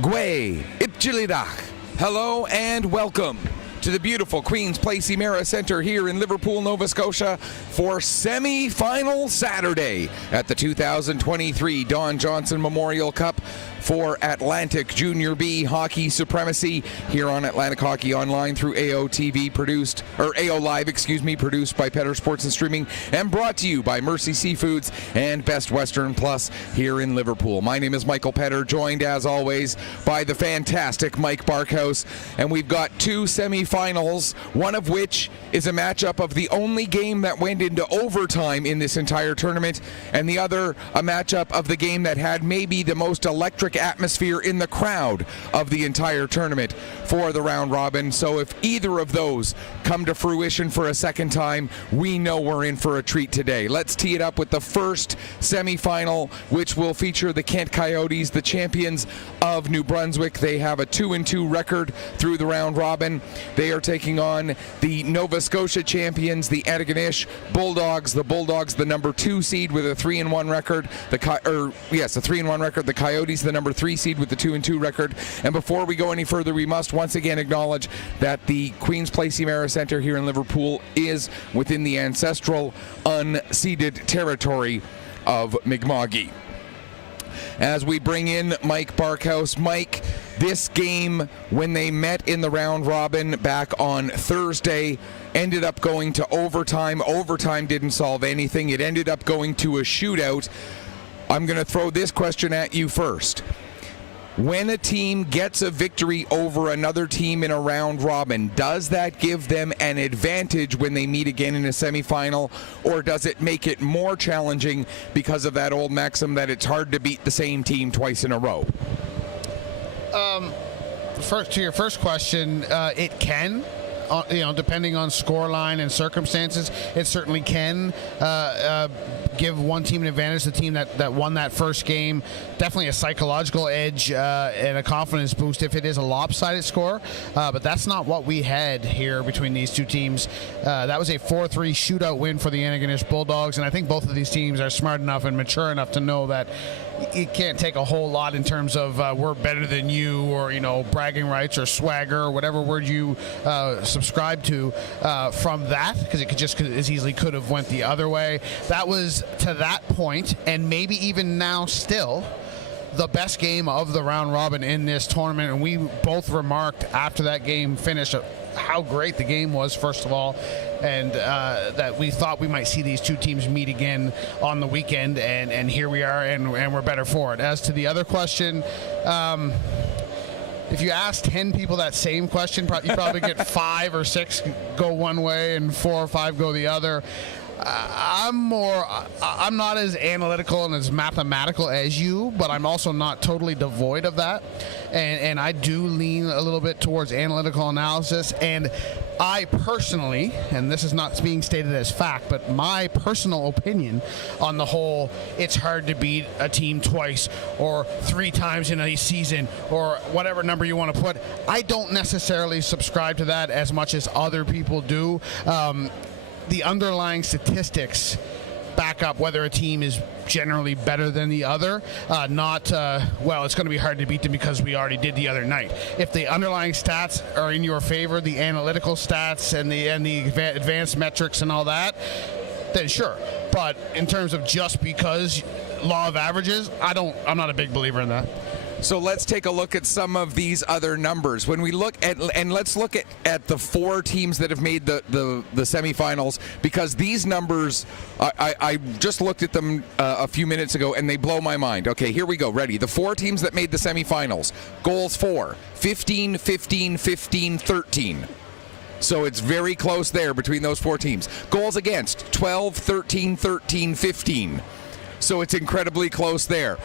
Gwe Ipchilidach. Hello and welcome to the beautiful Queen's Place Emera Centre here in Liverpool, Nova Scotia for semi-final Saturday at the 2023 Don Johnson Memorial Cup for Atlantic Junior B Hockey Supremacy here on Atlantic Hockey Online through AO Live, produced by Petter Sports and Streaming and brought to you by Mercy Seafoods and Best Western Plus here in Liverpool. My name is Michael Petter, joined as always by the fantastic Mike Barkhouse, and we've got two semifinals, one of which is a matchup of the only game that went into overtime in this entire tournament, and the other a matchup of the game that had maybe the most electric atmosphere in the crowd of the entire tournament for the round robin. So if either of those come to fruition for a second time, we know we're in for a treat today. Let's tee it up with the first semifinal, which will feature the Kent Coyotes, the champions of New Brunswick. They have a 2-2 record through the round robin. They are taking on the Nova Scotia champions, the Antigonish Bulldogs. The Bulldogs, the number 2 seed with a 3-1 record. A 3-1 record. The Coyotes, the number 3 seed with the 2-2 record. And before we go any further, we must once again acknowledge that the Queen's Place Emera Centre here in Liverpool is within the ancestral unceded territory of Mi'kmaq. As we bring in Mike Barkhouse. Mike, this game, when they met in the round robin back on Thursday, ended up going to overtime. Overtime didn't solve anything. It ended up going to a shootout. I'm going to throw this question at you first. When a team gets a victory over another team in a round robin, does that give them an advantage when they meet again in a semifinal, or does it make it more challenging because of that old maxim that it's hard to beat the same team twice in a row? To your first question, it can. Depending on scoreline and circumstances, it certainly can give one team an advantage. The team that won that first game, definitely a psychological edge and a confidence boost if it is a lopsided score. But that's not what we had here between these two teams. That was a 4-3 shootout win for the Antigonish Bulldogs, and I think both of these teams are smart enough and mature enough to know that it can't take a whole lot in terms of we're better than you, or bragging rights or swagger or whatever word you subscribe to from that, because it just as easily could have went the other way. That was to that point, and maybe even now still, the best game of the round robin in this tournament. And we both remarked after that game finished how great the game was, first of all, and that we thought we might see these two teams meet again on the weekend, and here we are, and we're better for it. As to the other question, if you ask 10 people that same question, you probably get 5 or 6 go one way and 4 or 5 go the other. I'm not as analytical and as mathematical as you, but I'm also not totally devoid of that. And I do lean a little bit towards analytical analysis. And I personally, and this is not being stated as fact, but my personal opinion on the whole, it's hard to beat a team twice or 3 times in a season or whatever number you want to put. I don't necessarily subscribe to that as much as other people do. The underlying statistics back up whether a team is generally better than the other, it's going to be hard to beat them because we already did the other night. If the underlying stats are in your favor, the analytical stats and the advanced metrics and all that, then sure. But in terms of just because law of averages, I'm not a big believer in that. So let's take a look at some of these other numbers. When we look at, and let's look at the 4 teams that have made the semifinals, because these numbers, I just looked at them a few minutes ago and they blow my mind. Okay, here we go. Ready? The 4 teams that made the semifinals. Goals for 15, 15, 15, 13. So it's very close there between those 4 teams. Goals against 12, 13, 13, 15. So it's incredibly close there.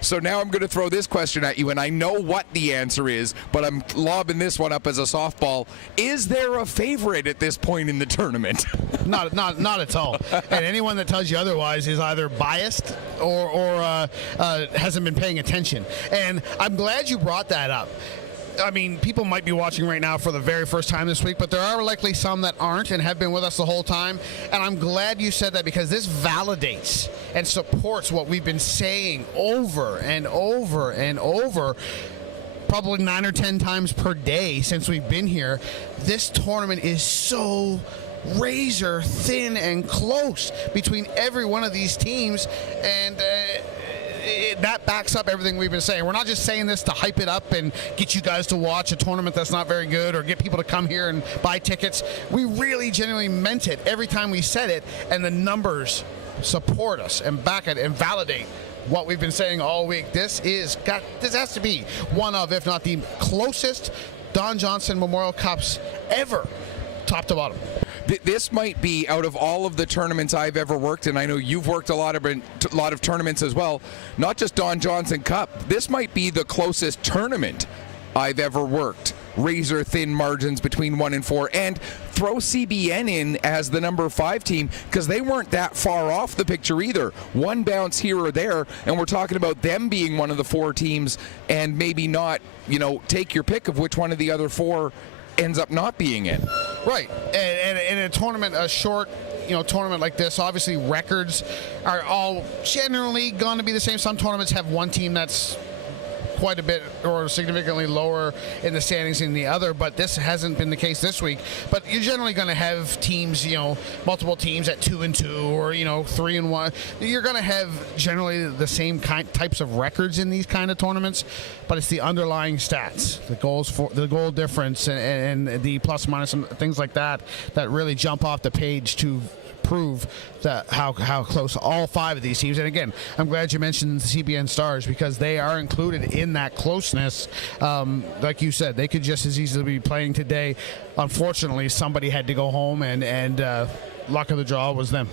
So now I'm going to throw this question at you, and I know what the answer is, but I'm lobbing this one up as a softball. Is there a favorite at this point in the tournament? Not at all. And anyone that tells you otherwise is either biased or hasn't been paying attention. And I'm glad you brought that up. I mean, people might be watching right now for the very first time this week, but there are likely some that aren't and have been with us the whole time. And I'm glad you said that, because this validates and supports what we've been saying over and over and over probably 9 or 10 times per day since we've been here. This tournament is so razor thin and close between every one of these teams, and that backs up everything we've been saying. We're not just saying this to hype it up and get you guys to watch a tournament that's not very good or get people to come here and buy tickets. We really genuinely meant it every time we said it, and the numbers support us and back it and validate what we've been saying all week. This has to be one of, if not the closest Don Johnson Memorial Cups ever, top to bottom. This might be, out of all of the tournaments I've ever worked, and I know you've worked a lot of tournaments as well, not just Don Johnson Cup, this might be the closest tournament I've ever worked. Razor thin margins between 1 and 4, and throw CBN in as the number 5 team, because they weren't that far off the picture either. One bounce here or there, and we're talking about them being one of the 4 teams, and maybe not, take your pick of which one of the other 4 ends up not being in. Right, and in a tournament, a short tournament like this, obviously records are all generally going to be the same. Some tournaments have one team that's quite a bit or significantly lower in the standings than the other, but this hasn't been the case this week. But you're generally going to have teams, multiple teams at 2-2 or 3-1. You're going to have generally the same types of records in these kind of tournaments, but it's the underlying stats, the goal difference, and the plus minus and things like that really jump off the page to prove that how close all 5 of these teams. And again, I'm glad you mentioned the CBN Stars, because they are included in that closeness. Like you said, they could just as easily be playing today. Unfortunately, somebody had to go home, and luck of the draw was them.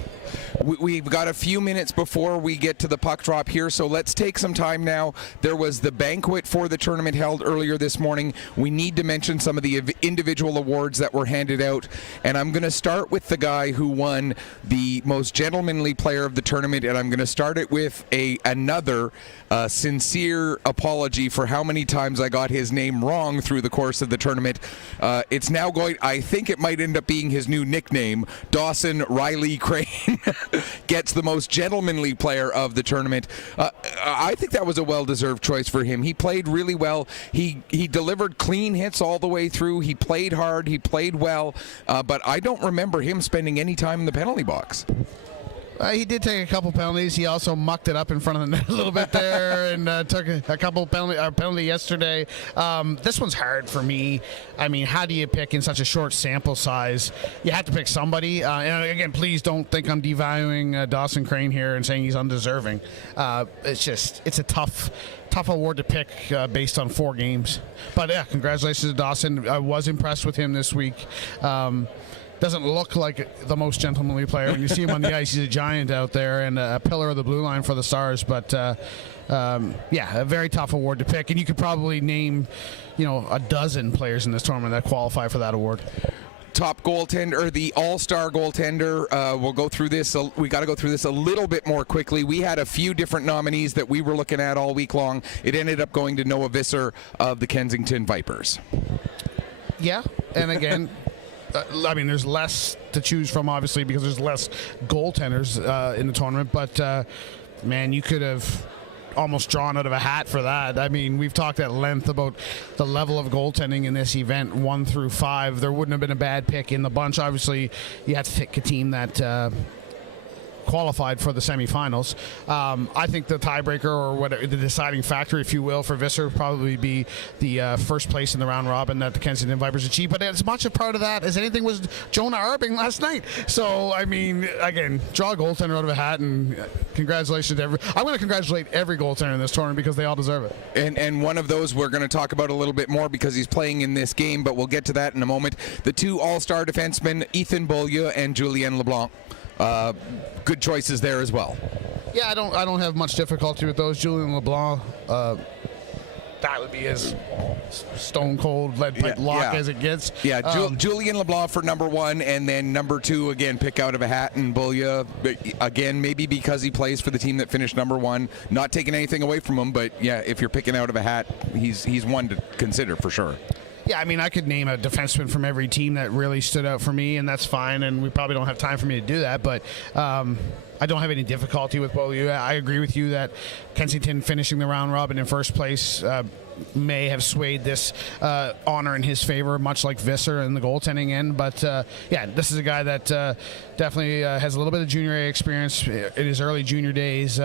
We've got a few minutes before we get to the puck drop here, so let's take some time now. There was the banquet for the tournament held earlier this morning. We need to mention some of the individual awards that were handed out, and I'm going to start with the guy who won the most gentlemanly player of the tournament, and I'm going to start it with another sincere apology for how many times I got his name wrong through the course of the tournament. It's now I think it might end up being his new nickname. Dawson Riley Crane gets the most gentlemanly player of the tournament. I think that was a well-deserved choice for him. He played really well. He delivered clean hits all the way through. He played hard. He played well. But I don't remember him spending any time in the penalty box. He did take a couple penalties. He also mucked it up in front of the net a little bit there, and took a couple penalty yesterday. This one's hard for me. I mean, how do you pick in such a short sample size? You have to pick somebody. And again, please don't think I'm devaluing Dawson Crane here and saying he's undeserving. It's a tough award to pick based on 4 games. But yeah, congratulations to Dawson. I was impressed with him this week. Doesn't look like the most gentlemanly player. When you see him on the ice, he's a giant out there and a pillar of the blue line for the Stars. But yeah, a very tough award to pick. And you could probably name, a dozen players in this tournament that qualify for that award. Top goaltender, or the all-star goaltender. We'll go through this. We got to go through this a little bit more quickly. We had a few different nominees that we were looking at all week long. It ended up going to Noah Visser of the Kensington Vipers. Yeah, and again, I mean, there's less to choose from, obviously, because there's less goaltenders in the tournament. But, man, you could have almost drawn out of a hat for that. I mean, we've talked at length about the level of goaltending in this event, 1 through 5. There wouldn't have been a bad pick in the bunch. Obviously, you had to pick a team that qualified for the semifinals. I think the tiebreaker, or whatever, the deciding factor, if you will, for Visser would probably be the first place in the round robin that the Kensington Vipers achieved. But as much a part of that as anything was Jonah Arbing last night. So, I mean, again, draw a goaltender out of a hat, and congratulations to I'm going to congratulate every goaltender in this tournament because they all deserve it. And one of those we're going to talk about a little bit more because he's playing in this game, but we'll get to that in a moment. The 2 all-star defensemen, Ethan Beaulieu and Julien LeBlanc. Good choices there as well. Yeah, I don't have much difficulty with those. Julien LeBlanc, that would be as stone cold lead pipe lock as it gets. Yeah, Julien LeBlanc for number 1, and then number 2 again, pick out of a hat, and Beaulieu again, maybe because he plays for the team that finished number 1. Not taking anything away from him, but yeah, if you're picking out of a hat, he's one to consider for sure. Yeah, I mean, I could name a defenseman from every team that really stood out for me, and that's fine, and we probably don't have time for me to do that, but I don't have any difficulty with Beaulieu. I agree with you that Kensington finishing the round robin in first place may have swayed this honor in his favor, much like Visser in the goaltending end. But yeah, this is a guy that definitely has a little bit of junior A experience in his early junior days.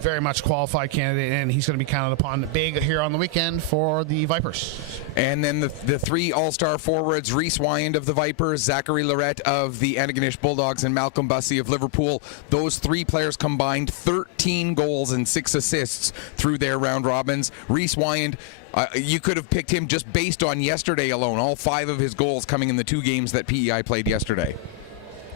Very much qualified candidate, and he's going to be counted upon big here on the weekend for the Vipers. And then the three all-star forwards, Reese Wyand of the Vipers, Zachary Lorette of the Antigonish Bulldogs, and Malcolm Bussey of Liverpool. Those three players combined 13 goals and 6 assists through their round robins. Reese Wyand, you could have picked him just based on yesterday alone, all 5 of his goals coming in the 2 games that PEI played yesterday.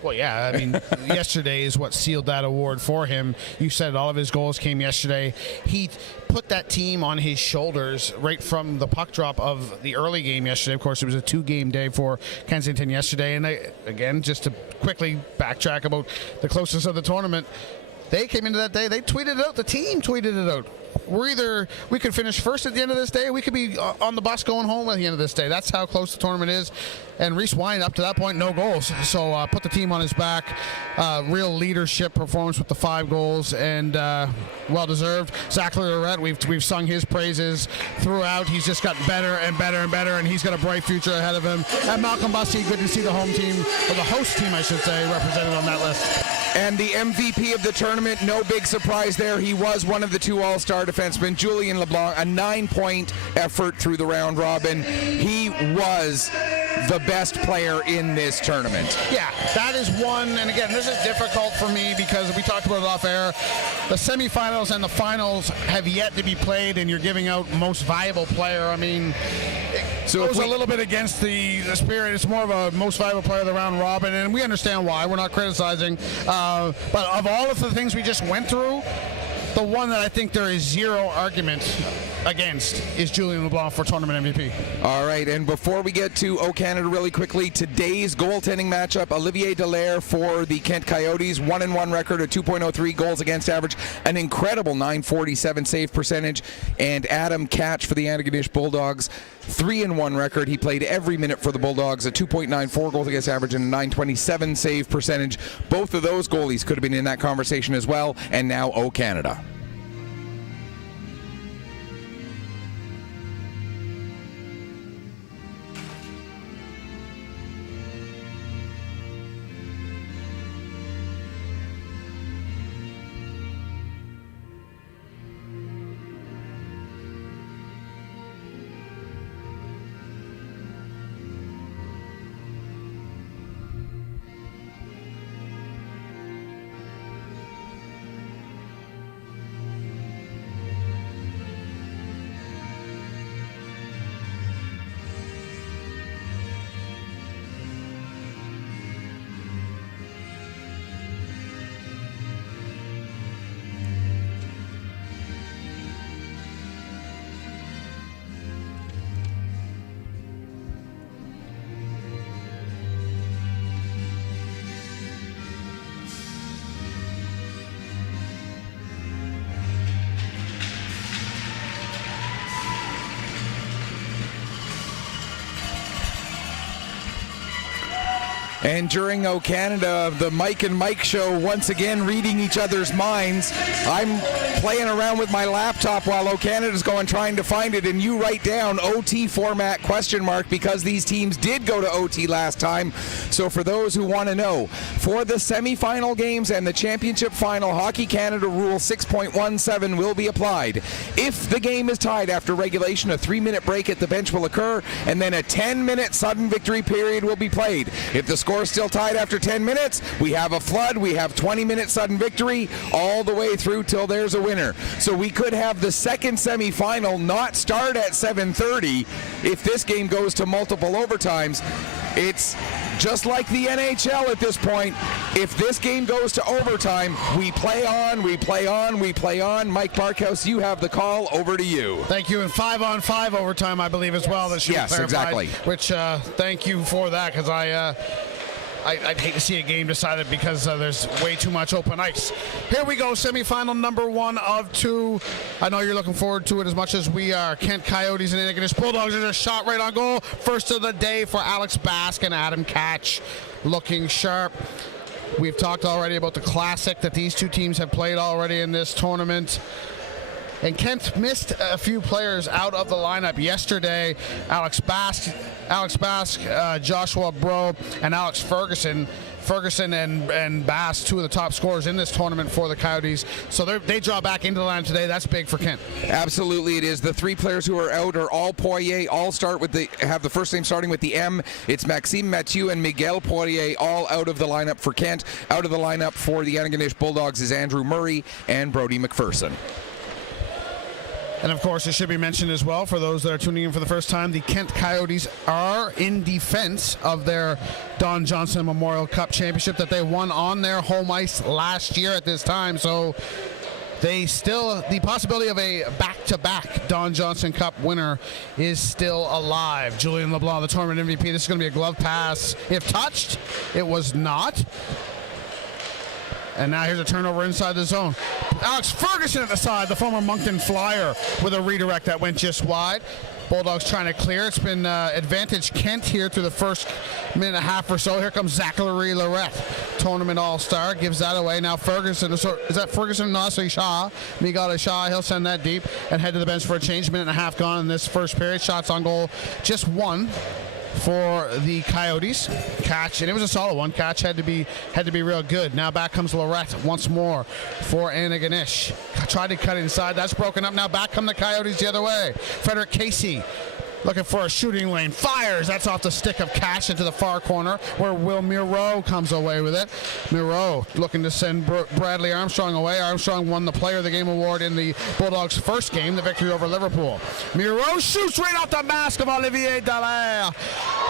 Well, yeah, I mean, yesterday is what sealed that award for him. You said all of his goals came yesterday. He put that team on his shoulders right from the puck drop of the early game yesterday. Of course, it was a 2-game day for Kensington yesterday. And again, just to quickly backtrack about the closest of the tournament, they came into that day, they tweeted it out, the team tweeted it out. We could finish first at the end of this day, we could be on the bus going home at the end of this day. That's how close the tournament is. And Reese Wyand, up to that point, no goals. So put the team on his back. Real leadership performance with the 5 goals, and well-deserved. Zachary Lorette, we've sung his praises throughout. He's just gotten better and better and better, and he's got a bright future ahead of him. And Malcolm Bussey, good to see the home team, or the host team, I should say, represented on that list. And the MVP of the tournament, no big surprise there. He was one of the 2 all-star defensemen, Julien LeBlanc, a 9-point effort through the round robin. He was the best player in this tournament. Yeah, that is one, and again, this is difficult for me because we talked about it off air. The semifinals and the finals have yet to be played, and you're giving out most valuable player. I mean, it goes a little bit against the spirit. It's more of a most valuable player of the round robin, and we understand why. We're not criticizing. But of all of the things we just went through, the one that I think there is zero argument against is Julien LeBlanc for tournament MVP. All right, and before we get to O Canada really quickly, today's goaltending matchup, Olivier Dallaire for the Kent Coyotes, 1-1 record, a 2.03 goals against average, an incredible .947 save percentage, and Adam Catch for the Antigonish Bulldogs, 3-1 record. He played every minute for the Bulldogs, a 2.94 goals against average and a .927 save percentage. Both of those goalies could have been in that conversation as well, and now O Canada. And during O Canada, the Mike and Mike show, once again reading each other's minds. I'm playing around with my laptop while O Canada's going trying to find it, and you write down OT format ? Because these teams did go to OT last time. So for those who want to know, for the semifinal games and the championship final, Hockey Canada Rule 6.17 will be applied. If the game is tied after regulation, a 3-minute break at the bench will occur, and then a 10-minute sudden victory period will be played. If the score is still tied after 10 minutes, we have a flood, we have 20-minute sudden victory, all the way through till there's a winner. So we could have the second semifinal not start at 7:30 if this game goes to multiple overtimes. It's just like the NHL at this point. If this game goes to overtime, we play on, we play on, we play on. Mike Barkhouse, you have the call. Over to you. Thank you. And 5-on-5 overtime, I believe, as well. That should be clarified, exactly. Which, thank you for that, because I'd hate to see a game decided because there's way too much open ice. Here we go, semifinal number 1 of 2. I know you're looking forward to it as much as we are. Kent Coyotes and Antigonish Bulldogs. There's a shot right on goal. First of the day for Alex Bask and Adam Catch, looking sharp. We've talked already about the classic that these two teams have played already in this tournament. And Kent missed a few players out of the lineup yesterday. Alex Bask, Joshua Bro, and Alex Ferguson. Ferguson and Bass, two of the top scorers in this tournament for the Coyotes. So they draw back into the lineup today. That's big for Kent. Absolutely, it is. The three players who are out are all Poirier. All have the first name starting with the M. It's Maxime Mathieu and Miguel Poirier, all out of the lineup for Kent. Out of the lineup for the Antigonish Bulldogs is Andrew Murray and Brody McPherson. And of course, it should be mentioned as well for those that are tuning in for the first time, the Kent Coyotes are in defense of their Don Johnson Memorial Cup championship that they won on their home ice last year at this time. So the possibility of a back-to-back Don Johnson Cup winner is still alive. Julien LeBlanc, the tournament MVP. This is going to be a glove pass. If touched, it was not. And now here's a turnover inside the zone. Alex Ferguson at the side, the former Moncton Flyer, with a redirect that went just wide. Bulldogs trying to clear. It's been advantage Kent here through the first minute and a half or so. Here comes Zachary Lorette, tournament all-star, gives that away. Now Ferguson, is that Ferguson? No, that's Shaw. Miguel Shaw, he'll send that deep and head to the bench for a change. Minute and a half gone in this first period. Shots on goal, just one for the Coyotes. Catch, and it was a solid one. Catch had to be real good. Now back comes Lorette once more for Antigonish. Tried to cut inside. That's broken up. Now back come the Coyotes the other way. Frederick Casey looking for a shooting lane. Fires. That's off the stick of Cash into the far corner where Will Munro comes away with it. Munro looking to send Bradley Armstrong away. Armstrong won the Player of the Game award in the Bulldogs' first game, the victory over Liverpool. Munro shoots right off the mask of Olivier Dallaire.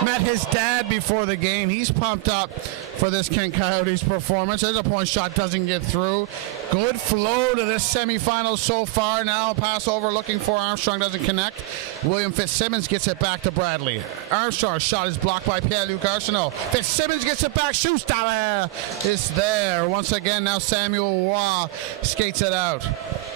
Met his dad before the game. He's pumped up for this Kent Coyotes performance. There's a point shot, doesn't get through. Good flow to this semifinal so far. Now a pass over looking for Armstrong, doesn't connect. William Fitzsimmons gets it back to Bradley. Armstrong's shot is blocked by Pierre-Luc Arsenault. Fitzsimmons gets it back, shoots. Dallaire is there. Once again, now Samuel Waugh skates it out.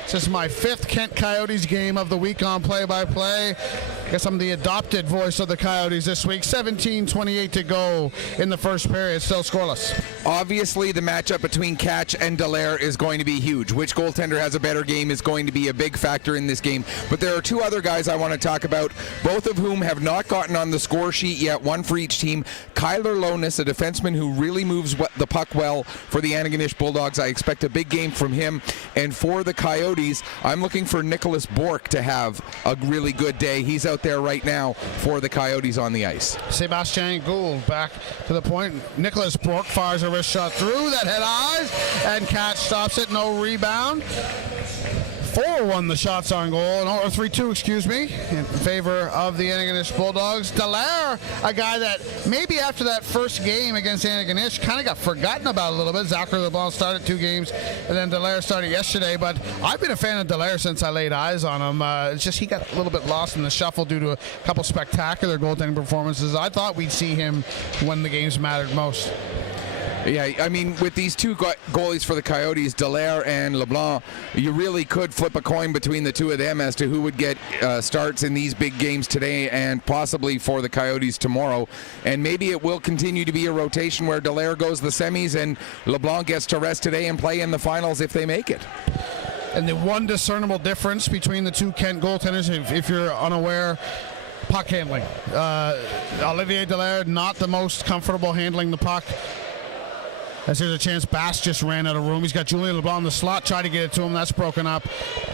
This is my fifth Kent Coyotes game of the week on play-by-play. I guess I'm the adopted voice of the Coyotes this week. 17:28 to go in the first period, still scoreless. Obviously, the matchup between Catch and Dallaire is going to be huge. Which goaltender has a better game is going to be a big factor in this game. But there are two other guys I want to talk about, both of whom have not gotten on the score sheet yet, one for each team. Kyler Lonis, a defenseman who really moves the puck well for the Antigonish Bulldogs. I expect a big game from him. And for the Coyotes, I'm looking for Nicholas Bourque to have a really good day. He's out there right now for the Coyotes on the ice. Sebastien Gould back to the point. Nicholas Bourque fires a wrist shot through that head eyes, and Catch stops it. No rebound. 4-1 the shots on goal, or 3-2, excuse me, in favor of the Antigonish Bulldogs. Dallaire, a guy that maybe after that first game against Antigonish kind of got forgotten about a little bit. Zachary LeBlanc started 2 games, and then Dallaire started yesterday, but I've been a fan of Dallaire since I laid eyes on him. It's just he got a little bit lost in the shuffle due to a couple spectacular goaltending performances. I thought we'd see him when the games mattered most. Yeah, I mean, with these two goalies for the Coyotes, Dallaire and LeBlanc, you really could flip a coin between the two of them as to who would get starts in these big games today and possibly for the Coyotes tomorrow. And maybe it will continue to be a rotation where Dallaire goes the semis and LeBlanc gets to rest today and play in the finals if they make it. And the one discernible difference between the two Kent goaltenders, if you're unaware, puck handling. Olivier Dallaire, not the most comfortable handling the puck. As there's a chance, Bass just ran out of room. He's got Julien LeBlanc in the slot, tried to get it to him. That's broken up.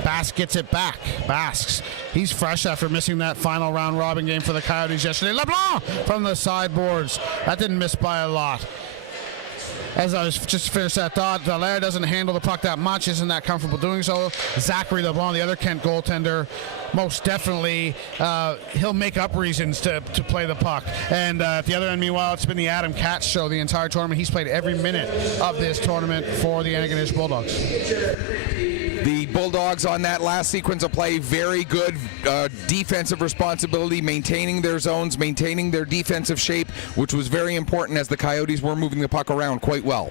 Bass gets it back. Basks. He's fresh after missing that final round robin game for the Coyotes yesterday. LeBlanc from the sideboards. That didn't miss by a lot. As I was just finished that thought, Dallaire doesn't handle the puck that much, isn't that comfortable doing so. Zachary LeBlanc, the other Kent goaltender, most definitely he'll make up reasons to play the puck. And at the other end, meanwhile, it's been the Adam Katz show the entire tournament. He's played every minute of this tournament for the Antigonish Bulldogs. The Bulldogs on that last sequence of play, very good defensive responsibility, maintaining their zones, maintaining their defensive shape, which was very important as the Coyotes were moving the puck around quite well.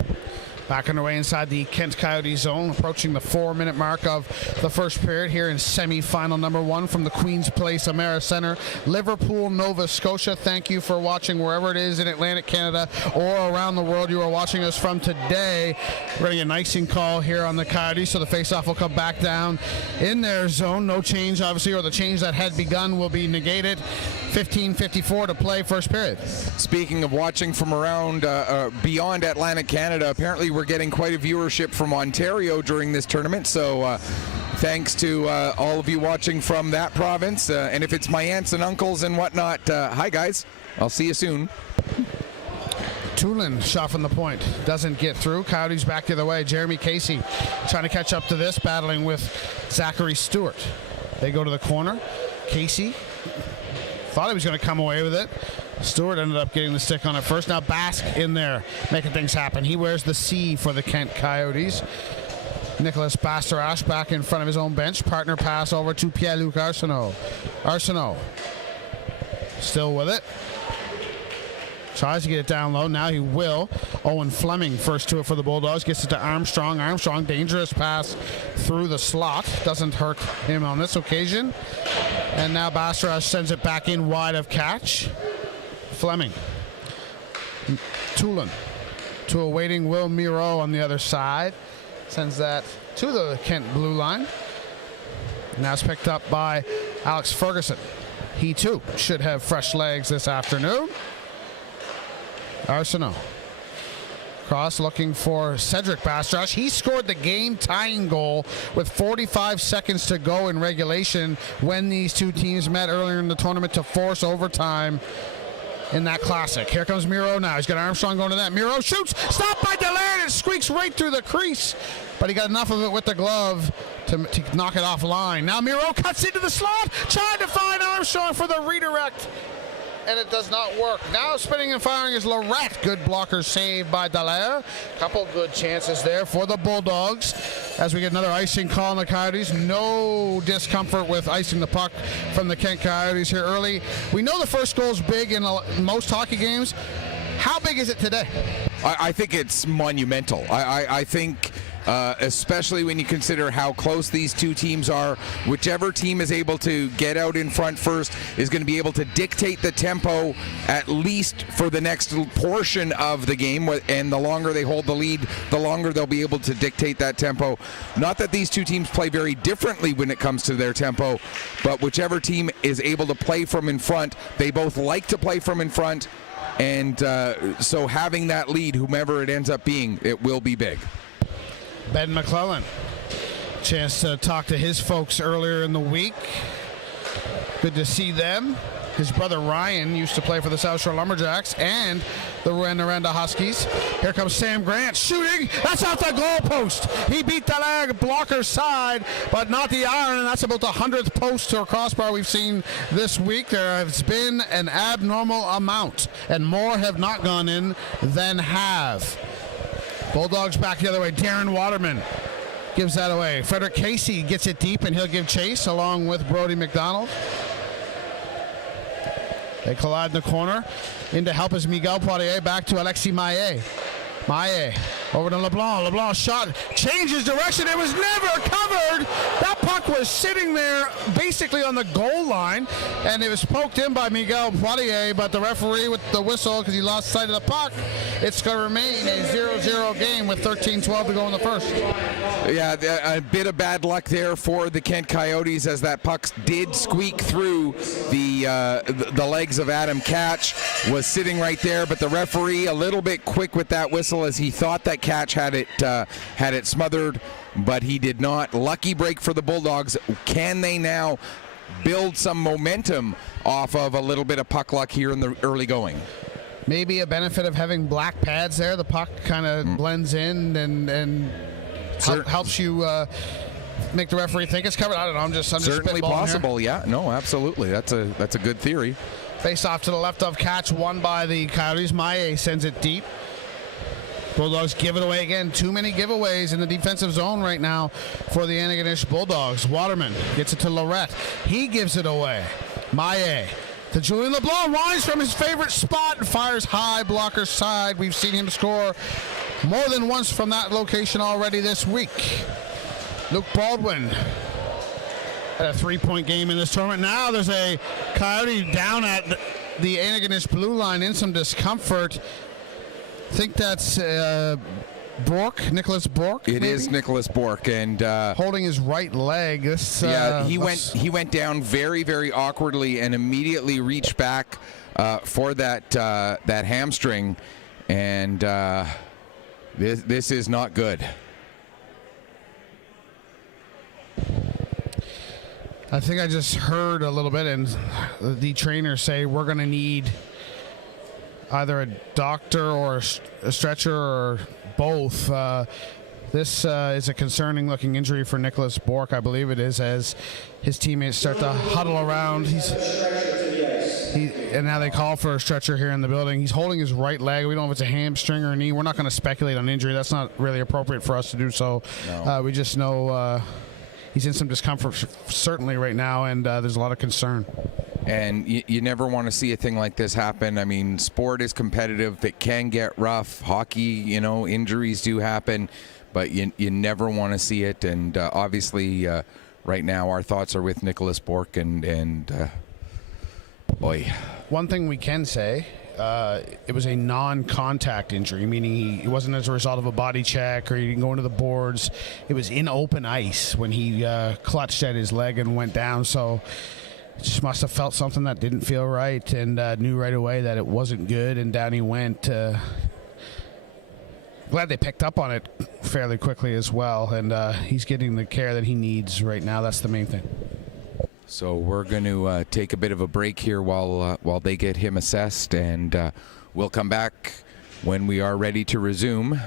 Back underway inside the Kent Coyotes zone, approaching the 4-minute mark of the first period here in semi-final number 1 from the Queen's Place Amera Center, Liverpool, Nova Scotia. Thank you for watching wherever it is in Atlantic Canada or around the world you are watching us from today. We're going to get an icing call here on the Coyotes, so the face-off will come back down in their zone. No change, obviously, or the change that had begun will be negated. 15:54 to play first period. Speaking of watching from around beyond Atlantic Canada, apparently we're getting quite a viewership from Ontario during this tournament, so thanks to all of you watching from that province. And if it's my aunts and uncles and whatnot, hi guys, I'll see you soon. Tulin shot from the point, doesn't get through. Coyotes back the other way. Jeremy Casey trying to catch up to this, battling with Zachary Stewart. They go to the corner. Casey thought he was going to come away with it. Stewart ended up getting the stick on it first. Now Basque in there, making things happen. He wears the C for the Kent Coyotes. Nicholas Bastarache back in front of his own bench. Partner pass over to Pierre-Luc Arsenault. Arsenault still with it. Tries to get it down low. Now he will. Owen Fleming first to it for the Bulldogs. Gets it to Armstrong. Armstrong, dangerous pass through the slot. Doesn't hurt him on this occasion. And now Bastarache sends it back in wide of catch. Fleming. Tulin to a waiting Will Munro on the other side. Sends that to the Kent blue line. Now it's picked up by Alex Ferguson. He too should have fresh legs this afternoon. Arsenault. Cross looking for Cedric Bastarache. He scored the game-tying goal with 45 seconds to go in regulation when these two teams met earlier in the tournament to force overtime in that classic. Here comes Munro now. He's got Armstrong going to that. Munro shoots. Stopped by Delaire, and it squeaks right through the crease. But he got enough of it with the glove to knock it offline. Now Munro cuts into the slot, trying to find Armstrong for the redirect. And it does not work. Now spinning and firing is Lorette. Good blocker save by Dallaire. Couple good chances there for the Bulldogs. As we get another icing call on the Coyotes. No discomfort with icing the puck from the Kent Coyotes here early. We know the first goal is big in most hockey games. How big is it today? I think it's monumental. I think especially when you consider how close these two teams are. Whichever team is able to get out in front first is going to be able to dictate the tempo, at least for the next portion of the game, and the longer they hold the lead, the longer they'll be able to dictate that tempo. Not that these two teams play very differently when it comes to their tempo, but whichever team is able to play from in front, they both like to play from in front, and so having that lead, whomever it ends up being, it will be big. Ben McClellan, chance to talk to his folks earlier in the week. Good to see them. His brother Ryan used to play for the South Shore Lumberjacks and the Rwanda Huskies. Here comes Sam Grant shooting. That's off the goalpost. He beat the leg blocker's side, but not the iron, and that's about the 100th post or crossbar we've seen this week. There has been an abnormal amount, and more have not gone in than have. Bulldogs back the other way. Darren Waterman gives that away. Frederick Casey gets it deep, and he'll give chase along with Brody McDonald. They collide in the corner. In to help is Miguel Poirier. Back to Alexis Maillet. Maillet over to LeBlanc. LeBlanc shot, changes direction. It was never covered. That puck was sitting there basically on the goal line, and it was poked in by Miguel Poirier, but the referee with the whistle, because he lost sight of the puck, it's going to remain a 0-0 game with 13-12 to go in the first. Yeah, a bit of bad luck there for the Kent Coyotes, as that puck did squeak through the legs of Adam Catch. Was sitting right there, but the referee a little bit quick with that whistle, as he thought that Catch had it smothered, but he did not. Lucky break for the Bulldogs. Can they now build some momentum off of a little bit of puck luck here in the early going? Maybe a benefit of having black pads there. The puck kind of blends in and helps you make the referee think it's covered. I don't know. I'm just certainly possible. Here. Yeah, no, absolutely. That's a good theory. Face off to the left of Catch, won by the Coyotes. Maillet sends it deep. Bulldogs give it away again. Too many giveaways in the defensive zone right now for the Antigonish Bulldogs. Waterman gets it to Lorette. He gives it away. Maillet to Julien LeBlanc. Winds from his favorite spot and fires high, blocker side. We've seen him score more than once from that location already this week. Luke Baldwin had a 3-point game in this tournament. Now there's a Coyote down at the Antigonish blue line in some discomfort. I think that's Nicholas Bork. It is Nicholas Bork, and holding his right leg. He went down very, very awkwardly and immediately reached back for that hamstring, and this is not good. I think I just heard a little bit, and the trainer say we're going to need either a doctor or a stretcher or both. This is a concerning looking injury for Nicholas Bork, I believe it is, as his teammates start to huddle around. And now they call for a stretcher here in the building. He's holding his right leg. We don't know if it's a hamstring or a knee. We're not going to speculate on injury. That's not really appropriate for us to do so. No. We just know he's in some discomfort certainly right now, and there's a lot of concern. And you never want to see a thing like this happen. I mean, sport is competitive. It can get rough. Hockey, injuries do happen, but you never want to see it. And obviously, right now, our thoughts are with Nicholas Bork and boy. One thing we can say, it was a non-contact injury, meaning it wasn't as a result of a body check or he didn't go into the boards. It was in open ice when he clutched at his leg and went down. So just must have felt something that didn't feel right and knew right away that it wasn't good, and down he went. Glad they picked up on it fairly quickly as well, and he's getting the care that he needs right now. That's the main thing. So we're going to take a bit of a break here while they get him assessed, and we'll come back when we are ready to resume.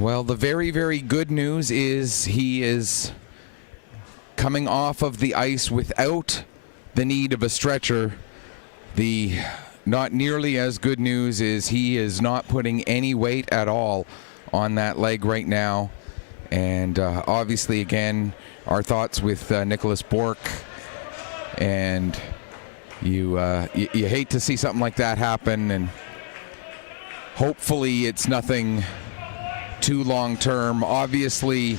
Well, the very, very good news is he is coming off of the ice without the need of a stretcher. The not nearly as good news is he is not putting any weight at all on that leg right now. And obviously, again, our thoughts with Nicholas Bork. And you hate to see something like that happen. And hopefully it's nothing too long term. Obviously,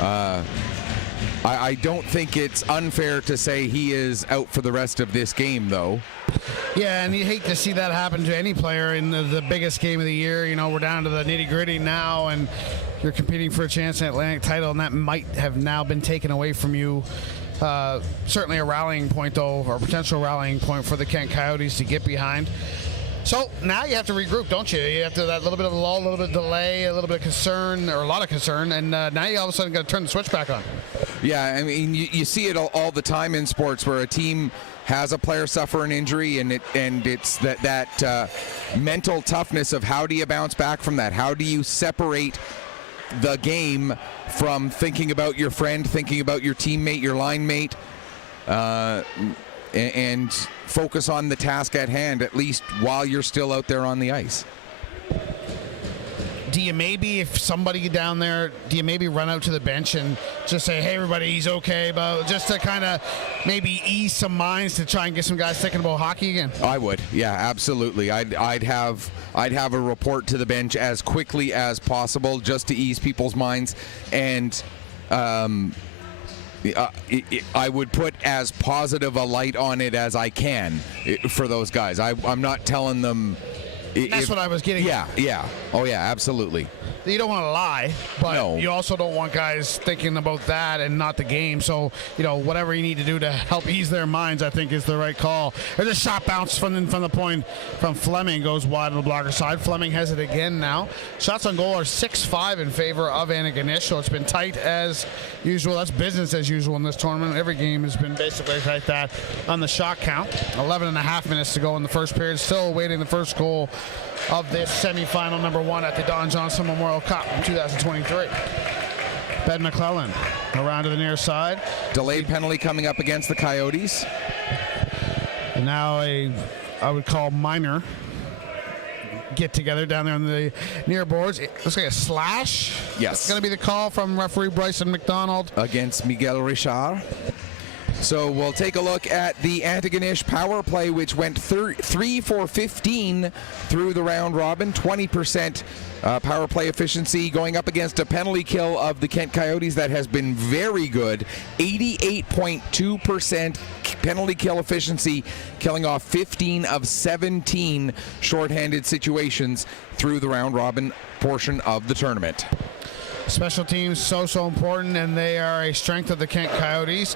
I don't think it's unfair to say he is out for the rest of this game, though. Yeah, and you hate to see that happen to any player in the biggest game of the year. We're down to the nitty-gritty now, and you're competing for a chance at Atlantic title, and that might have now been taken away from you. Certainly a rallying point, though, or a potential rallying point for the Kent Coyotes to get behind. So now you have to regroup, don't you? You have to that little bit of a lull, a little bit of delay, a little bit of concern, or a lot of concern, and now you all of a sudden got to turn the switch back on. Yeah, I mean, you see it all the time in sports where a team has a player suffer an injury, and it's that mental toughness of how do you bounce back from that? How do you separate the game from thinking about your friend, thinking about your teammate, your line mate? and focus on the task at hand, at least while you're still out there on the ice. Do you maybe, if somebody down there, do you maybe run out to the bench and just say, hey, everybody, he's okay, but just to kind of maybe ease some minds to try and get some guys thinking about hockey again? I would, yeah, absolutely. I'd have a report to the bench as quickly as possible just to ease people's minds, and I would put as positive a light on it as I can for those guys. I'm not telling them. That's what I was getting at. Yeah. Oh, yeah, absolutely. You don't want to lie, but No. you also don't want guys thinking about that and not the game. So, whatever you need to do to help ease their minds, I think is the right call. There's a shot bounce from the point from Fleming, goes wide on the blocker side. Fleming has it again now. Shots on goal are 6-5 in favor of Antigonish, so it's been tight as usual. That's business as usual in this tournament. Every game has been basically like that on the shot count. 11 and a half minutes to go in the first period. Still awaiting the first goal of this semifinal number 1 at the Don Johnson Memorial Cup in 2023. Ben McClellan around to the near side. Delayed penalty coming up against the Coyotes. And now I would call minor get together down there on the near boards. It looks like a slash. Yes. It's going to be the call from referee Bryson McDonald. Against Miguel Richard. So we'll take a look at the Antigonish power play, which went 3 for 15 through the round robin, 20% power play efficiency, going up against a penalty kill of the Kent Coyotes that has been very good, 88.2% penalty kill efficiency, killing off 15 of 17 shorthanded situations through the round robin portion of the tournament. Special teams so important, and they are a strength of the Kent Coyotes.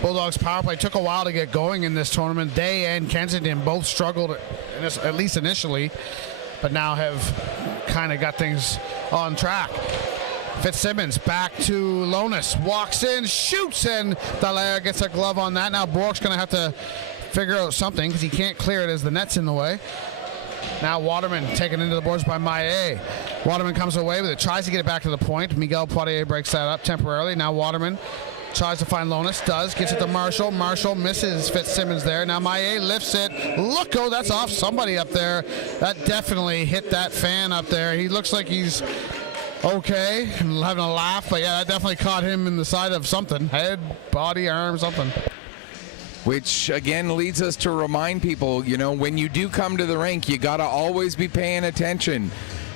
Bulldogs power play took a while to get going in this tournament. They and Kensington both struggled, at least initially, but now have kind of got things on track. Fitzsimmons back to Lonis, walks in, shoots, and Dallaire gets a glove on that. Now Bork's going to have to figure out something because he can't clear it as the net's in the way. Now Waterman taken into the boards by Maillet. Waterman comes away with it, tries to get it back to the point. Miguel Poirier breaks that up temporarily. Now Waterman tries to find Lonis, gets it to Marshall. Marshall misses Fitzsimmons there. Now Maillet lifts it. Look, that's off somebody up there. That definitely hit that fan up there. He looks like he's okay, having a laugh, but yeah, that definitely caught him in the side of something. Head, body, arm, something. Which, again, leads us to remind people, when you do come to the rink, you got to always be paying attention.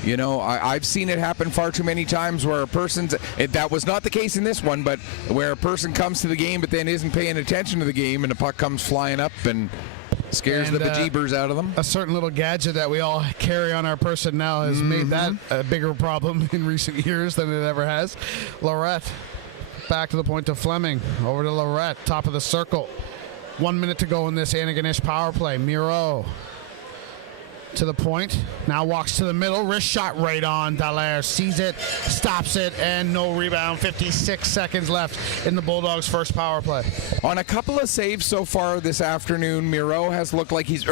I've seen it happen far too many times where a person's, that was not the case in this one, but where a person comes to the game but then isn't paying attention to the game and the puck comes flying up and scares the bejeebers out of them. A certain little gadget that we all carry on our person now has made that a bigger problem in recent years than it ever has. Lorette back to the point to Fleming. Over to Lorette, top of the circle. 1 minute to go in this Antigonish power play. Munro to the point, now walks to the middle, wrist shot right on. Dallaire sees it, stops it, and no rebound. 56 seconds left in the Bulldogs' first power play. On a couple of saves so far this afternoon, Dallaire has looked like he's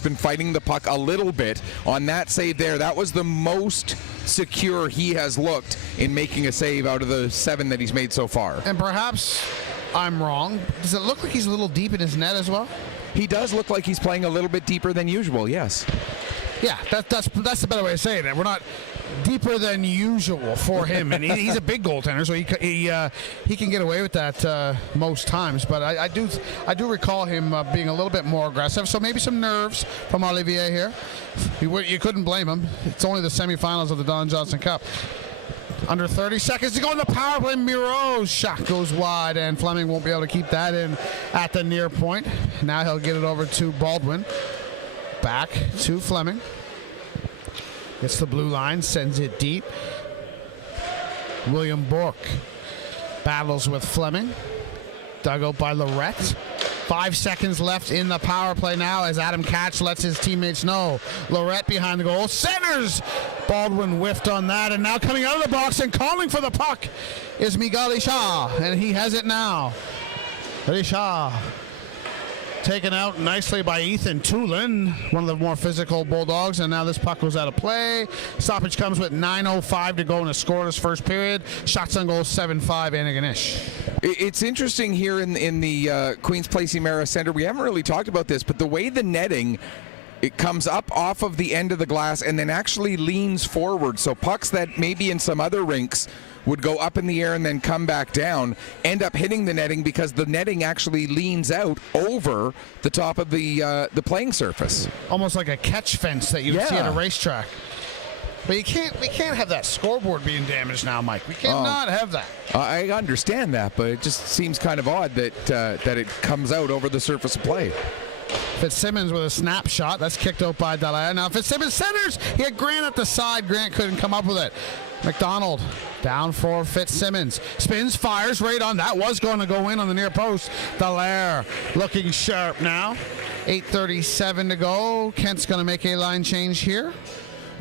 been fighting the puck a little bit. On that save there, that was the most secure he has looked in making a save out of the 7 that he's made so far. And perhaps I'm wrong. Does it look like he's a little deep in his net as well? He does look like he's playing a little bit deeper than usual, yes. Yeah, that's the better way of saying it. We're not deeper than usual for him, and he's a big goaltender, so he can get away with that most times. But I do recall him being a little bit more aggressive. So maybe some nerves from Olivier here. You couldn't blame him. It's only the semifinals of the Don Johnson Cup. Under 30 seconds to go in the power play. Muro's shot goes wide, and Fleming won't be able to keep that in at the near point. Now he'll get it over to Baldwin. Back to Fleming. Gets the blue line, sends it deep. William Bork battles with Fleming. Dug out by Lorette. 5 seconds left in the power play now as Adam Catch lets his teammates know. Lorette behind the goal. Centers! Baldwin whiffed on that, and now coming out of the box and calling for the puck is Miguel Richard, and he has it now. Richard Taken out nicely by Ethan Tulin, one of the more physical Bulldogs, and now this puck goes out of play. Stoppage comes with 9:05 to go in a scoreless first period. Shots on goal 7-5 Antigonish. It's interesting here in the Queens Place Emera Center. We haven't really talked about this, but the way the netting, it comes up off of the end of the glass and then actually leans forward. So pucks that maybe in some other rinks would go up in the air and then come back down, end up hitting the netting because the netting actually leans out over the top of the playing surface. Almost like a catch fence that you would see at a racetrack. But we can't have that scoreboard being damaged now, Mike. We cannot have that. I understand that, but it just seems kind of odd that it comes out over the surface of play. Fitzsimmons with a snapshot. That's kicked out by Dallaire. Now Fitzsimmons centers. He had Grant at the side. Grant couldn't come up with it. McDonald down for Fitzsimmons. Spins, fires right on. That was going to go in on the near post. Dallaire looking sharp now. 8:37 to go. Kent's going to make a line change here.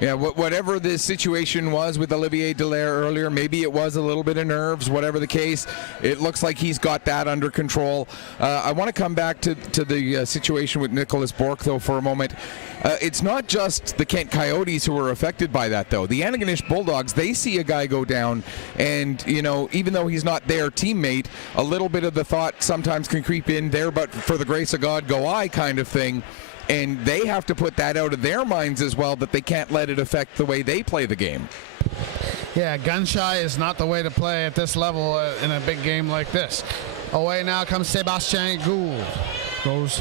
Yeah, whatever the situation was with Olivier Dallaire earlier, maybe it was a little bit of nerves, whatever the case, it looks like he's got that under control. I want to come back to the situation with Nicholas Bourque, though, for a moment. It's not just the Kent Coyotes who are affected by that, though. The Antigonish Bulldogs, they see a guy go down, and, you know, even though he's not their teammate, a little bit of the thought sometimes can creep in there, but for the grace of God go I kind of thing. And they have to put that out of their minds as well, that they can't let it affect the way they play the game. Yeah, gun shy is not the way to play at this level in a big game like this. Away now comes Sebastien Gould. Goes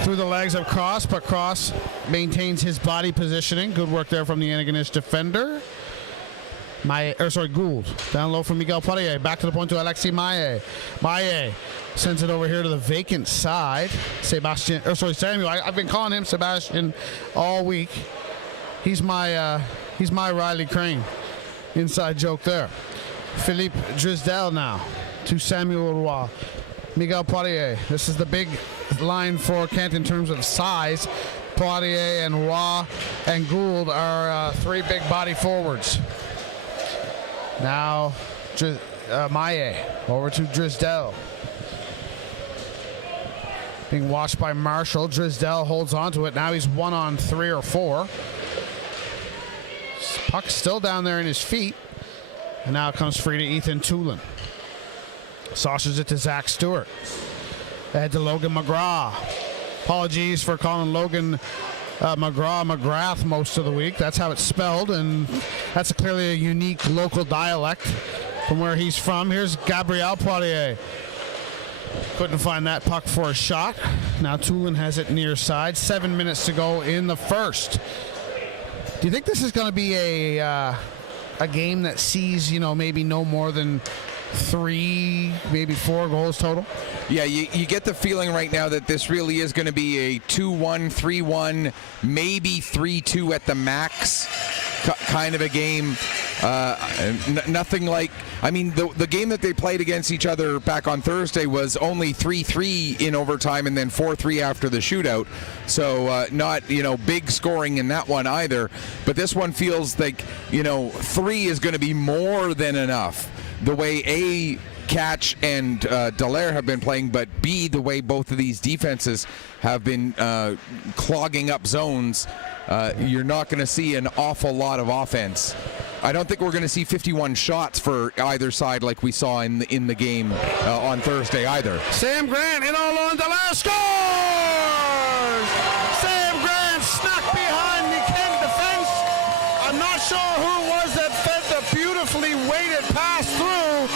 through the legs of Cross, but Cross maintains his body positioning. Good work there from the Antigonish defender. Gould. Down low from Miguel Poirier. Back to the point to Alexis Maillet. Maillet sends it over here to the vacant side. Samuel. I've been calling him Sebastian all week. He's my Riley Crane. Inside joke there. Philippe Drisdel now to Samuel Roy. Miguel Poirier. This is the big line for Kent in terms of size. Poirier and Roy and Gould are three big body forwards. Now, Maillet over to Drisdel. Being watched by Marshall. Drisdel holds on to it. Now he's 1-on-3 or 4. Puck's still down there in his feet. And now it comes free to Ethan Tulin. Saucers it to Zach Stewart. Ahead to Logan McGrath. Apologies for calling Logan McGrath most of the week. That's how it's spelled, and that's clearly a unique local dialect from where he's from. Here's Gabriel Poirier. Couldn't find that puck for a shot. Now Tulin has it near side. 7 minutes to go in the first. Do you think this is going to be a game that sees, you know, maybe no more than 3, maybe 4 goals total? Yeah, you get the feeling right now that this really is going to be a 2-1, 3-1, maybe 3-2 at the max kind of a game. Nothing like, I mean, the game that they played against each other back on Thursday was only 3-3 in overtime and then 4-3 after the shootout. So not, you know, big scoring in that one either. But this one feels like, you know, 3 is going to be more than enough. The way A, Catch and Dallaire have been playing, but B, the way both of these defenses have been clogging up zones, you're not going to see an awful lot of offense. I don't think we're going to see 51 shots for either side like we saw in the game on Thursday either. Sam Grant in all on Dallaire scores! Sam Grant snuck behind the Kent defense. I'm not sure who it was that fed the beautifully weighted pass through.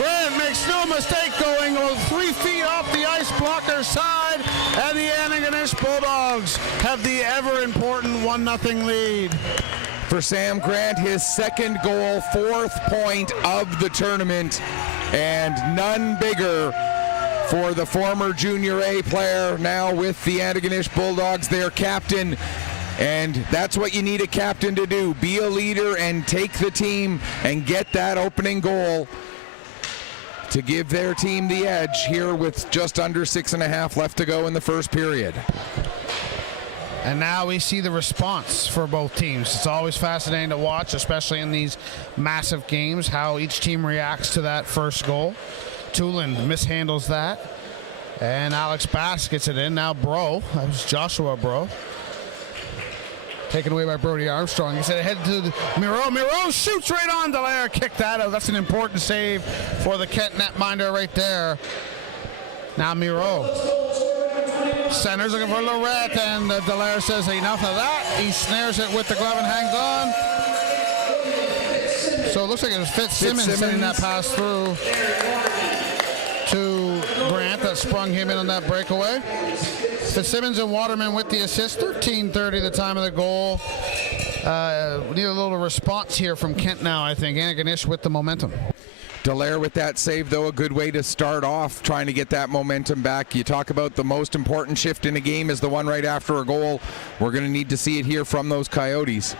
Grant makes no mistake going 3 feet off the ice blocker side, and the Antigonish Bulldogs have the ever-important 1-0 lead. For Sam Grant, his second goal, 4th point of the tournament, and none bigger for the former Junior A player, now with the Antigonish Bulldogs, their captain. And that's what you need a captain to do, be a leader and take the team and get that opening goal to give their team the edge here with just under 6.5 left to go in the first period. And now we see the response for both teams. It's always fascinating to watch, especially in these massive games, how each team reacts to that first goal. Tulin mishandles that. And Alex Bass gets it in. Now Bro. That was Joshua Bro. Taken away by Brody Armstrong. He said ahead to Munro. Munro shoots right on Dallaire. Kick that out. That's an important save for the Kent netminder right there. Now Munro. Centers looking for Lorette, and Dallaire says enough of that. He snares it with the glove and hangs on. So it looks like it was Fitzsimmons sending that pass through to Grant that sprung him in on that breakaway. Fitzsimmons and Waterman with the assist. 13:30 the time of the goal. We need a little response here from Kent now, I think. Antigonish with the momentum. Dallaire with that save, though, a good way to start off trying to get that momentum back. You talk about the most important shift in a game is the one right after a goal. We're going to need to see it here from those Coyotes.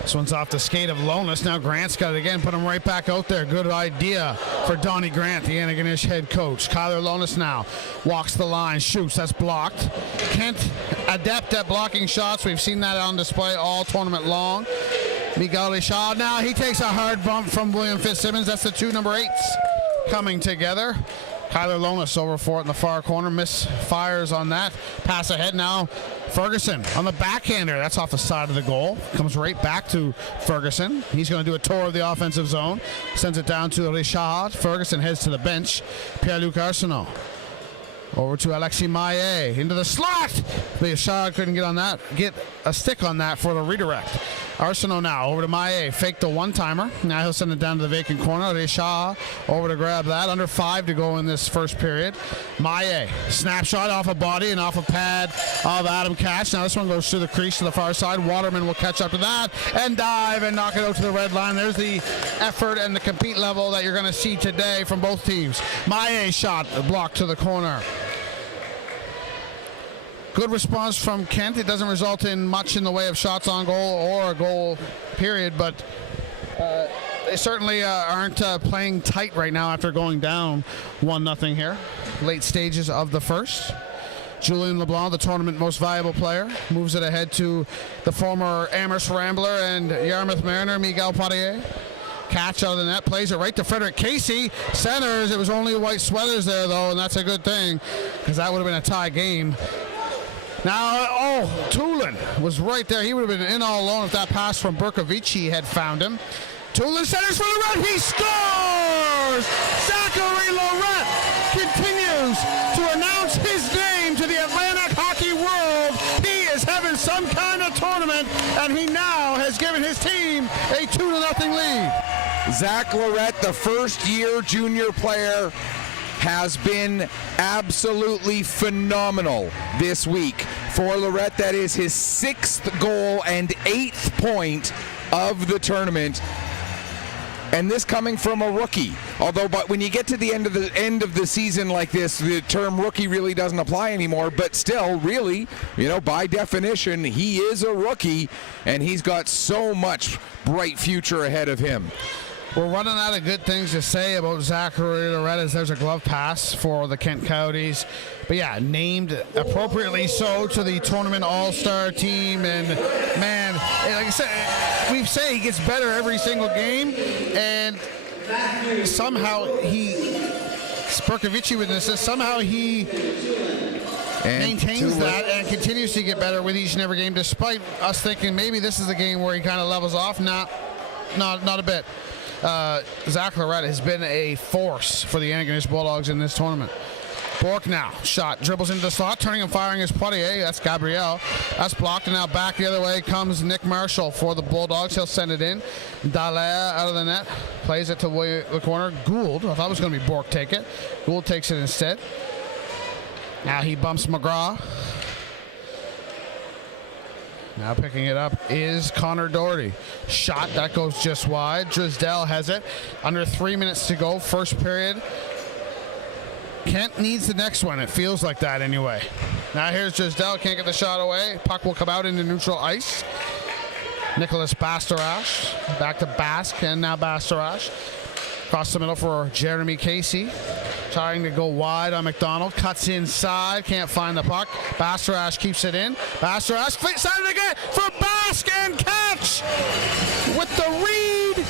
This one's off the skate of Lonis. Now Grant's got it again. Put him right back out there. Good idea for Donnie Grant, the Antigonish head coach. Kyler Lonis now walks the line, shoots. That's blocked. Kent adept at blocking shots. We've seen that on display all tournament long. Miguel Shaw now, he takes a hard bump from William Fitzsimmons. That's the two number 8s coming together. Kyler Lonis over for it in the far corner. Misfires on that. Pass ahead now. Ferguson on the backhander. That's off the side of the goal. Comes right back to Ferguson. He's going to do a tour of the offensive zone. Sends it down to Richard. Ferguson heads to the bench. Pierre-Luc Arsenault. Over to Alexis Maillet. Into the slot. Richard couldn't get a stick on that for the redirect. Arsenault now over to Maillet. Faked the one-timer. Now he'll send it down to the vacant corner. Richard over to grab that. Under 5 to go in this first period. Maillet. Snapshot off a body and off a pad of Adam Cash. Now this one goes through the crease to the far side. Waterman will catch up to that and dive and knock it out to the red line. There's the effort and the compete level that you're going to see today from both teams. Maillet shot blocked to the corner. Good response from Kent. It doesn't result in much in the way of shots on goal or a goal period, but they certainly aren't playing tight right now after going down 1-0 here. Late stages of the first. Julien LeBlanc, the tournament most valuable player, moves it ahead to the former Amherst Rambler and Yarmouth Mariner, Miguel Poirier. Catch out of the net, plays it right to Frederick Casey. Centers. It was only white sweaters there, though, and that's a good thing because that would have been a tie game. Now, Tulin was right there. He would have been in all alone if that pass from Burkovici had found him. Tulin centers for Lorette. He scores! Zachary Lorette continues to announce his name to the Atlantic hockey world. He is having some kind of tournament, and he now has given his team a 2-0 lead. Zach Lorette, the first-year junior player, has been absolutely phenomenal this week. For Lorette, that is his 6th goal and 8th point of the tournament. And this coming from a rookie. But when you get to the end of the season like this, the term rookie really doesn't apply anymore. But still, really, by definition, he is a rookie, and he's got so much bright future ahead of him. We're running out of good things to say about Zachary Lorette as there's a glove pass for the Kent Coyotes. But yeah, named appropriately so to the tournament all-star team. And man, like I said, we say he gets better every single game. And somehow Burkovici with this, somehow he maintains that and continues to get better with each and every game, despite us thinking maybe this is the game where he kind of levels off. Not a bit. Zach Lorette has been a force for the Antigonish Bulldogs in this tournament. Bork now, shot, dribbles into the slot, turning and firing his Poirier. That's Gabriel. That's blocked, and now back the other way comes Nick Marshall for the Bulldogs. He'll send it in. Dallaire out of the net, plays it to the corner. Gould, I thought it was going to be Bork take it. Gould takes it instead. Now he bumps McGraw. Now picking it up is Connor Doherty. Shot, that goes just wide. Drysdale has it. Under 3 minutes to go, first period. Kent needs the next one. It feels like that anyway. Now here's Drysdale, can't get the shot away. Puck will come out into neutral ice. Nicholas Bastarache, back to Basque, and now Bastarache. Across the middle for Jeremy Casey. Trying to go wide on McDonald. Cuts inside. Can't find the puck. Bastarache keeps it in. Bastarache flicks it again for Basque and catch! With the read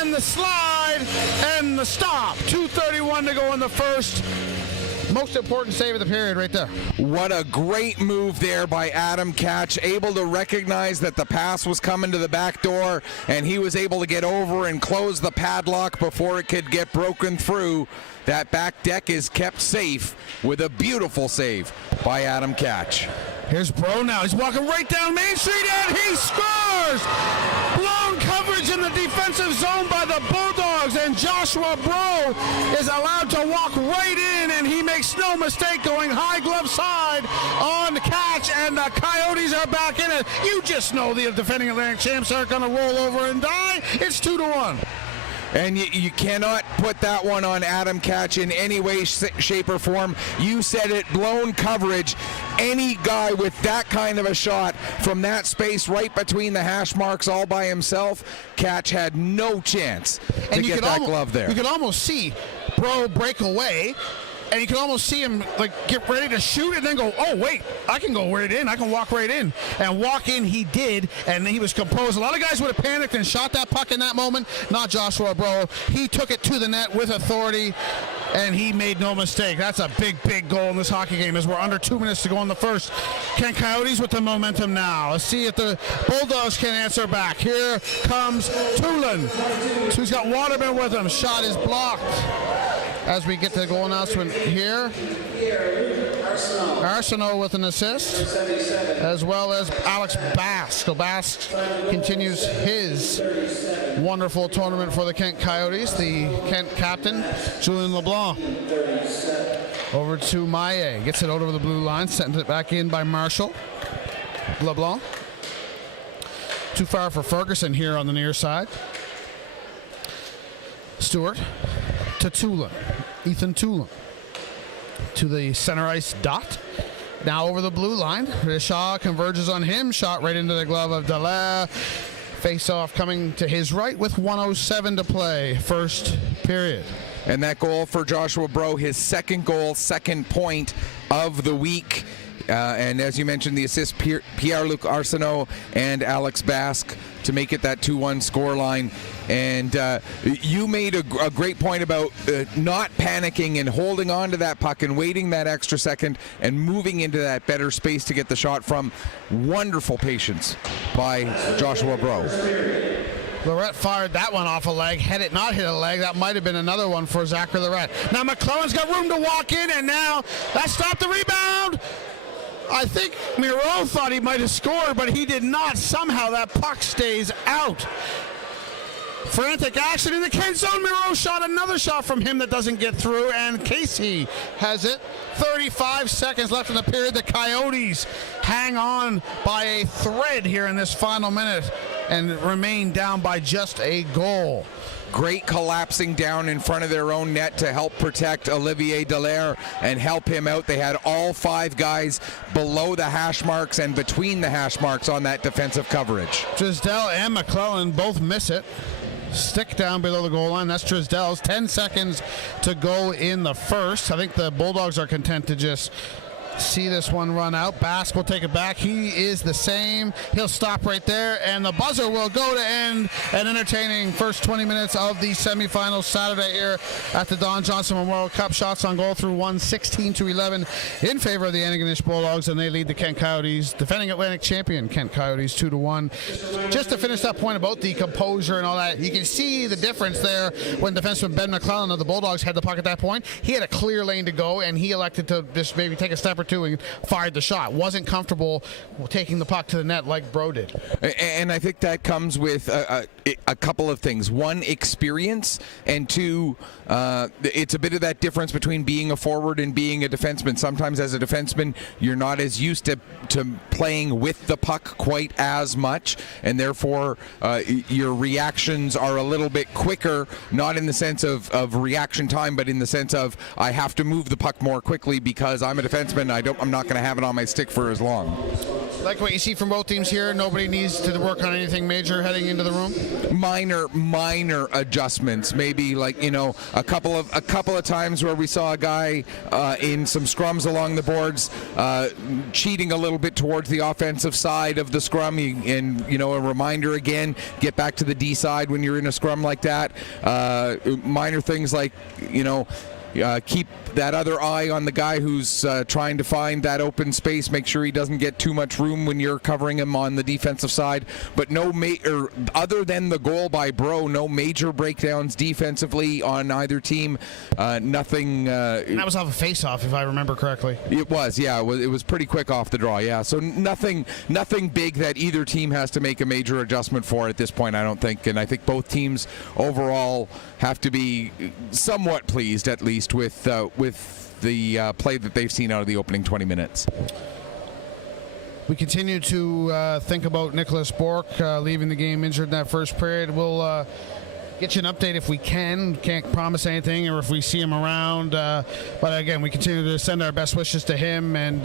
and the slide. side, and the stop. 2:31 to go in the first. Most important save of the period right there. What a great move there by Adam Catch, able to recognize that the pass was coming to the back door, and he was able to get over and close the padlock before it could get broken through. That back deck is kept safe with a beautiful save by Adam Catch. Here's Bro now. He's walking right down Main Street, and he scores! Blown coverage in the defensive zone by the Bulldogs, and Joshua Bro is allowed to walk right in, and he makes no mistake going high glove side on Catch, and the Coyotes are back in it. You just know the defending Atlantic champs aren't going to roll over and die. It's 2-1. And you cannot put that one on Adam Catch in any way, shape, or form. You said it, blown coverage. Any guy with that kind of a shot from that space right between the hash marks all by himself, Catch had no chance to get that glove there. You could almost see Bro break away, and you can almost see him like get ready to shoot and then go, oh wait, I can go right in, I can walk right in. And walk in he did, and he was composed. A lot of guys would have panicked and shot that puck in that moment. Not Joshua Bro. He took it to the net with authority, and he made no mistake. That's a big, big goal in this hockey game as we're under 2 minutes to go in the first. Kent Coyotes with the momentum now. Let's see if the Bulldogs can answer back. Here comes Tulin. Who's got Waterman with him. Shot is blocked. As we get to the goal announcement here, Arsenault with an assist, as well as Alex Bask. So Bask continues his wonderful tournament for the Kent Coyotes. The Kent captain, Julien LeBlanc. Over to Maillet. Gets it out over the blue line, sends it back in by Marshall. LeBlanc. Too far for Ferguson here on the near side. Stewart to Tulin. Ethan Tulin to the center ice dot. Now over the blue line. Shaw converges on him. Shot right into the glove of Dallaire. Face-off coming to his right with 1:07 to play. First period. And that goal for Joshua Bro, his second goal, second point of the week. And as you mentioned, the assist, Pierre-Luc Arsenault and Alex Bask to make it that 2-1 scoreline. And you made a great point about not panicking and holding on to that puck and waiting that extra second and moving into that better space to get the shot from. Wonderful patience by Joshua Bro. Lorette fired that one off a leg. Had it not hit a leg, that might have been another one for Zachary Lorette. Now McClellan's got room to walk in, and now that stopped the rebound. I think Munro thought he might have scored, but he did not. Somehow that puck stays out. Frantic action in the Kent zone. Munro shot another shot from him that doesn't get through, and Casey has it. 35 seconds left in the period. The Coyotes hang on by a thread here in this final minute and remain down by just a goal. Great collapsing down in front of their own net to help protect Olivier Dallaire and help him out. They had all 5 guys below the hash marks and between the hash marks on that defensive coverage. Drysdale and McClellan both miss it. Stick down below the goal line. That's Drysdale's. 10 seconds to go in the first. I think the Bulldogs are content to just see this one run out. Bask will take it back. He is the same. He'll stop right there, and the buzzer will go to end an entertaining first 20 minutes of the semifinals Saturday here at the Don Johnson Memorial Cup. Shots on goal through 16-11 in favor of the Antigonish Bulldogs, and they lead the Kent Coyotes, defending Atlantic champion Kent Coyotes, 2-1. Just to finish that point about the composure and all that, you can see the difference there when defenseman Ben McClellan of the Bulldogs had the puck at that point. He had a clear lane to go, and he elected to just maybe take a step or two and fired the shot. Wasn't comfortable taking the puck to the net like Bro did. And I think that comes with a couple of things. One, experience, and two, it's a bit of that difference between being a forward and being a defenseman. Sometimes as a defenseman, you're not as used to playing with the puck quite as much, and therefore your reactions are a little bit quicker, not in the sense of reaction time, but in the sense of I have to move the puck more quickly because I'm a defenseman. I'm not going to have it on my stick for as long. Like what you see from both teams here, nobody needs to work on anything major heading into the room. Minor adjustments, maybe like a couple of times where we saw a guy in some scrums along the boards cheating a little bit towards the offensive side of the scrum, and a reminder again, get back to the D side when you're in a scrum like that. Minor things like keep that other eye on the guy who's trying to find that open space. Make sure he doesn't get too much room when you're covering him on the defensive side. But other than the goal by Bro, no major breakdowns defensively on either team. Nothing. And that was off a face-off, if I remember correctly. It was, yeah. It was pretty quick off the draw, yeah. So nothing big that either team has to make a major adjustment for at this point, I don't think. And I think both teams overall have to be somewhat pleased, at least, with the play that they've seen out of the opening 20 minutes. We continue to think about Nicholas Bork leaving the game injured in that first period. We'll get you an update if we can. Can't promise anything, or if we see him around. But again, we continue to send our best wishes to him, and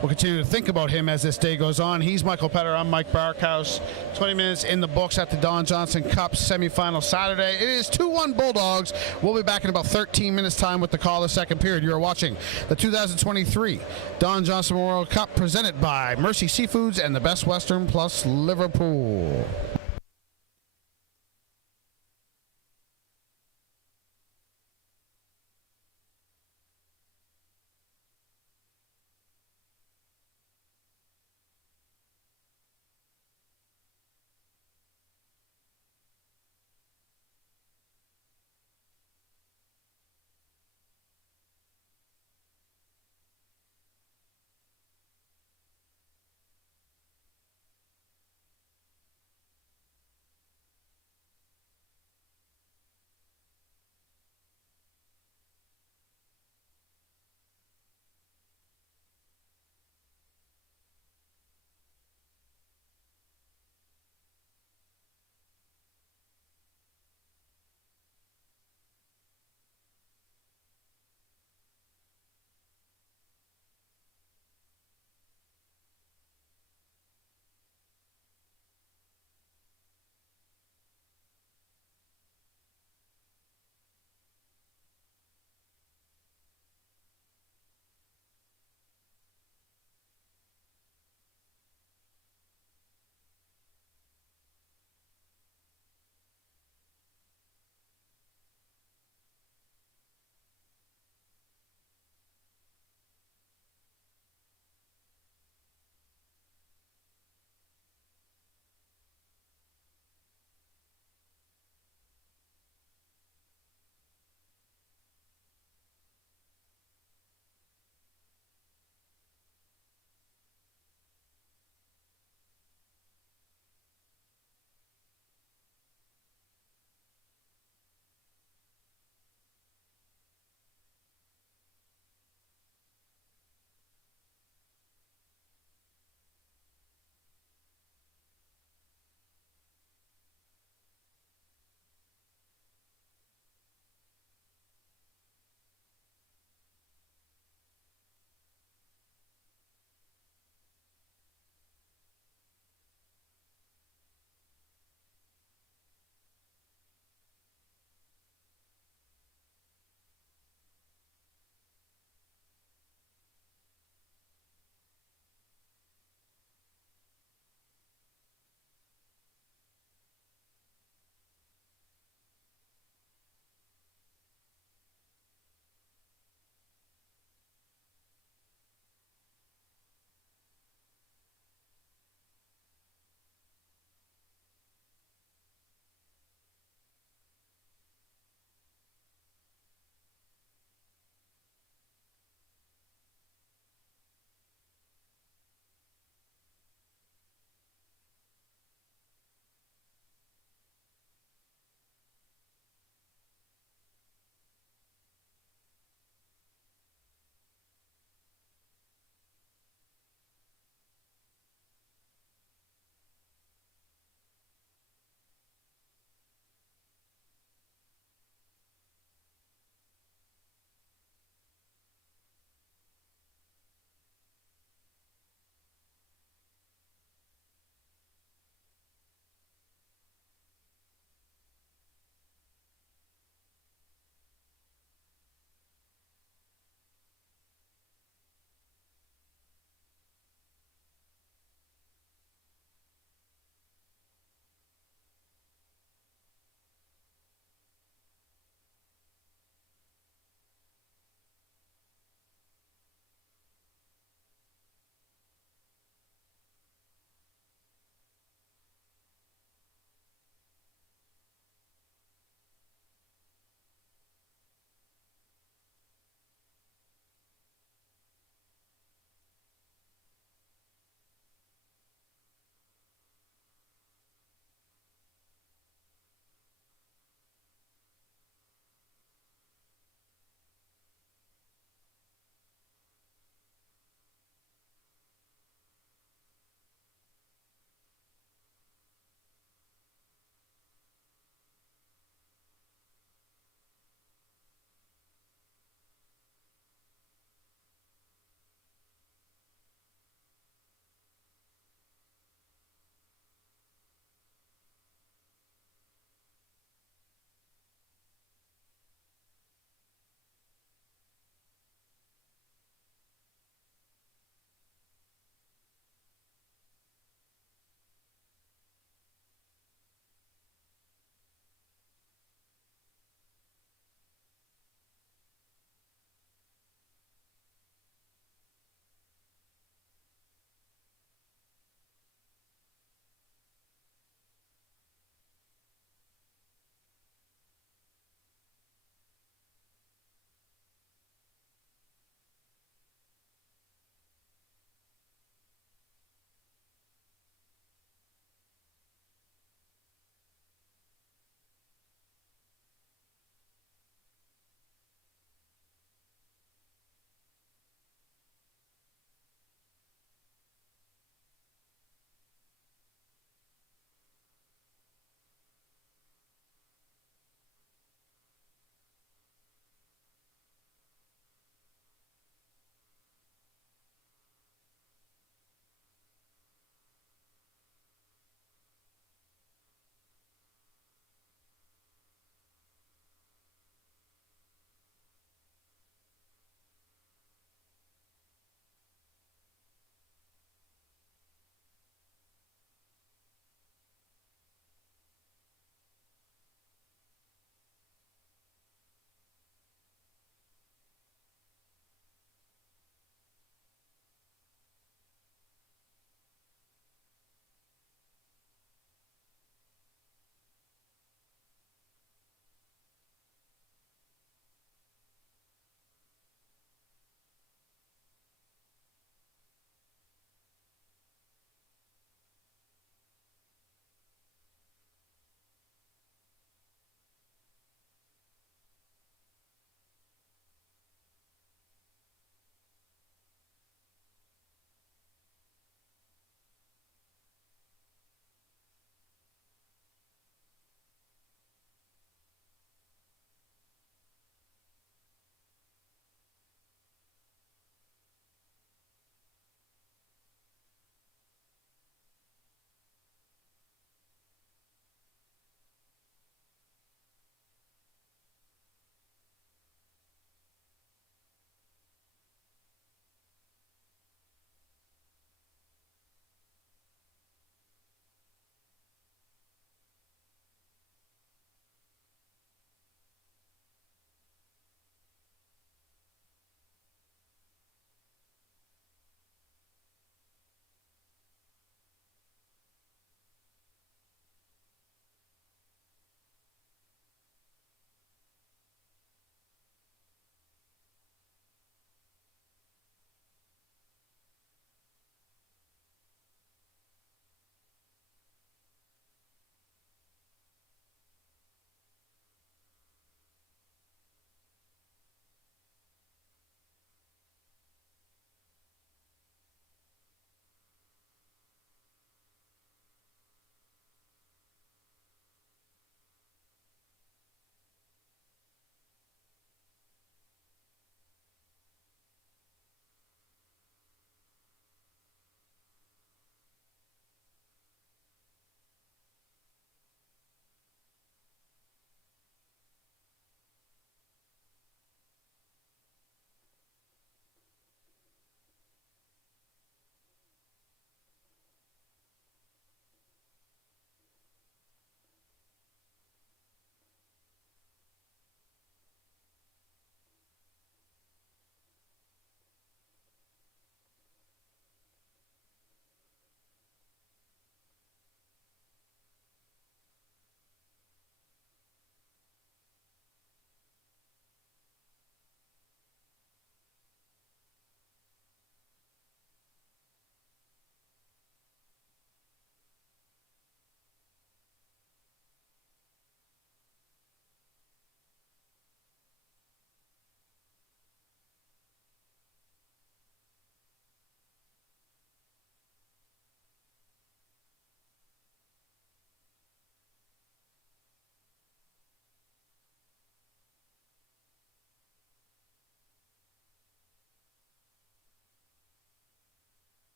we'll continue to think about him as this day goes on. He's Michael Petter. I'm Mike Barkhouse. 20 minutes in the books at the Don Johnson Cup semifinal Saturday. It is 2-1 Bulldogs. We'll be back in about 13 minutes time with the call of second period. You are watching the 2023 Don Johnson Memorial Cup presented by Mercy Seafoods and the Best Western Plus Liverpool.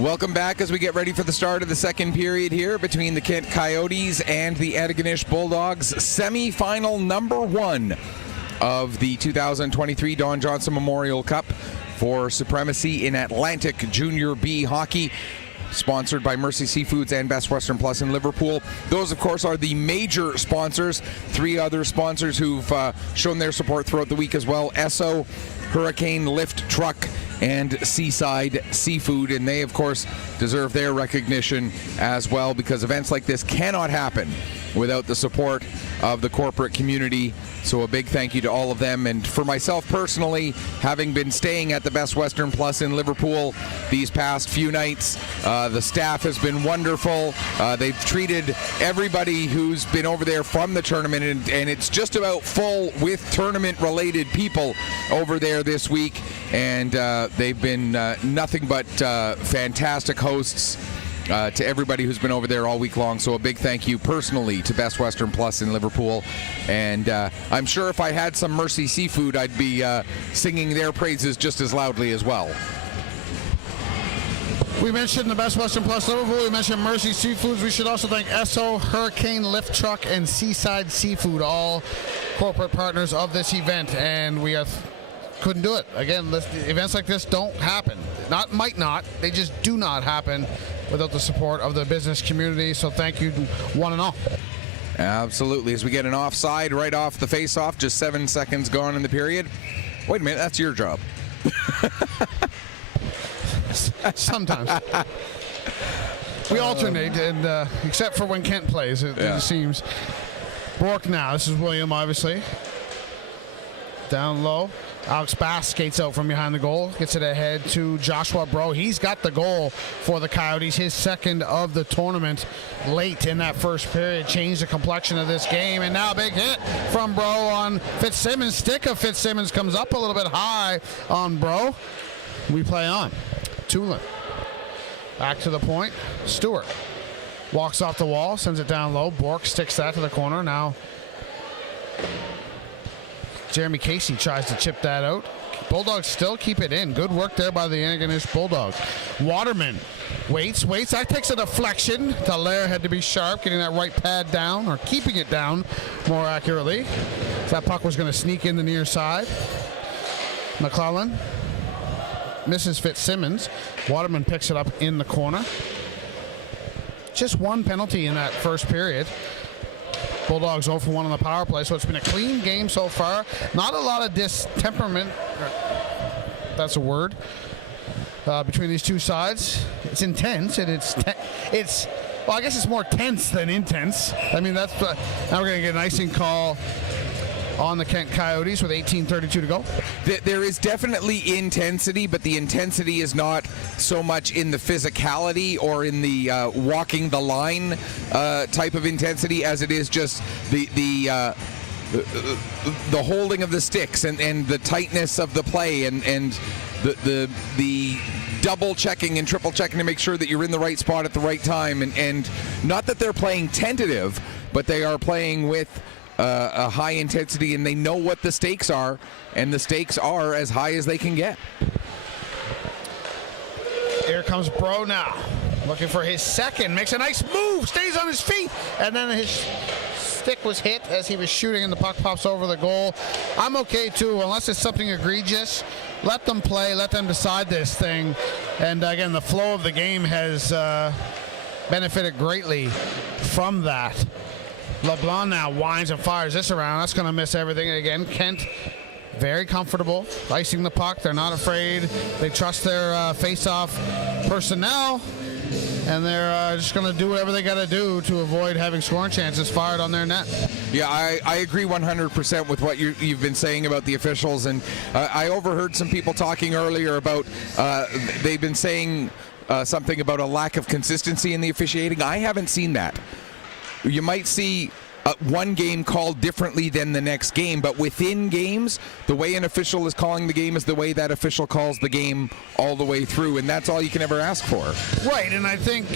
Welcome back as we get ready for the start of the second period here between the Kent Coyotes and the Antigonish Bulldogs. Semi-final number 1 of the 2023 Don Johnson Memorial Cup for supremacy in Atlantic Junior B hockey. Sponsored by Mercy Seafoods and Best Western Plus in Liverpool. Those, of course, are the major sponsors. 3 other sponsors who've shown their support throughout the week as well. Esso, Hurricane Lift Truck, and Seaside Seafood. And they, of course, deserve their recognition as well, because events like this cannot happen without the support of the corporate community. So a big thank you to all of them. And for myself personally, having been staying at the Best Western Plus in Liverpool these past few nights, the staff has been wonderful. They've treated everybody who's been over there from the tournament, and it's just about full with tournament-related people over there this week. And they've been nothing but fantastic hosts to everybody who's been over there all week long. So a big thank you personally to Best Western Plus in Liverpool. And I'm sure if I had some Mercy Seafood, I'd be singing their praises just as loudly as well. We mentioned the Best Western Plus Liverpool. We mentioned Mercy Seafoods. We should also thank Esso, Hurricane Lift Truck, and Seaside Seafood, all corporate partners of this event. And we couldn't do it. Again, events like this don't happen. Might not. They just do not happen without the support of the business community. So thank you, one and all. Absolutely. As we get an offside right off the face-off, just 7 seconds gone in the period. Wait a minute, that's your job. Sometimes. We alternate, and except for when Kent plays, it seems. Bork now. This is William, obviously. Down low. Alex Bass skates out from behind the goal, gets it ahead to Joshua Bro. He's got the goal for the Coyotes, his second of the tournament late in that first period. Changed the complexion of this game, and now a big hit from Bro on Fitzsimmons. Stick of Fitzsimmons comes up a little bit high on Bro. We play on. Tulin. Back to the point. Stewart walks off the wall, sends it down low. Bork sticks that to the corner. Now Jeremy Casey tries to chip that out. Bulldogs still keep it in. Good work there by the Antigonish Bulldogs. Waterman waits. That takes a deflection. Dallaire had to be sharp, getting that right pad down, or keeping it down more accurately. That puck was going to sneak in the near side. McClellan misses Fitzsimmons. Waterman picks it up in the corner. Just one penalty in that first period. Bulldogs 0 for 1 on the power play, so it's been a clean game so far. Not a lot of distemperament, that's a word, between these two sides. It's intense, and it's well, I guess it's more tense than intense. I mean, that's now we're going to get an icing call on the Kent Coyotes with 18:32 to go. There is definitely intensity, but the intensity is not so much in the physicality or in the walking the line type of intensity as it is just the holding of the sticks and the tightness of the play and the double checking and triple checking to make sure that you're in the right spot at the right time, and not that they're playing tentative, but they are playing with a high intensity, and they know what the stakes are, and the stakes are as high as they can get. Here comes Bro now, looking for his second, makes a nice move, stays on his feet, and then his stick was hit as he was shooting, and the puck pops over the goal. I'm okay too, unless it's something egregious. Let them play, let them decide this thing, and again, the flow of the game has benefited greatly from that. LeBlanc now winds and fires this around. That's going to miss everything. Again, Kent very comfortable icing the puck. They're not afraid. They trust their face-off personnel, and they're just going to do whatever they got to do to avoid having scoring chances fired on their net. Yeah, I agree 100% with what you've been saying about the officials, and I overheard some people talking earlier about they've been saying something about a lack of consistency in the officiating. I haven't seen that. You might see one game called differently than the next game, but within games, the way an official is calling the game is the way that official calls the game all the way through, and that's all you can ever ask for. Right, and I think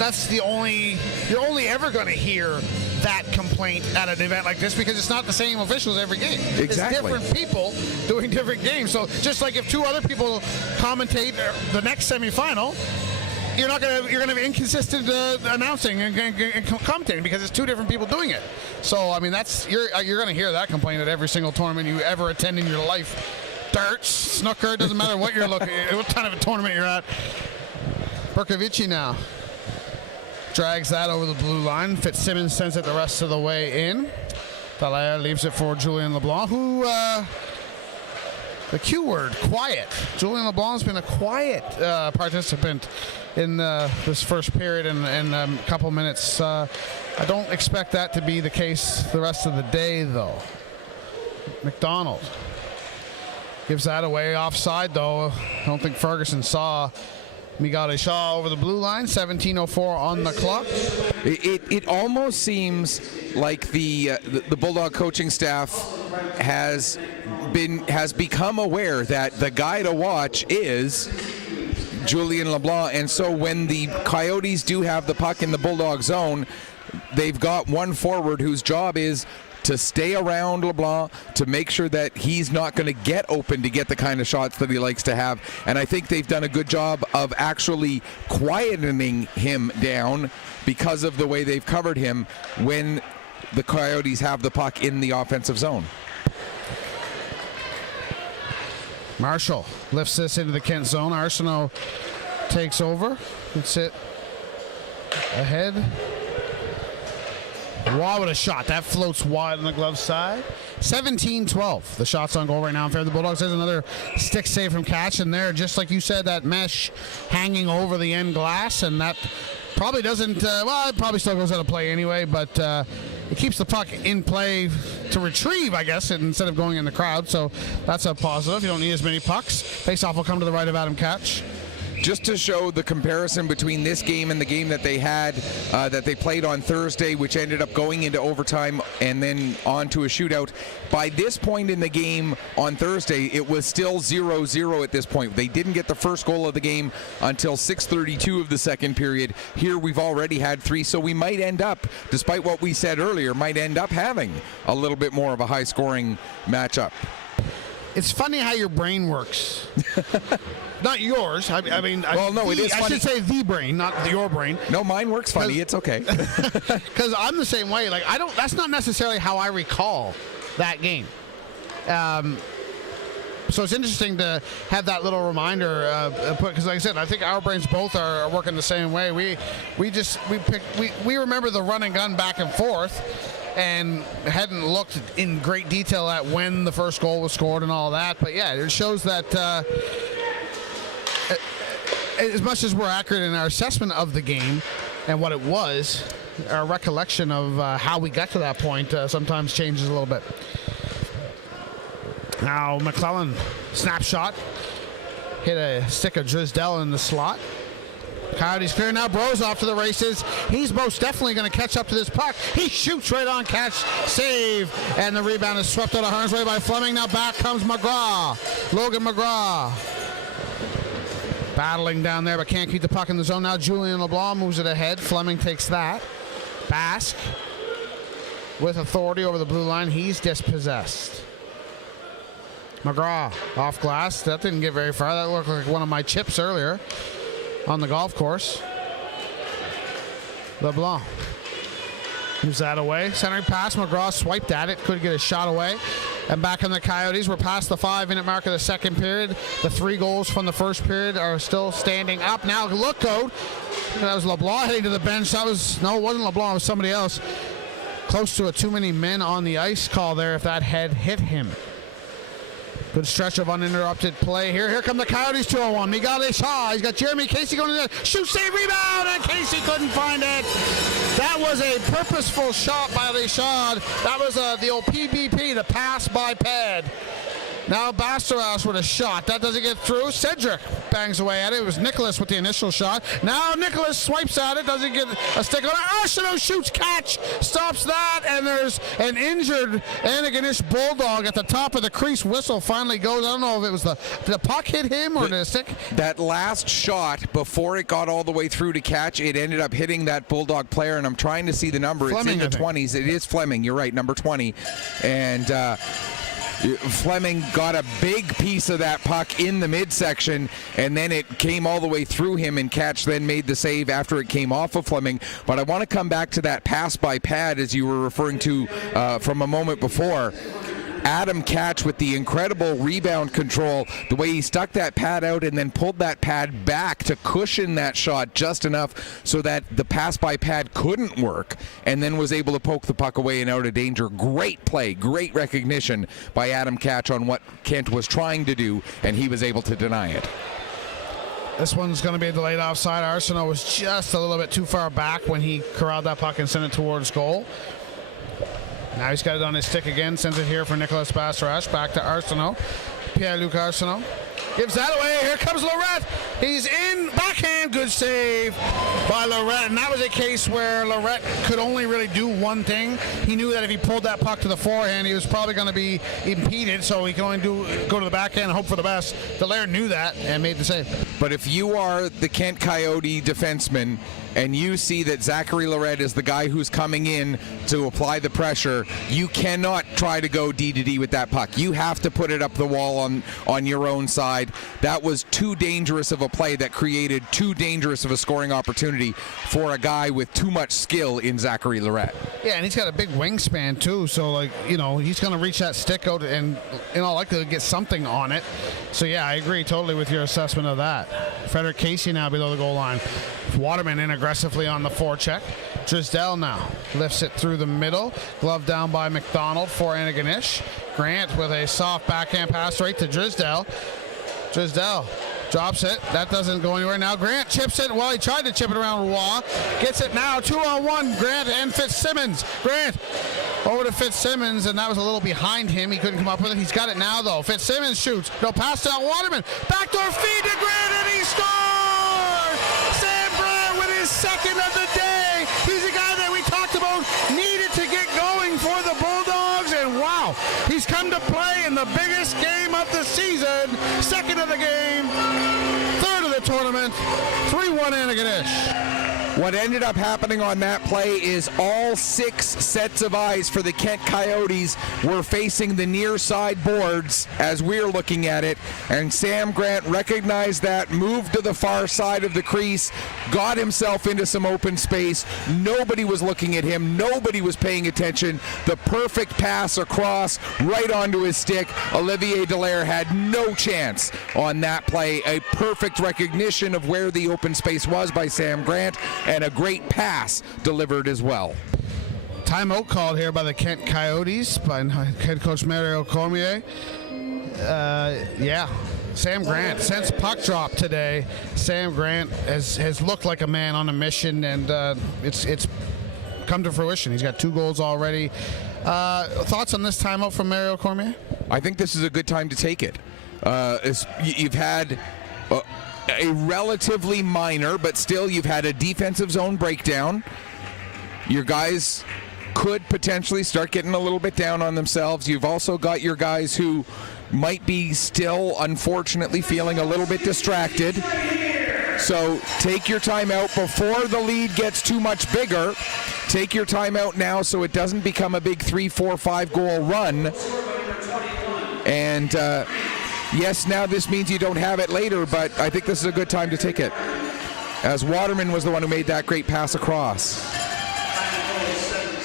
that's the only, you're only ever going to hear that complaint at an event like this because it's not the same officials every game. Exactly. It's different people doing different games. So just like if two other people commentate the next semifinal, you're gonna be inconsistent announcing and commentating because it's two different people doing it. So I mean you're gonna hear that complaint at every single tournament you ever attend in your life. Darts, snooker, doesn't matter what you're looking at, what kind of a tournament you're at. Berkovici now drags that over the blue line. Fitzsimmons sends it the rest of the way in. Dallaire leaves it for Julien LeBlanc, who, the Q word, quiet. Julien LeBlanc's been a quiet participant in this first period and a couple minutes. I don't expect that to be the case the rest of the day, though. McDonald gives that away offside, though. I don't think Ferguson saw Miguel Shaw over the blue line. 17:04 on the clock. It almost seems like the Bulldog coaching staff has become aware that the guy to watch is Julien LeBlanc, and so when the Coyotes do have the puck in the Bulldog zone, they've got one forward whose job is to stay around LeBlanc, to make sure that he's not going to get open to get the kind of shots that he likes to have. And I think they've done a good job of actually quietening him down because of the way they've covered him when the Coyotes have the puck in the offensive zone. Marshall lifts this into the Kent zone. Arsenault takes over. That's it. Ahead. Wow, what a shot. That floats wide on the glove side. 17-12. The shot's on goal right now in favor of the Bulldogs. There's another stick save from Catch, and there, just like you said, that mesh hanging over the end glass, and that probably doesn't, well, it probably still goes out of play anyway, but it keeps the puck in play to retrieve, I guess, instead of going in the crowd, so that's a positive. You don't need as many pucks. Face-off will come to the right of Adam Catch. Just to show the comparison between this game and the game that they had, that they played on Thursday, which ended up going into overtime and then on to a shootout. By this point in the game on Thursday, it was still 0-0 at this point. They didn't get the first goal of the game until 6:32 of the second period. Here we've already had 3, so we might end up, despite what we said earlier, might end up having a little bit more of a high-scoring matchup. It's funny how your brain works. Not yours. I mean, well, no, it is funny. I should say the brain, not your brain. No, mine works funny. It's okay. Because I'm the same way. Like, that's not necessarily how I recall that game. So it's interesting to have that little reminder put, because like I said, I think our brains both are working the same way. We remember the run and gun back and forth, and hadn't looked in great detail at when the first goal was scored and all that. But yeah, it shows that as much as we're accurate in our assessment of the game and what it was, our recollection of how we got to that point sometimes changes a little bit. Now McClellan, snapshot, hit a stick of Drisdell in the slot. Coyotes clear now. Bros off to the races. He's most definitely going to catch up to this puck. He shoots right on Catch. Save. And the rebound is swept out of harm's way by Fleming. Now back comes McGraw. Logan McGraw. Battling down there, but can't keep the puck in the zone. Now Julien LeBlanc moves it ahead. Fleming takes that. Basque with authority over the blue line. He's dispossessed. McGraw off glass. That didn't get very far. That looked like one of my chips earlier on the golf course. LeBlanc moves that away. Centering pass. McGraw swiped at it. Couldn't get a shot away. And back on the Coyotes. We're past the 5-minute mark of the second period. The 3 goals from the first period are still standing up. Now look out. That was LeBlanc heading to the bench. That was, no, it wasn't LeBlanc. It was somebody else. Close to a too many men on the ice call there if that had hit him. Good stretch of uninterrupted play here. Here come the Coyotes 2-on-1. Miguel Shaw. He's got Jeremy Casey going in there. Shoot, save, rebound, and Casey couldn't find it. That was a purposeful shot by Shaw. That was the old PBP, the pass by pad. Now Bastoras with a shot. That doesn't get through. Cedric bangs away at it. It was Nicholas with the initial shot. Now Nicholas swipes at it. Doesn't get a stick on it. Arsenault shoots, catch, stops that, and there's an injured Antigonish Bulldog at the top of the crease. Whistle finally goes. I don't know if it was did the puck hit him or did it stick? That last shot, before it got all the way through to catch, it ended up hitting that Bulldog player, and I'm trying to see the number. Fleming, it's in the 20s. It is Fleming. You're right, number 20. And Fleming got a big piece of that puck in the midsection, and then it came all the way through him, and Catch then made the save after it came off of Fleming. But I want to come back to that pass by pad, as you were referring to from a moment before. Adam Catch with the incredible rebound control, the way he stuck that pad out and then pulled that pad back to cushion that shot just enough so that the pass by pad couldn't work, and then was able to poke the puck away and out of danger. Great play, great recognition by Adam Catch on what Kent was trying to do, and he was able to deny it. This one's going to be a delayed offside. Arsenault was just a little bit too far back when he corralled that puck and sent it towards goal. Now he's got it on his stick again, sends it here for Nicholas Bastoras, back to Arsenault. Pierre-Luc Arsenault gives that away. Here comes Lorette. He's in, backhand, good save by Lorette. And that was a case where Lorette could only really do one thing. He knew that if he pulled that puck to the forehand, he was probably going to be impeded, so he can only go to the backhand and hope for the best. Dallaire knew that and made the save. But if you are the Kent Coyote defenseman and you see that Zachary Lorette is the guy who's coming in to apply the pressure, you cannot try to go D-to-D with that puck. You have to put it up the wall on your own side. That was too dangerous of a play that created too dangerous of a scoring opportunity for a guy with too much skill in Zachary Lorette. Yeah, and he's got a big wingspan too, so he's going to reach that stick out and likely get something on it. So yeah, I agree totally with your assessment of that. Frederick Casey now below the goal line. Waterman in aggressively on the forecheck. Drysdale now lifts it through the middle. Glove down by McDonald for Antigonish. Grant with a soft backhand pass right to Drysdale. Drysdale drops it. That doesn't go anywhere. Now Grant chips it. Well, he tried to chip it around Roy. Gets it now. 2-on-1. Grant and Fitzsimmons. Grant over to Fitzsimmons, and that was a little behind him. He couldn't come up with it. He's got it now, though. Fitzsimmons shoots. No, pass down Waterman. Backdoor feed to Grant, and he scores! Sam Grant with his second of the day. He's a guy that we talked about needed to get going for the Bulldogs, and wow, he's come to play in the biggest game of the season. Second of the game, third of the tournament, 3-1 Antigonish. What ended up happening on that play is all 6 sets of eyes for the Kent Coyotes were facing the near side boards as we're looking at it, and Sam Grant recognized that, moved to the far side of the crease, got himself into some open space. Nobody was looking at him. Nobody was paying attention. The perfect pass across right onto his stick. Olivier Dallaire had no chance on that play. A perfect recognition of where the open space was by Sam Grant, and a great pass delivered as well. Timeout called here by the Kent Coyotes by head coach Mario Cormier. Sam Grant, since puck drop today, Sam Grant has looked like a man on a mission, and it's come to fruition. He's got 2 goals already. Thoughts on this timeout from Mario Cormier? I think this is a good time to take it. You've had a relatively minor, but still you've had a defensive zone breakdown. Your guys could potentially start getting a little bit down on themselves. You've also got your guys who might be still, unfortunately, feeling a little bit distracted. So take your time out before the lead gets too much bigger. Take your time out now so it doesn't become a big 3, 4, 5 goal run. And yes, now this means you don't have it later, but I think this is a good time to take it, as Waterman was the one who made that great pass across.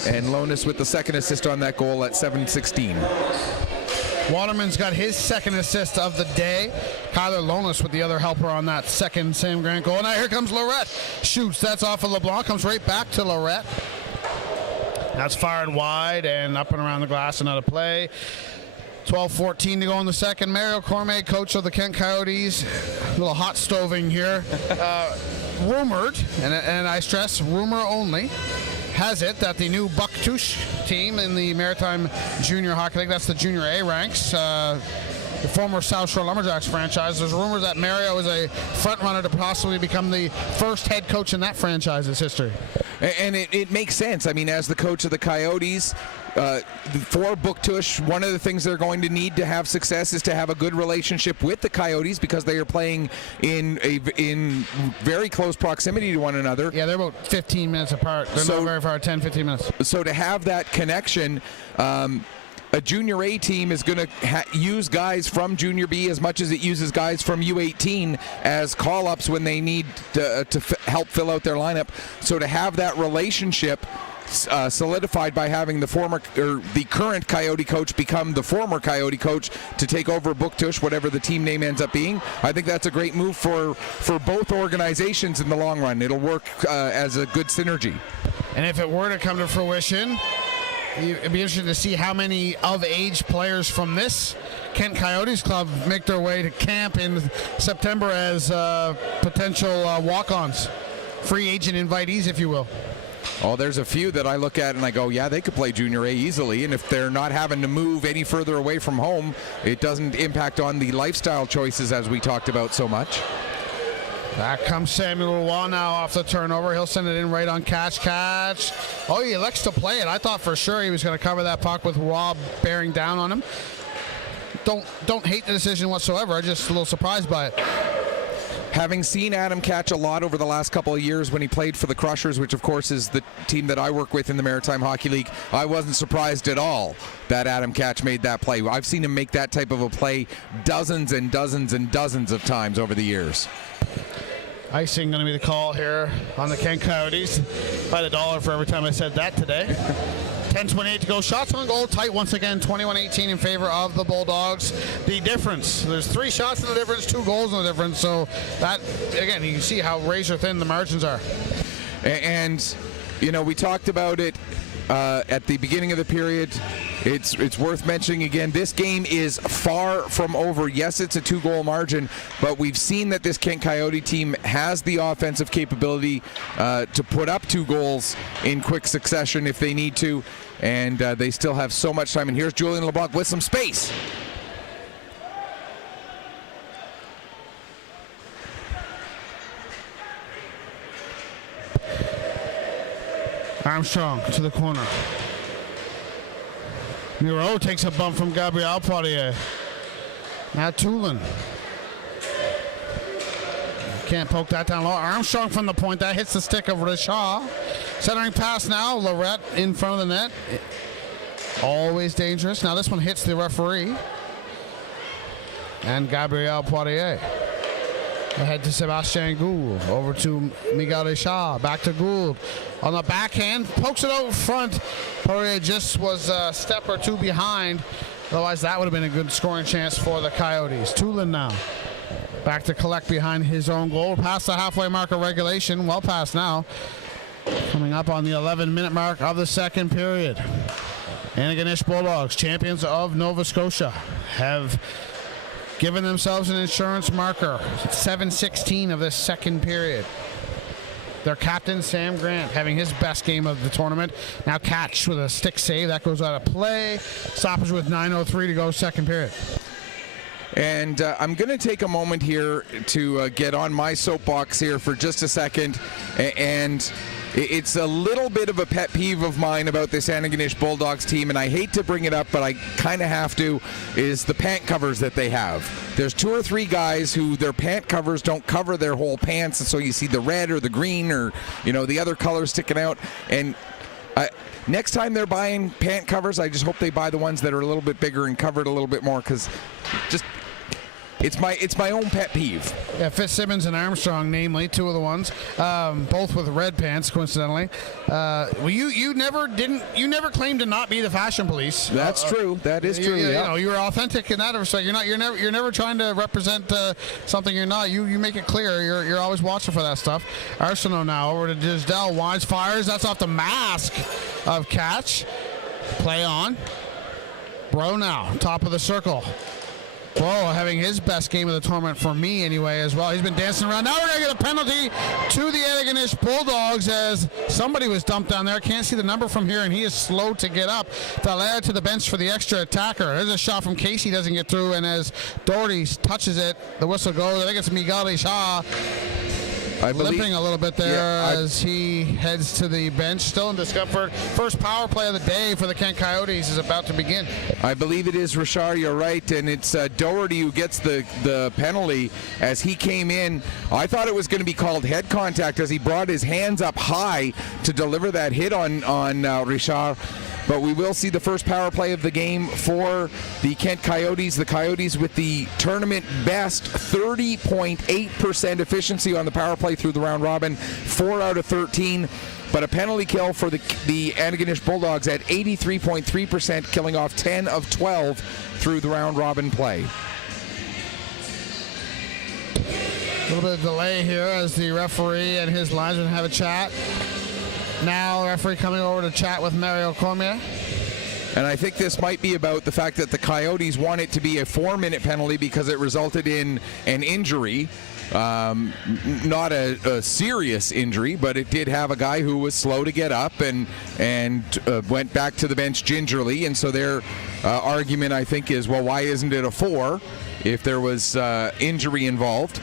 And Lonis with the second assist on that goal at 7:16. Waterman's got his second assist of the day. Kyler Lonis with the other helper on that second Sam Grant goal. Now here comes Lorette. Shoots. That's off of LeBlanc. Comes right back to Lorette. That's fired wide and up and around the glass. Another play. 12:14 to go in the second. Mario Cormier, coach of the Kent Coyotes. A little hot stoving here. Rumored, and I stress rumor only, has it that the new Buck-Touche team in the Maritime Junior Hockey League, that's the Junior A ranks, the former South Shore Lumberjacks franchise. There's rumors that Mario is a front runner to possibly become the first head coach in that franchise's history. And it makes sense. I mean, as the coach of the Coyotes, for Buktush, one of the things they're going to need to have success is to have a good relationship with the Coyotes, because they are playing in very close proximity to one another. Yeah, they're about 15 minutes apart. They're not very far, 10, 15 minutes. So to have that connection, a Junior A team is going to use guys from Junior B as much as it uses guys from U18 as call-ups when they need to help fill out their lineup. So to have that relationship solidified by having the current Coyote coach become the former Coyote coach to take over Buktush, whatever the team name ends up being, I think that's a great move for both organizations in the long run. It'll work as a good synergy. And if it were to come to fruition, it'd be interesting to see how many of-age players from this Kent Coyotes club make their way to camp in September as potential walk-ons, free agent invitees, if you will. Oh, there's a few that I look at and I go, yeah, they could play Junior A easily, and if they're not having to move any further away from home, it doesn't impact on the lifestyle choices as we talked about so much. Back comes Samuel Wall now off the turnover. He'll send it in right on catch. Oh, he elects to play it. I thought for sure he was going to cover that puck with Rob bearing down on him. Don't hate the decision whatsoever. I'm just a little surprised by it. Having seen Adam catch a lot over the last couple of years when he played for the Crushers, which of course is the team that I work with in the Maritime Hockey League, I wasn't surprised at all that Adam Catch made that play. I've seen him make that type of a play dozens and dozens and dozens of times over the years. Icing going to be the call here on the Kent Coyotes. By the dollar for every time I said that today. 10:28 to go. Shots on goal tight once again. 21-18 in favor of the Bulldogs. The difference, there's 3 shots in the difference, 2 goals in the difference. So that, again, you can see how razor thin the margins are. And, you know, we talked about it at the beginning of the period. It's worth mentioning again, this game is far from over. Yes, it's a 2-goal margin, but we've seen that this Kent Coyote team has the offensive capability to put up 2 goals in quick succession if they need to, and they still have so much time. And here's Julian LeBlanc with some space. Armstrong to the corner. Munro takes a bump from Gabriel Poirier. Now Tulin. Can't poke that down low. Armstrong from the point. That hits the stick of Rishaw. Centering pass now. Lorette in front of the net. Always dangerous. Now this one hits the referee. And Gabriel Poirier. Ahead to Sebastien Gould. Over to Miguel Rishaw. Back to Gould. On the backhand. Pokes it out front. Poirier just was a step or 2 behind. Otherwise, that would have been a good scoring chance for the Coyotes. Tulin now. Back to collect behind his own goal. Past the halfway mark of regulation. Well past now. Coming up on the 11-minute mark of the second period. Antigonish Bulldogs, champions of Nova Scotia, have given themselves an insurance marker. 7:16 of this second period. Their captain, Sam Grant, having his best game of the tournament. Now Catch with a stick save. That goes out of play. Stoppage with 9:03 to go, second period. And I'm going to take a moment here to get on my soapbox here for just a second. And it's a little bit of a pet peeve of mine about this Antigonish Bulldogs team, and I hate to bring it up, but I kind of have to, is the pant covers that they have. There's 2 or 3 guys who their pant covers don't cover their whole pants, and so you see the red or the green or, you know, the other colors sticking out. And next time they're buying pant covers, I just hope they buy the ones that are a little bit bigger and covered a little bit more, because just it's my own pet peeve. Yeah, Fitzsimmons and Armstrong, namely, 2 of the ones, both with red pants, coincidentally. Well, you never claimed to not be the fashion police. That's true. That is true. You know, you were authentic in that respect. You're never trying to represent something you're not. You make it clear. You're always watching for that stuff. Arsenault now over to Disdell. Wise fires. That's off the mask of Catch. Play on. Bro now, top of the circle. Bro having his best game of the tournament for me anyway as well. He's been dancing around. Now we're going to get a penalty to the Antigonish Bulldogs as somebody was dumped down there. Can't see the number from here, and he is slow to get up. Dallaire to the bench for the extra attacker. There's a shot from Casey, doesn't get through, and as Doherty touches it, the whistle goes. I think it's Miguel Shaw. Limping a little bit there as he heads to the bench, still in discomfort. First power play of the day for the Kent Coyotes is about to begin. I believe it is Richard, you're right, and it's Doherty who gets the penalty as he came in. I thought it was going to be called head contact as he brought his hands up high to deliver that hit on Richard. But we will see the first power play of the game for the Kent Coyotes. The Coyotes with the tournament best 30.8% efficiency on the power play through the round robin, 4 out of 13. But a penalty kill for the Antigonish Bulldogs at 83.3%, killing off 10 of 12 through the round robin play. A little bit of delay here as the referee and his linesman have a chat. Now the referee coming over to chat with Mario Cormier. And I think this might be about the fact that the Coyotes want it to be a 4-minute penalty because it resulted in an injury. Not a serious injury, but it did have a guy who was slow to get up and went back to the bench gingerly. And so their argument, I think, is, well, why isn't it a 4 if there was injury involved?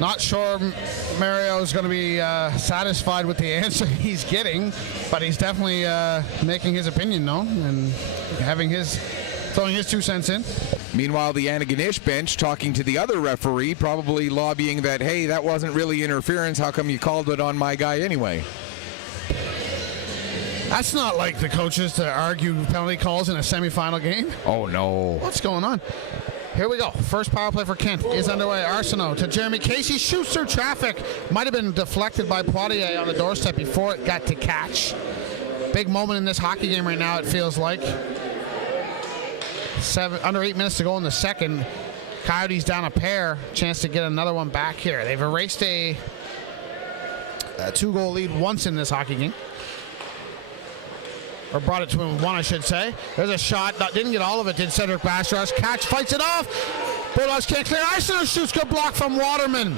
Not sure Mario is going to be satisfied with the answer he's getting, but he's definitely making his opinion known and throwing his 2 cents in. Meanwhile, the Antigonish bench talking to the other referee, probably lobbying that, hey, that wasn't really interference. How come you called it on my guy anyway? That's not like the coaches to argue penalty calls in a semifinal game. Oh, no. What's going on? Here we go. First power play for Kent is underway. Arsenault to Jeremy Casey. Shoots through traffic. Might have been deflected by Poitier on the doorstep before it got to catch. Big moment in this hockey game right now, it feels like. Under 8 minutes to go in the second. Coyotes down a pair. Chance to get another one back here. They've erased a 2-goal lead once in this hockey game. Or brought it to him one, I should say. There's a shot. Didn't get all of it, did Cedric Bastaras. Catch, fights it off. Bulldogs can't clear. Arsenault shoots, good block from Waterman.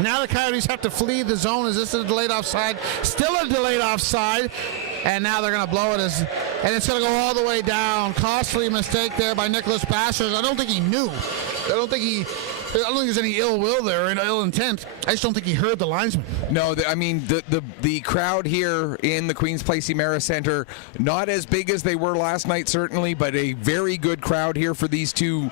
Now the Coyotes have to flee the zone. Is this a delayed offside? Still a delayed offside. And now they're going to blow it, and it's going to go all the way down. Costly mistake there by Nicholas Bastaras. I don't think he knew. I don't think there's any ill will there, or ill intent. I just don't think he heard the linesman. No, I mean, the crowd here in the Queens Place Emera Center, not as big as they were last night, certainly, but a very good crowd here for these two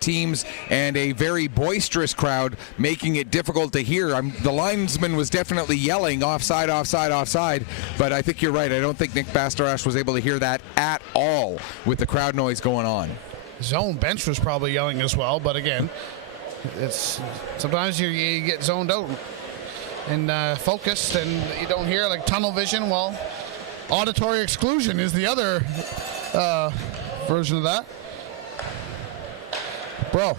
teams, and a very boisterous crowd, making it difficult to hear. The linesman was definitely yelling, offside, offside, offside, but I think you're right. I don't think Nick Bastaras was able to hear that at all with the crowd noise going on. His own bench was probably yelling as well, but again, it's sometimes you get zoned out and focused and you don't hear, like tunnel vision. Well, auditory exclusion is the other version of that. Bro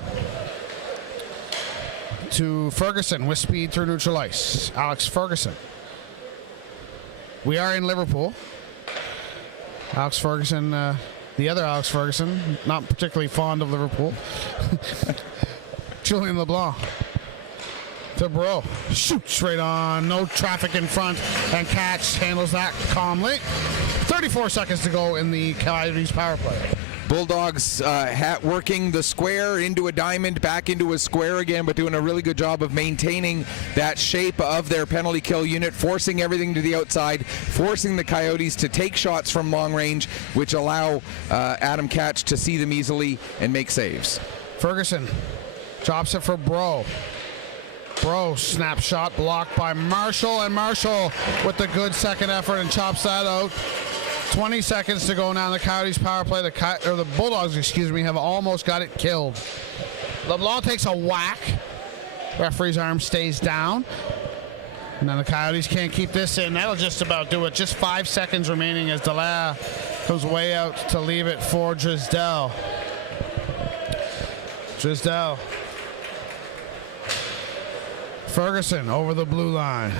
to Ferguson with speed through neutral ice. Alex Ferguson. We are in Liverpool. Alex Ferguson, the other Alex Ferguson, not particularly fond of Liverpool. Julian LeBlanc to Bro. Shoots right on. No traffic in front. And Catch handles that calmly. 34 seconds to go in the Coyotes power play. Bulldogs working the square into a diamond, back into a square again, but doing a really good job of maintaining that shape of their penalty kill unit, forcing everything to the outside, forcing the Coyotes to take shots from long range, which allow Adam Catch to see them easily and make saves. Ferguson drops it for Bro. Bro, snapshot blocked by Marshall, and Marshall with the good second effort and chops that out. 20 seconds to go now in the Coyotes power play. The Bulldogs, have almost got it killed. LeBlanc takes a whack. Referee's arm stays down. And then the Coyotes can't keep this in. That'll just about do it. Just 5 seconds remaining as Dallaire comes way out to leave it for Drysdale. Ferguson over the blue line.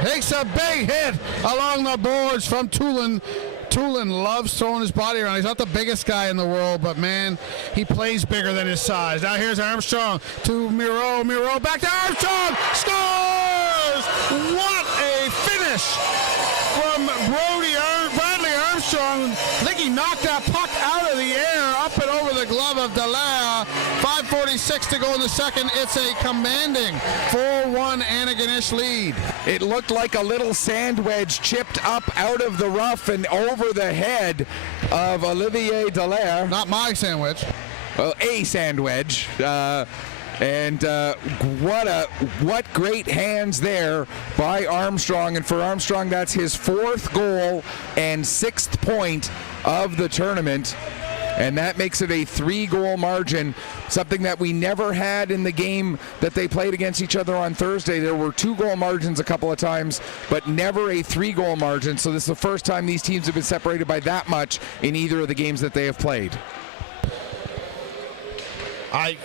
Takes a big hit along the boards from Tulin. Tulin loves throwing his body around. He's not the biggest guy in the world, but man, he plays bigger than his size. Now here's Armstrong to Munro. Munro back to Armstrong. Scores! What a finish from Bradley Armstrong. I think he knocked that puck out of the air, up and over the glove of Dallaire. 5:46 to go in the second. It's a commanding 4-1 Antigonish lead. It looked like a little sand wedge chipped up out of the rough and over the head of Olivier Dallaire. Not my sandwich. Well, a sand wedge. What great hands there by Armstrong. And for Armstrong, that's his 4th goal and 6th point of the tournament. And that makes it a 3-goal margin, something that we never had in the game that they played against each other on Thursday. There were 2-goal margins a couple of times, but never a 3-goal margin. So this is the first time these teams have been separated by that much in either of the games that they have played. I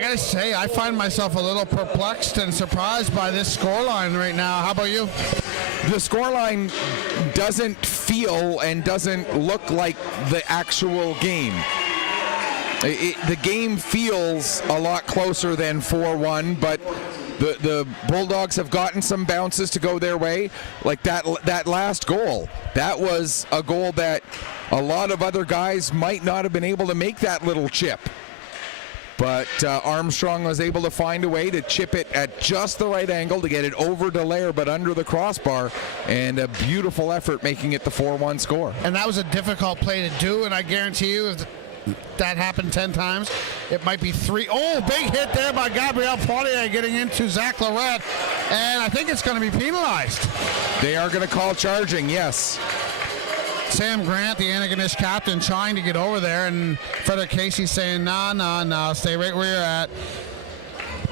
gotta say, I find myself a little perplexed and surprised by this scoreline right now. How about you? The scoreline doesn't feel and doesn't look like the actual game. The game feels a lot closer than 4-1, but the Bulldogs have gotten some bounces to go their way. Like that last goal, that was a goal that a lot of other guys might not have been able to make that little chip. But Armstrong was able to find a way to chip it at just the right angle to get it over Dallaire, but under the crossbar, and a beautiful effort making it the 4-1 score. And that was a difficult play to do, and I guarantee you if that happened 10 times, it might be 3. Oh, big hit there by Gabriel Poirier getting into Zach Lorette, and I think it's going to be penalized. They are going to call charging, yes. Sam Grant, the Antigonish captain, trying to get over there, and Frederick Casey saying, no, stay right where you're at.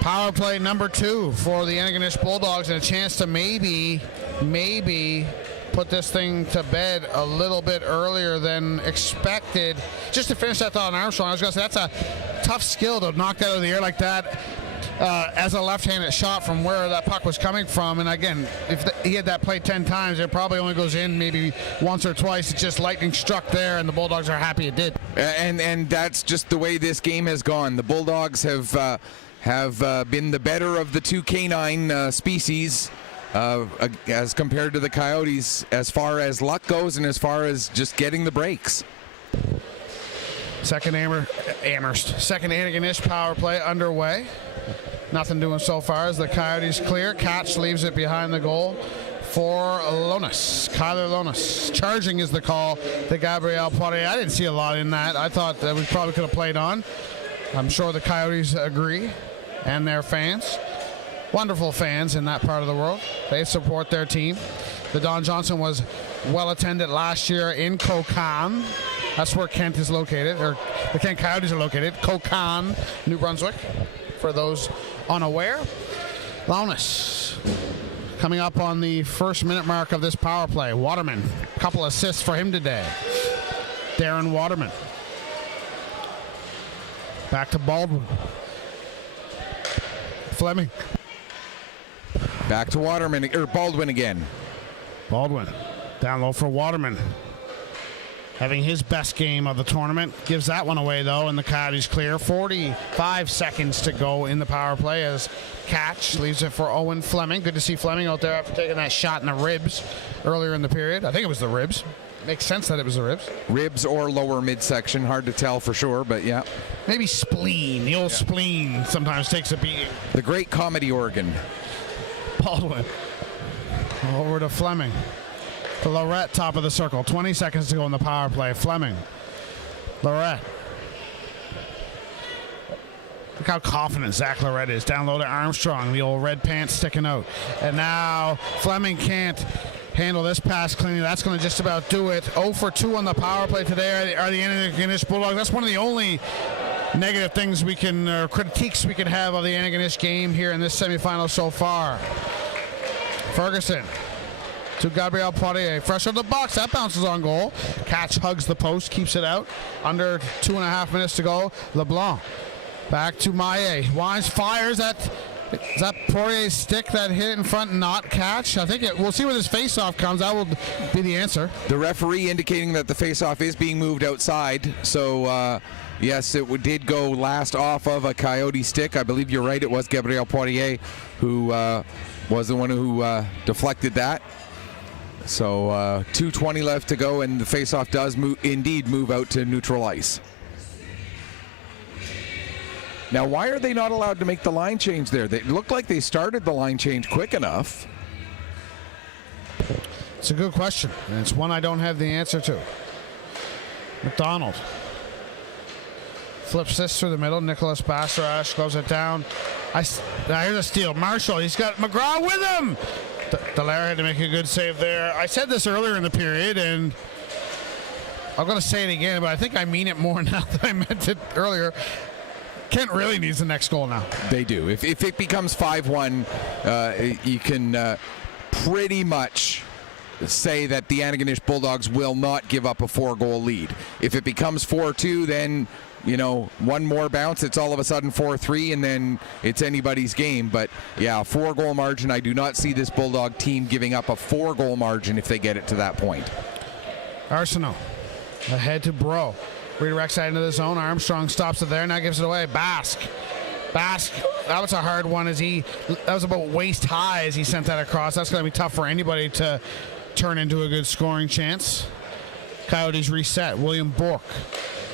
Power play number 2 for the Antigonish Bulldogs, and a chance to maybe put this thing to bed a little bit earlier than expected. Just to finish that thought on Armstrong, I was going to say that's a tough skill to knock that out of the air like that. As a left-handed shot from where that puck was coming from. And again, if he had that play 10 times, it probably only goes in maybe once or twice. It's just lightning struck there, and the Bulldogs are happy it did. And that's just the way this game has gone. The Bulldogs have been the better of the two canine species as compared to the Coyotes as far as luck goes and as far as just getting the breaks. Second Antigonish power play underway. Nothing doing so far as the Coyotes clear. Catch leaves it behind the goal for Lonas. Kyler Lonas. Charging is the call to Gabriel Poirier. I didn't see a lot in that. I thought that we probably could have played on. I'm sure the Coyotes agree, and their fans. Wonderful fans in that part of the world. They support their team. The Don Johnson was well attended last year in Kokan. That's where Kent is located, or the Kent Coyotes are located. Kokan, New Brunswick, for those unaware. Lonas coming up on the 1st minute mark of this power play. Waterman, a couple assists for him today. Darren Waterman. Back to Baldwin. Fleming. Back to Baldwin again. Baldwin. Down low for Waterman. Having his best game of the tournament. Gives that one away, though, and the Coyotes clear. 45 seconds to go in the power play as Catch leaves it for Owen Fleming. Good to see Fleming out there after taking that shot in the ribs earlier in the period. I think it was the ribs. Makes sense that it was the ribs. Ribs or lower midsection. Hard to tell for sure, but yeah. Maybe spleen. The old spleen sometimes takes a beating. The great comedy organ. Baldwin. Over to Fleming. To Lorette, top of the circle. 20 seconds to go in the power play. Fleming. Lorette. Look how confident Zach Lorette is. Down low to Armstrong. The old red pants sticking out. And now Fleming can't handle this pass cleanly. That's going to just about do it. 0 for 2 on the power play today are the Antigonish Bulldogs. That's one of the only negative things we can, or critiques we can have of the Antigonish game here in this semifinal so far. Ferguson to Gabriel Poirier. Fresh out of the box. That bounces on goal. Catch hugs the post. Keeps it out. Under 2.5 minutes to go. LeBlanc. Back to Maillet. Wines fires at Is that Poirier's stick that hit in front, not catch? I think we'll see where this face-off comes. That will be the answer. The referee indicating that the face-off is being moved outside. So, yes, it did go last off of a Coyote stick. I believe you're right. It was Gabriel Poirier who was the one who deflected that. So 2:20 left to go, and the face-off does indeed move out to neutral ice. Now, why are they not allowed to make the line change there? They looked like they started the line change quick enough. It's a good question, and it's one I don't have the answer to. McDonald flips this through the middle. Nicholas Bassarash goes it down. Here's a steal. Marshall, he's got McGraw with him. Dallaire had to make a good save there. I said this earlier in the period, and I'm going to say it again, but I think I mean it more now than I meant it earlier. Kent really needs the next goal now. They do. If it becomes 5-1, you can pretty much say that the Antigonish Bulldogs will not give up a 4-goal lead. If it becomes 4-2, then, you know, one more bounce, it's all of a sudden 4-3, and then it's anybody's game. But, yeah, 4-goal margin. I do not see this Bulldog team giving up a 4-goal margin if they get it to that point. Arsenault ahead to Bro. Redirects that into the zone. Armstrong stops it there. Now gives it away. Basque, that was a hard one. That was about waist high as he sent that across. That's going to be tough for anybody to turn into a good scoring chance. Coyotes reset. William Bourque.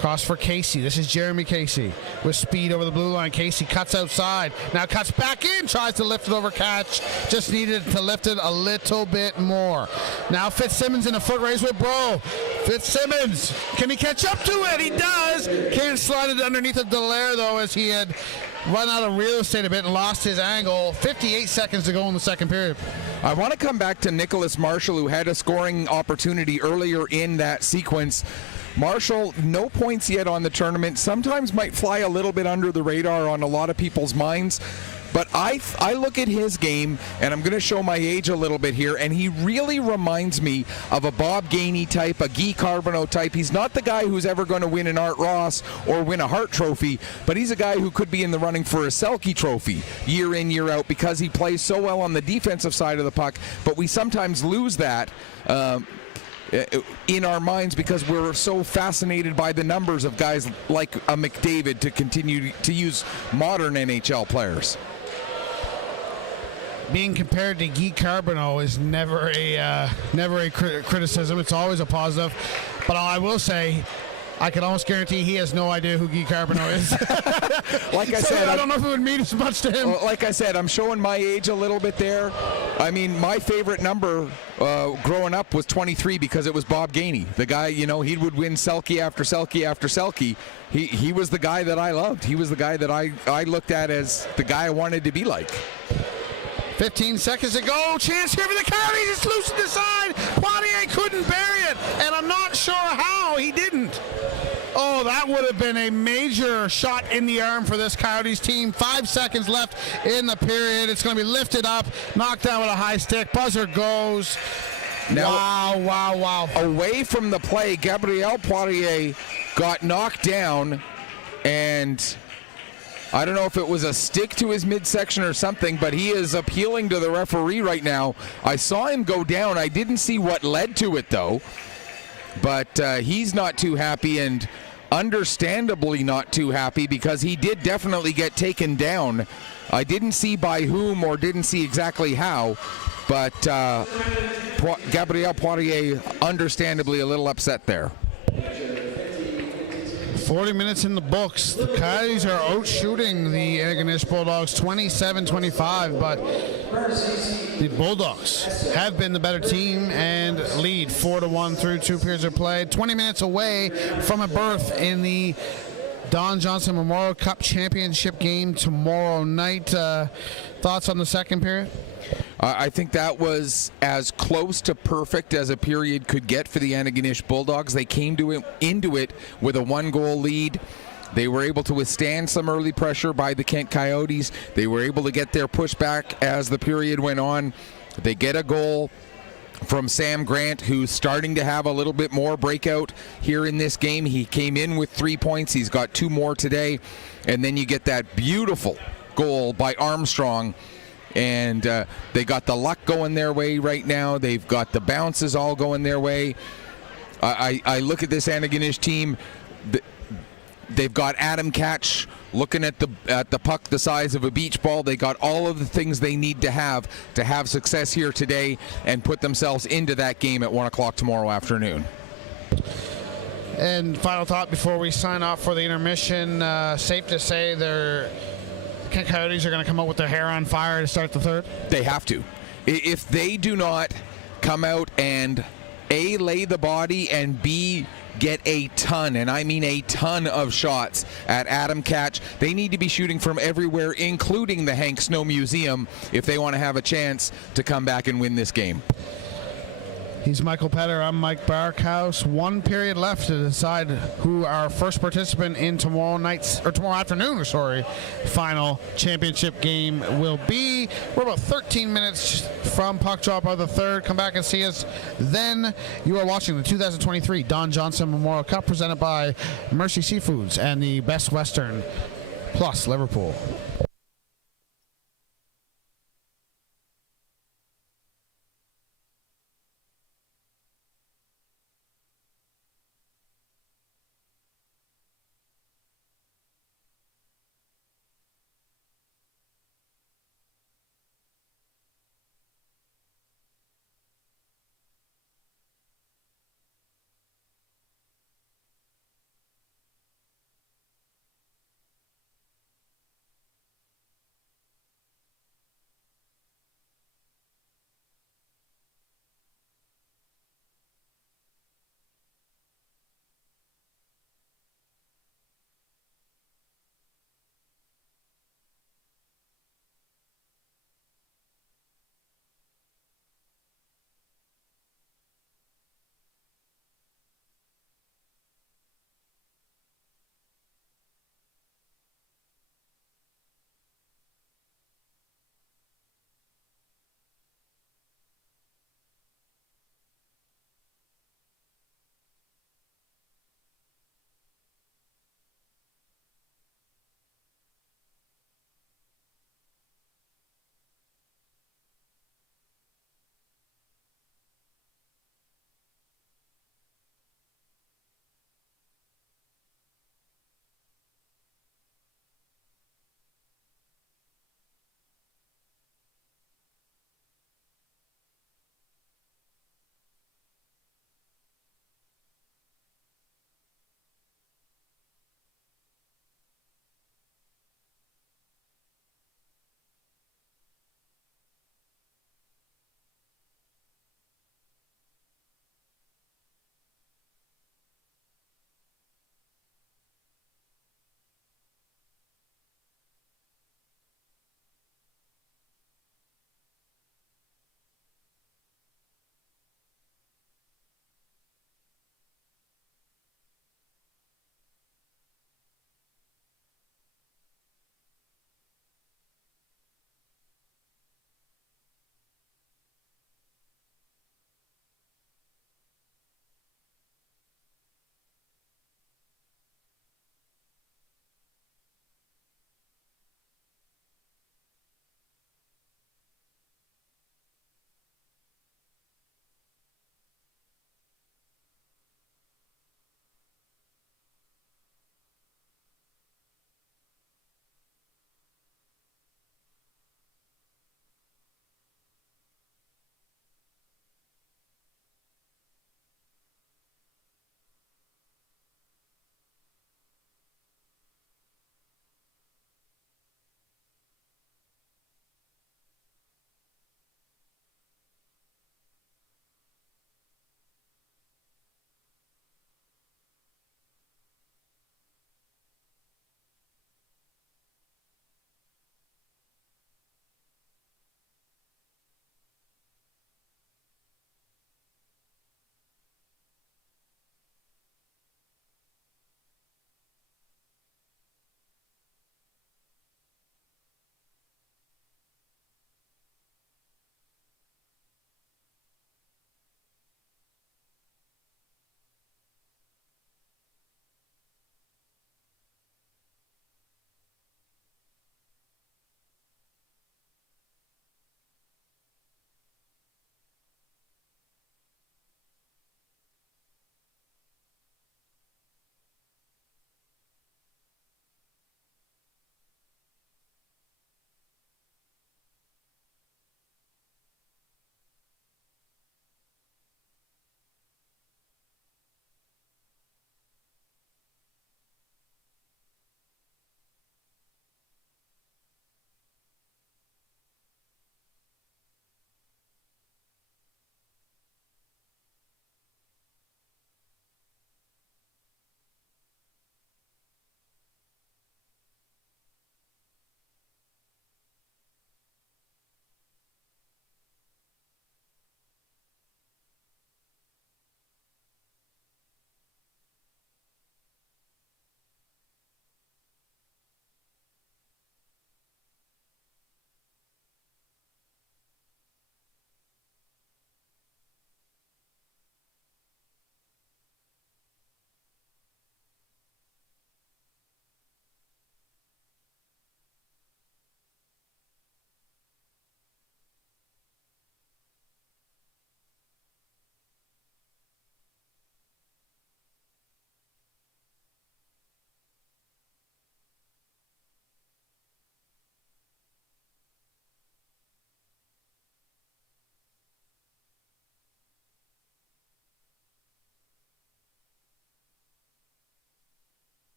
Cross for Casey. This is Jeremy Casey with speed over the blue line. Casey cuts outside. Now cuts back in. Tries to lift it over catch. Just needed to lift it a little bit more. Now Fitzsimmons in a foot race with Bro. Fitzsimmons. Can he catch up to it? He does. Can't slide it underneath of Dallaire, though, as he had run out of real estate a bit and lost his angle. 58 seconds to go in the second period. I want to come back to Nicholas Marshall, who had a scoring opportunity earlier in that sequence. Marshall, no points yet on the tournament. Sometimes might fly a little bit under the radar on a lot of people's minds. But I look at his game, and I'm going to show my age a little bit here, and he really reminds me of a Bob Gainey type, a Guy Carbonneau type. He's not the guy who's ever going to win an Art Ross or win a Hart Trophy, but he's a guy who could be in the running for a Selke Trophy year in, year out, because he plays so well on the defensive side of the puck. But we sometimes lose that in our minds because we're so fascinated by the numbers of guys like a McDavid to continue to use modern NHL players. Being compared to Guy Carbonneau is never a criticism. It's always a positive. But I will say, I can almost guarantee he has no idea who Guy Carbonneau is. Like I said, I don't know if it would mean as much to him. Like I said, I'm showing my age a little bit there. I mean, my favorite number growing up was 23 because it was Bob Gainey. The guy, you know, he would win Selke after Selke after Selke. He was the guy that I loved. He was the guy that I looked at as the guy I wanted to be like. 15 seconds to go. Chance here for the Coyotes. It's loose to the side. Poirier couldn't bury it, and I'm not sure how he didn't. Oh, that would have been a major shot in the arm for this Coyotes team. 5 seconds left in the period. It's going to be lifted up, knocked down with a high stick. Buzzer goes. Now, wow. Away from the play, Gabriel Poirier got knocked down, and I don't know if it was a stick to his midsection or something, but he is appealing to the referee right now. I saw him go down. I didn't see what led to it, though. But he's not too happy, and understandably not too happy, because he did definitely get taken down. I didn't see by whom or didn't see exactly how, but Gabriel Poirier understandably a little upset there. 40 minutes in the books. The Coyotes are out-shooting the Antigonish Bulldogs 27-25, but the Bulldogs have been the better team and lead 4-1 through 2 periods of play. 20 minutes away from a berth in the Don Johnson Memorial Cup Championship game tomorrow night. Thoughts on the second period? I think that was as close to perfect as a period could get for the Antigonish Bulldogs. They came into it with a 1-goal lead. They were able to withstand some early pressure by the Kent Coyotes. They were able to get their pushback as the period went on. They get a goal from Sam Grant, who's starting to have a little bit more breakout here in this game. He came in with 3 points. He's got 2 more today. And then you get that beautiful goal by Armstrong. And they got the luck going their way right now. They've got the bounces all going their way. I look at this Antigonish team. They've got Adam Catch looking at the puck the size of a beach ball. They got all of the things they need to have success here today and put themselves into that game at 1 o'clock tomorrow afternoon. And final thought before we sign off for the intermission, safe to say Coyotes are going to come out with their hair on fire to start the third? They have to. If they do not come out and A, lay the body, and B, get a ton, and I mean a ton of shots at Adam Catch, they need to be shooting from everywhere, including the Hank Snow Museum, if they want to have a chance to come back and win this game. He's Michael Petter. I'm Mike Barkhouse. 1 period left to decide who our first participant in tomorrow afternoon, final championship game will be. We're about 13 minutes from puck drop of the third. Come back and see us then. You are watching the 2023 Don Johnson Memorial Cup presented by Mercy Seafoods and the Best Western plus Liverpool.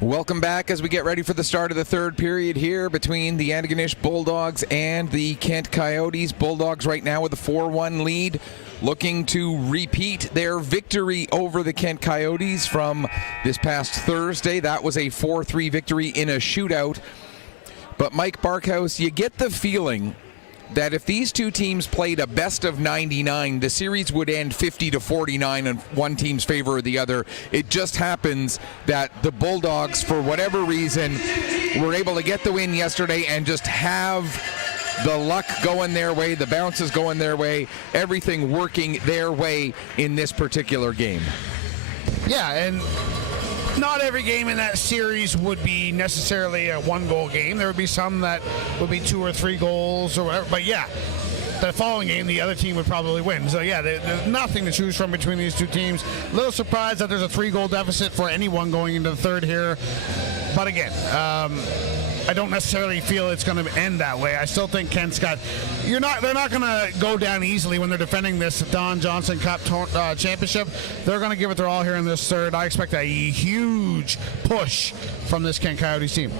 Welcome back as we get ready for the start of the third period here between the Antigonish Bulldogs and the Kent Coyotes. Bulldogs right now with a 4-1 lead, looking to repeat their victory over the Kent Coyotes from this past Thursday. That was a 4-3 victory in a shootout. But Mike Barkhouse, you get the feeling that if these two teams played a best of 99, the series would end 50-49 in one team's favor or the other. It just happens that the Bulldogs, for whatever reason, were able to get the win yesterday and just have the luck going their way, the bounces going their way, everything working their way in this particular game. Yeah, and not every game in that series would be necessarily a one-goal game. There would be some that would be 2 or 3 goals or whatever. But yeah, the following game, the other team would probably win. So yeah, there's nothing to choose from between these two teams. A little surprised that there's a 3-goal deficit for anyone going into the third here. But again, I don't necessarily feel it's going to end that way. I still think Kent's got. They're not going to go down easily when they're defending this Don Johnson Cup championship. They're going to give it their all here in this third. I expect a huge push from this Kent Coyotes team.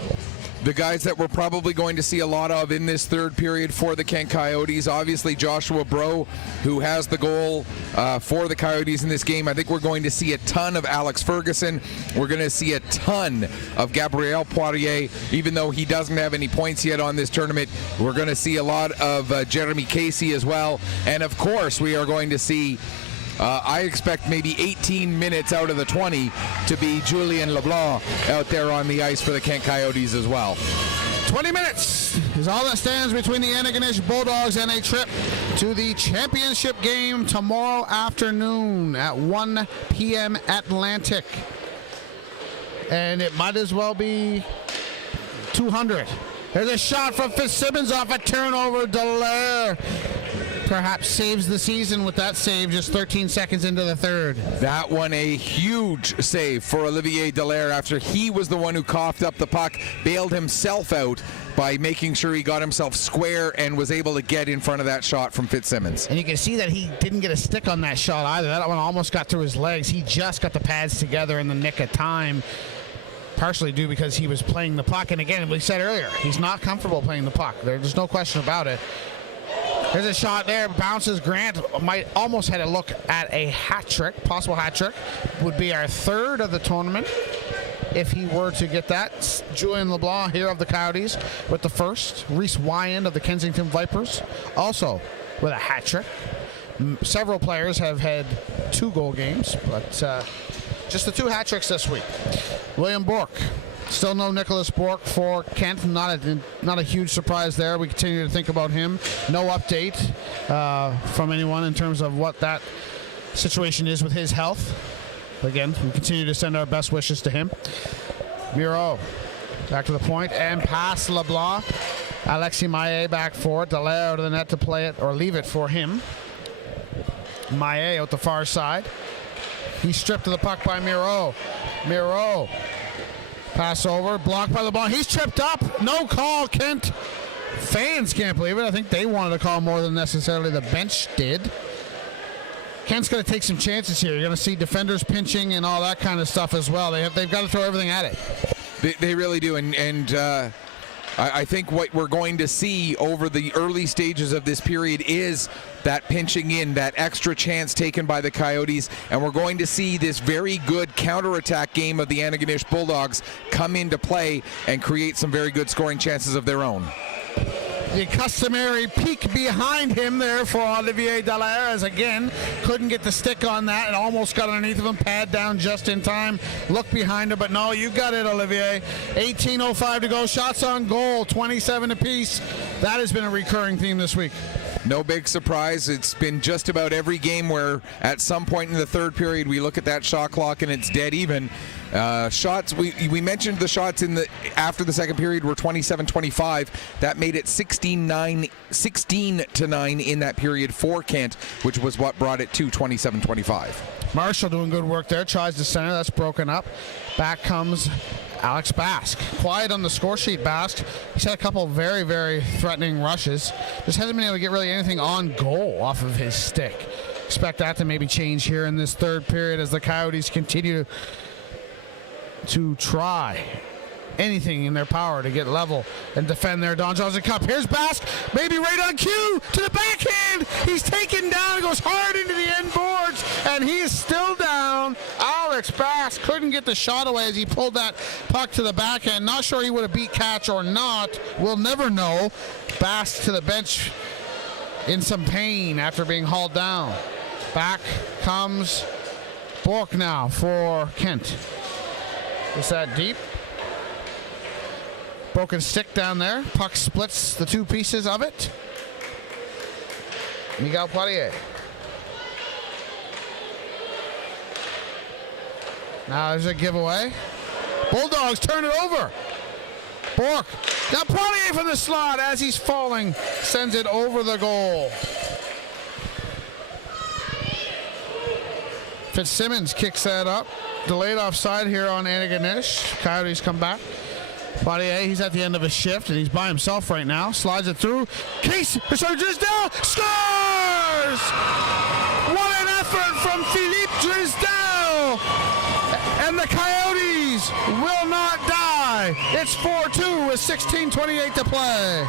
The guys that we're probably going to see a lot of in this third period for the Kent Coyotes, obviously Joshua Bro, who has the goal for the Coyotes in this game. I think we're going to see a ton of Alex Ferguson. We're going to see a ton of Gabriel Poirier, even though he doesn't have any points yet on this tournament. We're going to see a lot of Jeremy Casey as well. And of course, we are going to see I expect maybe 18 minutes out of the 20 to be Julien LeBlanc out there on the ice for the Kent Coyotes as well. 20 minutes is all that stands between the Antigonish Bulldogs and a trip to the championship game tomorrow afternoon at 1 p.m. Atlantic. And it might as well be 200. There's a shot from Fitzsimmons off a turnover. Dallaire perhaps saves the season with that save just 13 seconds into the third. That one a huge save for Olivier Dallaire after he was the one who coughed up the puck, bailed himself out by making sure he got himself square and was able to get in front of that shot from Fitzsimmons. And you can see that he didn't get a stick on that shot either. That one almost got through his legs. He just got the pads together in the nick of time, partially due because he was playing the puck. And again, we said earlier, he's not comfortable playing the puck. There's no question about it. There's a shot there, bounces. Grant might almost had a look at a hat trick, possible hat trick. Would be our third of the tournament if he were to get that. Julien LeBlanc here of the Coyotes with the first. Reese Wyand of the Kensington Vipers also with a hat trick. Several players have had 2-goal games, but just the 2 hat tricks this week. William Bourque. Still no Nicholas Bourque for Kent. Not a huge surprise there. We continue to think about him. No update from anyone in terms of what that situation is with his health. Again, we continue to send our best wishes to him. Munro back to the point and pass LeBlanc. Alexis Maillet back for it. Dallaire out of the net to play it or leave it for him. Maillet out the far side. He's stripped of the puck by Munro. Munro. Pass over, blocked by LeBlanc. He's tripped up. No call, Kent. Fans can't believe it. I think they wanted to call more than necessarily the bench did. Kent's going to take some chances here. You're going to see defenders pinching and all that kind of stuff as well. They've got to throw everything at it. They really do, and I think what we're going to see over the early stages of this period is that pinching in, that extra chance taken by the Coyotes, and we're going to see this very good counterattack game of the Antigonish Bulldogs come into play and create some very good scoring chances of their own. The customary peek behind him there for Olivier Dallaire, as again couldn't get the stick on that and almost got underneath of him, pad down just in time. Look behind him, but no, you got it, Olivier. 18:05 to go. Shots on goal, 27 apiece. That has been a recurring theme this week. No big surprise. It's been just about every game where at some point in the third period we look at that shot clock and it's dead even. Shots, we mentioned the shots after the second period were 27-25. That made it 16 to 9 in that period for Kent, which was what brought it to 27-25. Marshall doing good work there. Tries to center. That's broken up. Back comes Alex Basque. Quiet on the score sheet, Basque. He's had a couple of very, very threatening rushes. Just hasn't been able to get really anything on goal off of his stick. Expect that to maybe change here in this third period as the Coyotes continue to try anything in their power to get level and defend their Don Johnson Cup. Here's Bask, maybe right on cue to the backhand. He's taken down, goes hard into the end boards, and he is still down. Alex Bask couldn't get the shot away as he pulled that puck to the backhand. Not sure he would have beat Catch or not. We'll never know. Bask to the bench in some pain after being hauled down. Back comes Bork now for Kent. Is that deep? Broken stick down there. Puck splits the two pieces of it. Miguel Poirier. Now there's a giveaway. Bulldogs turn it over. Bork. Now Poirier from the slot as he's falling. Sends it over the goal. Fitzsimmons kicks that up. Delayed offside here on Antigonish. Coyotes come back. Poirier, he's at the end of his shift, and he's by himself right now. Slides it through. Drisdale scores! What an effort from Philippe Drisdale! And the Coyotes will not die. It's 4-2 with 16:28 to play.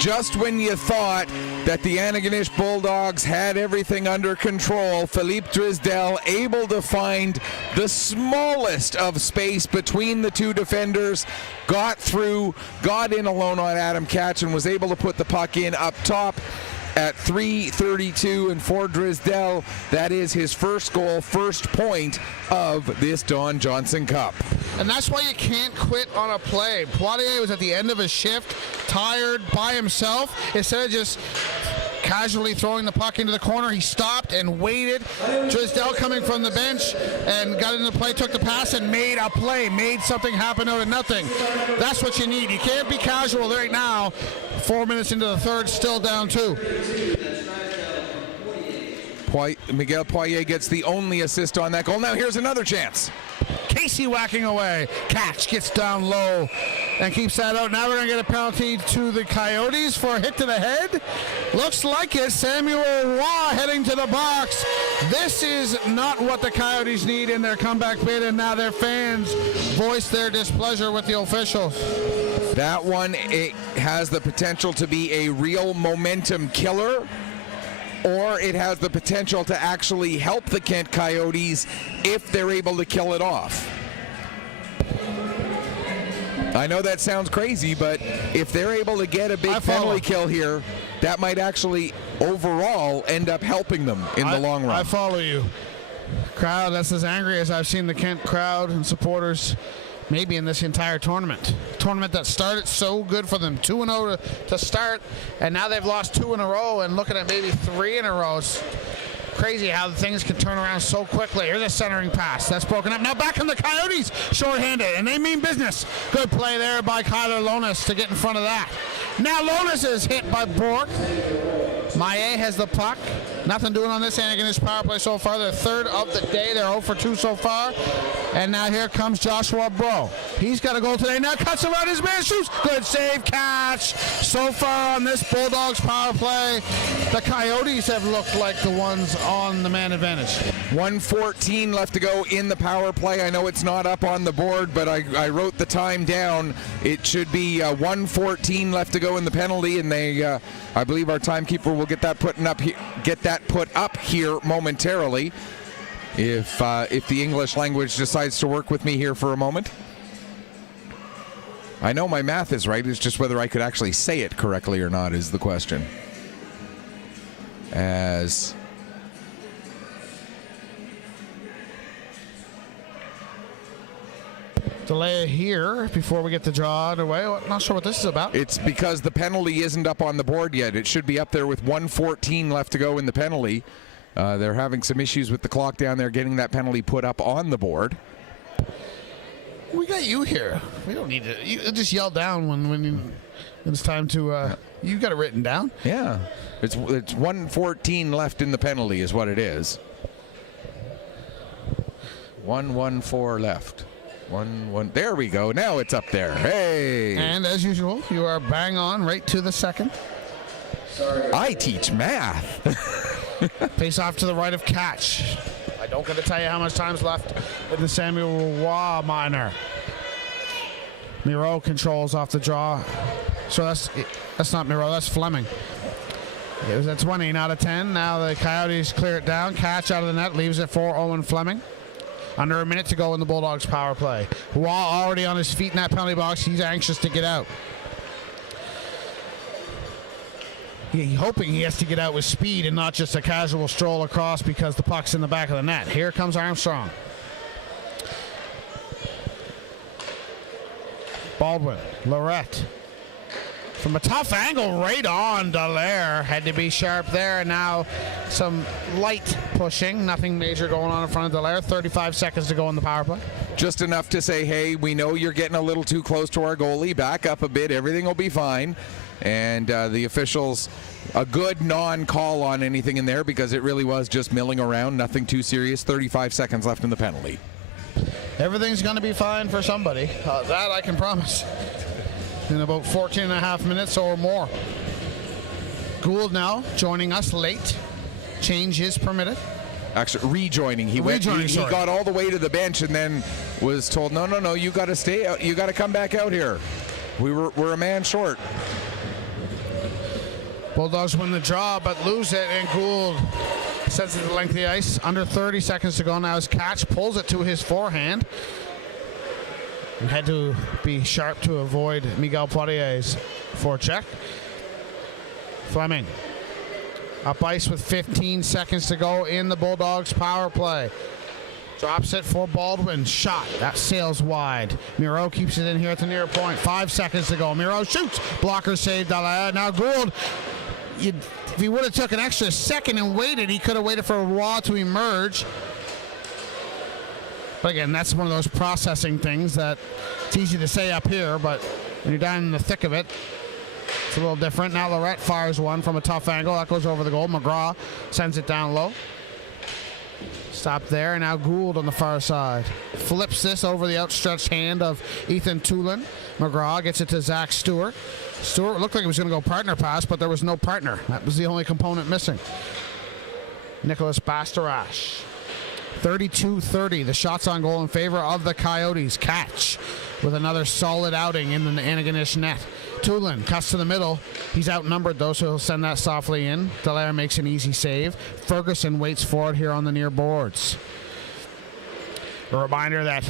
Just when you thought that the Antigonish Bulldogs had everything under control, Philippe Drisdale able to find the smallest of space between the two defenders, got through, got in alone on Adam Catch, and was able to put the puck in up top at 3:32. And for Drisdale, that is his first goal, first point of this Don Johnson Cup. And that's why you can't quit on a play. Poirier was at the end of his shift, tired, by himself. Instead of just casually throwing the puck into the corner, he stopped and waited. Drisdale coming from the bench and got into the play, took the pass and made a play, made something happen out of nothing. That's what you need. You can't be casual right now. 4 minutes into the third, still down 2. Miguel Poirier gets the only assist on that goal. Now here's another chance. Casey whacking away. Catch gets down low and keeps that out. Now we're going to get a penalty to the Coyotes for a hit to the head. Looks like it. Samuel Roy heading to the box. This is not what the Coyotes need in their comeback bid, and now their fans voice their displeasure with the officials. That one, it has the potential to be a real momentum killer, or it has the potential to actually help the Kent Coyotes if they're able to kill it off. I know that sounds crazy, but if they're able to get a big penalty kill here, that might actually overall end up helping them in the long run. I follow you. Crowd that's as angry as I've seen the Kent crowd and supporters maybe in this entire tournament. Tournament that started so good for them. 2-0 to start, and now they've lost 2 in a row and looking at maybe 3 in a row. It's crazy how things can turn around so quickly. Here's a centering pass. That's broken up. Now back in the Coyotes, shorthanded, and they mean business. Good play there by Kyler Lonis to get in front of that. Now Lonis is hit by Bork. Maillet has the puck. Nothing doing on this Antigonish power play so far. They're third of the day. They're 0 for 2 so far. And now here comes Joshua Bro. He's got a goal today. Now cuts around his man, shoots. Good save, Catch. So far on this Bulldogs power play, the Coyotes have looked like the ones on the man advantage. 1:14 left to go in the power play. I know it's not up on the board, but I wrote the time down. It should be 1:14 left to go in the penalty, and they, I believe our timekeeper will get that put up here momentarily. If the English language decides to work with me here for a moment. I know my math is right. It's just whether I could actually say it correctly or not is the question. As delay here before we get the draw away. Not sure what this is about. It's because the penalty isn't up on the board yet. It should be up there with 1:14 left to go in the penalty. They're having some issues with the clock down there getting that penalty put up on the board. We got you here. We don't need to. You just yell down when it's time to. You got it written down. Yeah, it's 1:14 left in the penalty is what it is. 1:14 left. 1. There we go. Now it's up there. Hey. And as usual, you are bang on right to the second. Sorry. I teach math. Face off to the right of Catch. I don't get to tell you how much time's left in the Samuel Roy minor. Munro controls off the draw. So that's not Munro, that's Fleming. It was a 20 out of 10. Now the Coyotes clear it down. Catch out of the net, leaves it for Owen Fleming. Under a minute to go in the Bulldogs power play. Roy already on his feet in that penalty box. He's anxious to get out. He's hoping he has to get out with speed and not just a casual stroll across because the puck's in the back of the net. Here comes Armstrong. Baldwin, Lorette. From a tough angle, right on Dallaire. Had to be sharp there. Now some light pushing. Nothing major going on in front of Dallaire. 35 seconds to go in the power play. Just enough to say, hey, we know you're getting a little too close to our goalie. Back up a bit. Everything will be fine. And the officials, a good non-call on anything in there because it really was just milling around. Nothing too serious. 35 seconds left in the penalty. Everything's going to be fine for somebody. That I can promise. In about 14 and a half minutes or more. Gould now joining us late. Change is permitted. Actually, rejoining. He got all the way to the bench and then was told, no, you got to stay out. You got to come back out here. We're a man short. Bulldogs win the draw, but lose it, and Gould sends it to the length of the ice. Under 30 seconds to go now. His catch pulls it to his forehand. And had to be sharp to avoid Miguel Poirier's forecheck. Fleming up ice with 15 seconds to go in the Bulldogs power play. Drops it for Baldwin. Shot. That sails wide. Munro keeps it in here at the near point. 5 seconds to go. Munro shoots. Blocker saved. Now Gould. If he would have took an extra second and waited, he could have waited for Roy to emerge. But again, that's one of those processing things that it's easy to say up here, but when you're down in the thick of it, it's a little different. Now Lorette fires one from a tough angle. That goes over the goal. McGraw sends it down low. Stop there. Now Gould on the far side. Flips this over the outstretched hand of Ethan Tulin. McGraw gets it to Zach Stewart. Stewart looked like he was going to go partner pass, but there was no partner. That was the only component missing. Nicholas Bastarache. 32-30. The shots on goal in favor of the Coyotes. Catch with another solid outing in the Antigonish net. Tulin cuts to the middle. He's outnumbered though, so he'll send that softly in. Dallaire makes an easy save. Ferguson waits for it here on the near boards. A reminder that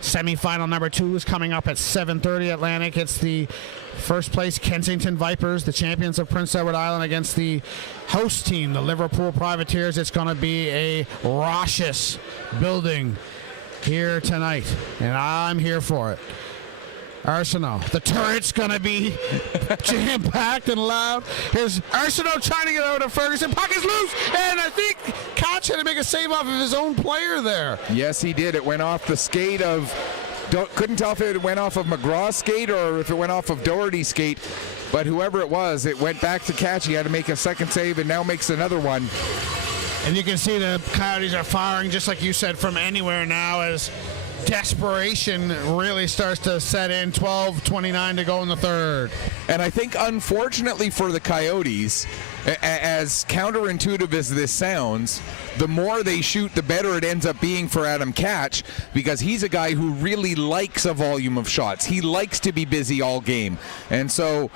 semifinal number 2 is coming up at 7:30 Atlantic. It's the first place Kensington Vipers, the champions of Prince Edward Island, against the host team, the Liverpool Privateers. It's going to be a raucous building here tonight, and I'm here for it. Arsenault, the turret's going to be jam-packed and loud. Here's Arsenault trying to get over to Ferguson. Puck is loose, and I think Koch had to make a save off of his own player there. Yes, he did. It went off the skate of... couldn't tell if it went off of McGraw's skate or if it went off of Doherty's skate, but whoever it was, it went back to Catch. He had to make a second save and now makes another one. And you can see the Coyotes are firing, just like you said, from anywhere now as desperation really starts to set in. 12:29 to go in the third. And I think, unfortunately for the Coyotes, as counterintuitive as this sounds, the more they shoot, the better it ends up being for Adam Catch, because he's a guy who really likes a volume of shots. He likes to be busy all game. And so,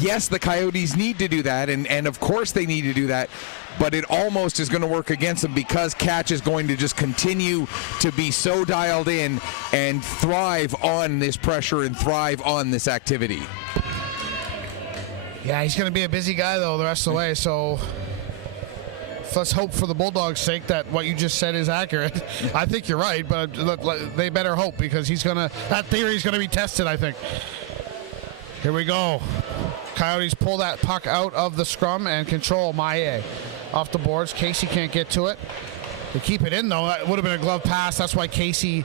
yes, the Coyotes need to do that, and of course they need to do that, but it almost is going to work against them because Catch is going to just continue to be so dialed in and thrive on this pressure and thrive on this activity. Yeah, he's going to be a busy guy, though, the rest of the way, so let's hope for the Bulldogs' sake that what you just said is accurate. I think you're right, but they better hope, because that theory is going to be tested, I think. Here we go. Coyotes pull that puck out of the scrum and control. Maillet off the boards. Casey can't get to it. They keep it in, though. That would have been a glove pass. That's why Casey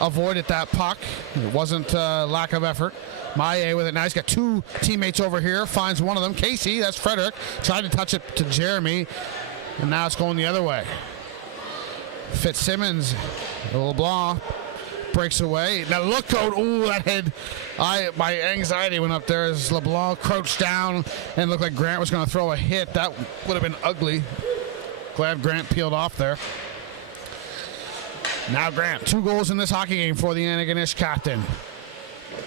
avoided that puck. It wasn't lack of effort. Maillet with it now. He's got two teammates over here. Finds one of them. Casey, that's Frederick. Tried to touch it to Jeremy, and now it's going the other way. Fitzsimmons, LeBlanc breaks away. Now look out. Ooh, that head. My anxiety went up there as LeBlanc crouched down and looked like Grant was going to throw a hit. That would have been ugly. Glad Grant peeled off there. Now Grant, 2 goals in this hockey game for the Antigonish captain.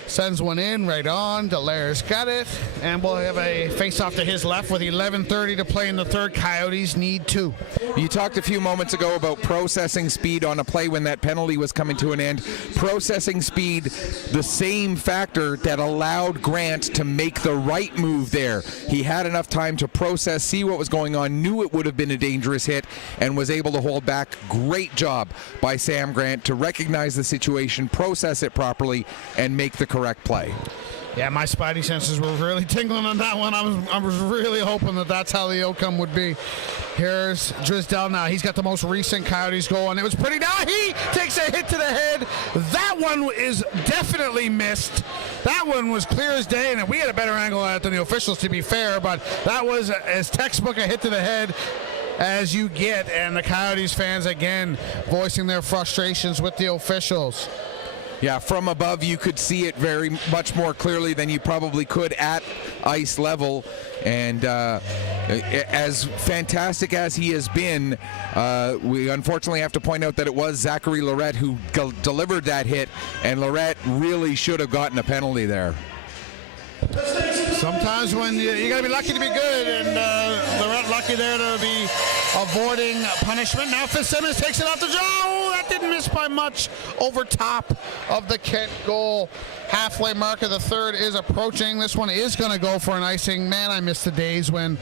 Sends one in, right on. Delaire's got it. And we'll have a face-off to his left with 11:30 to play in the third. Coyotes need 2. You talked a few moments ago about processing speed on a play when that penalty was coming to an end. Processing speed, the same factor that allowed Grant to make the right move there. He had enough time to process, see what was going on, knew it would have been a dangerous hit, and was able to hold back. Great job by Sam Grant to recognize the situation, process it properly, and make the correct play. Yeah, my spidey senses were really tingling on that one. I was really hoping that that's how the outcome would be. Here's Drisdell now. He's got the most recent Coyotes goal, and it was pretty. Now he takes a hit to the head. That one is definitely missed. That one was clear as day, and we had a better angle at it than the officials, to be fair, but that was as textbook a hit to the head as you get, and the Coyotes fans again voicing their frustrations with the officials. Yeah, from above you could see it very much more clearly than you probably could at ice level. And as fantastic as he has been, we unfortunately have to point out that it was Zachary Lorette who delivered that hit, and Lorette really should have gotten a penalty there. Sometimes when you got to be lucky to be good, and Lorette lucky there to be avoiding punishment. Now Fitzsimmons takes it off the jaw. That didn't miss by much over top of the Kent goal. Halfway mark of the third is approaching. This one is going to go for an icing. Man, I miss the days when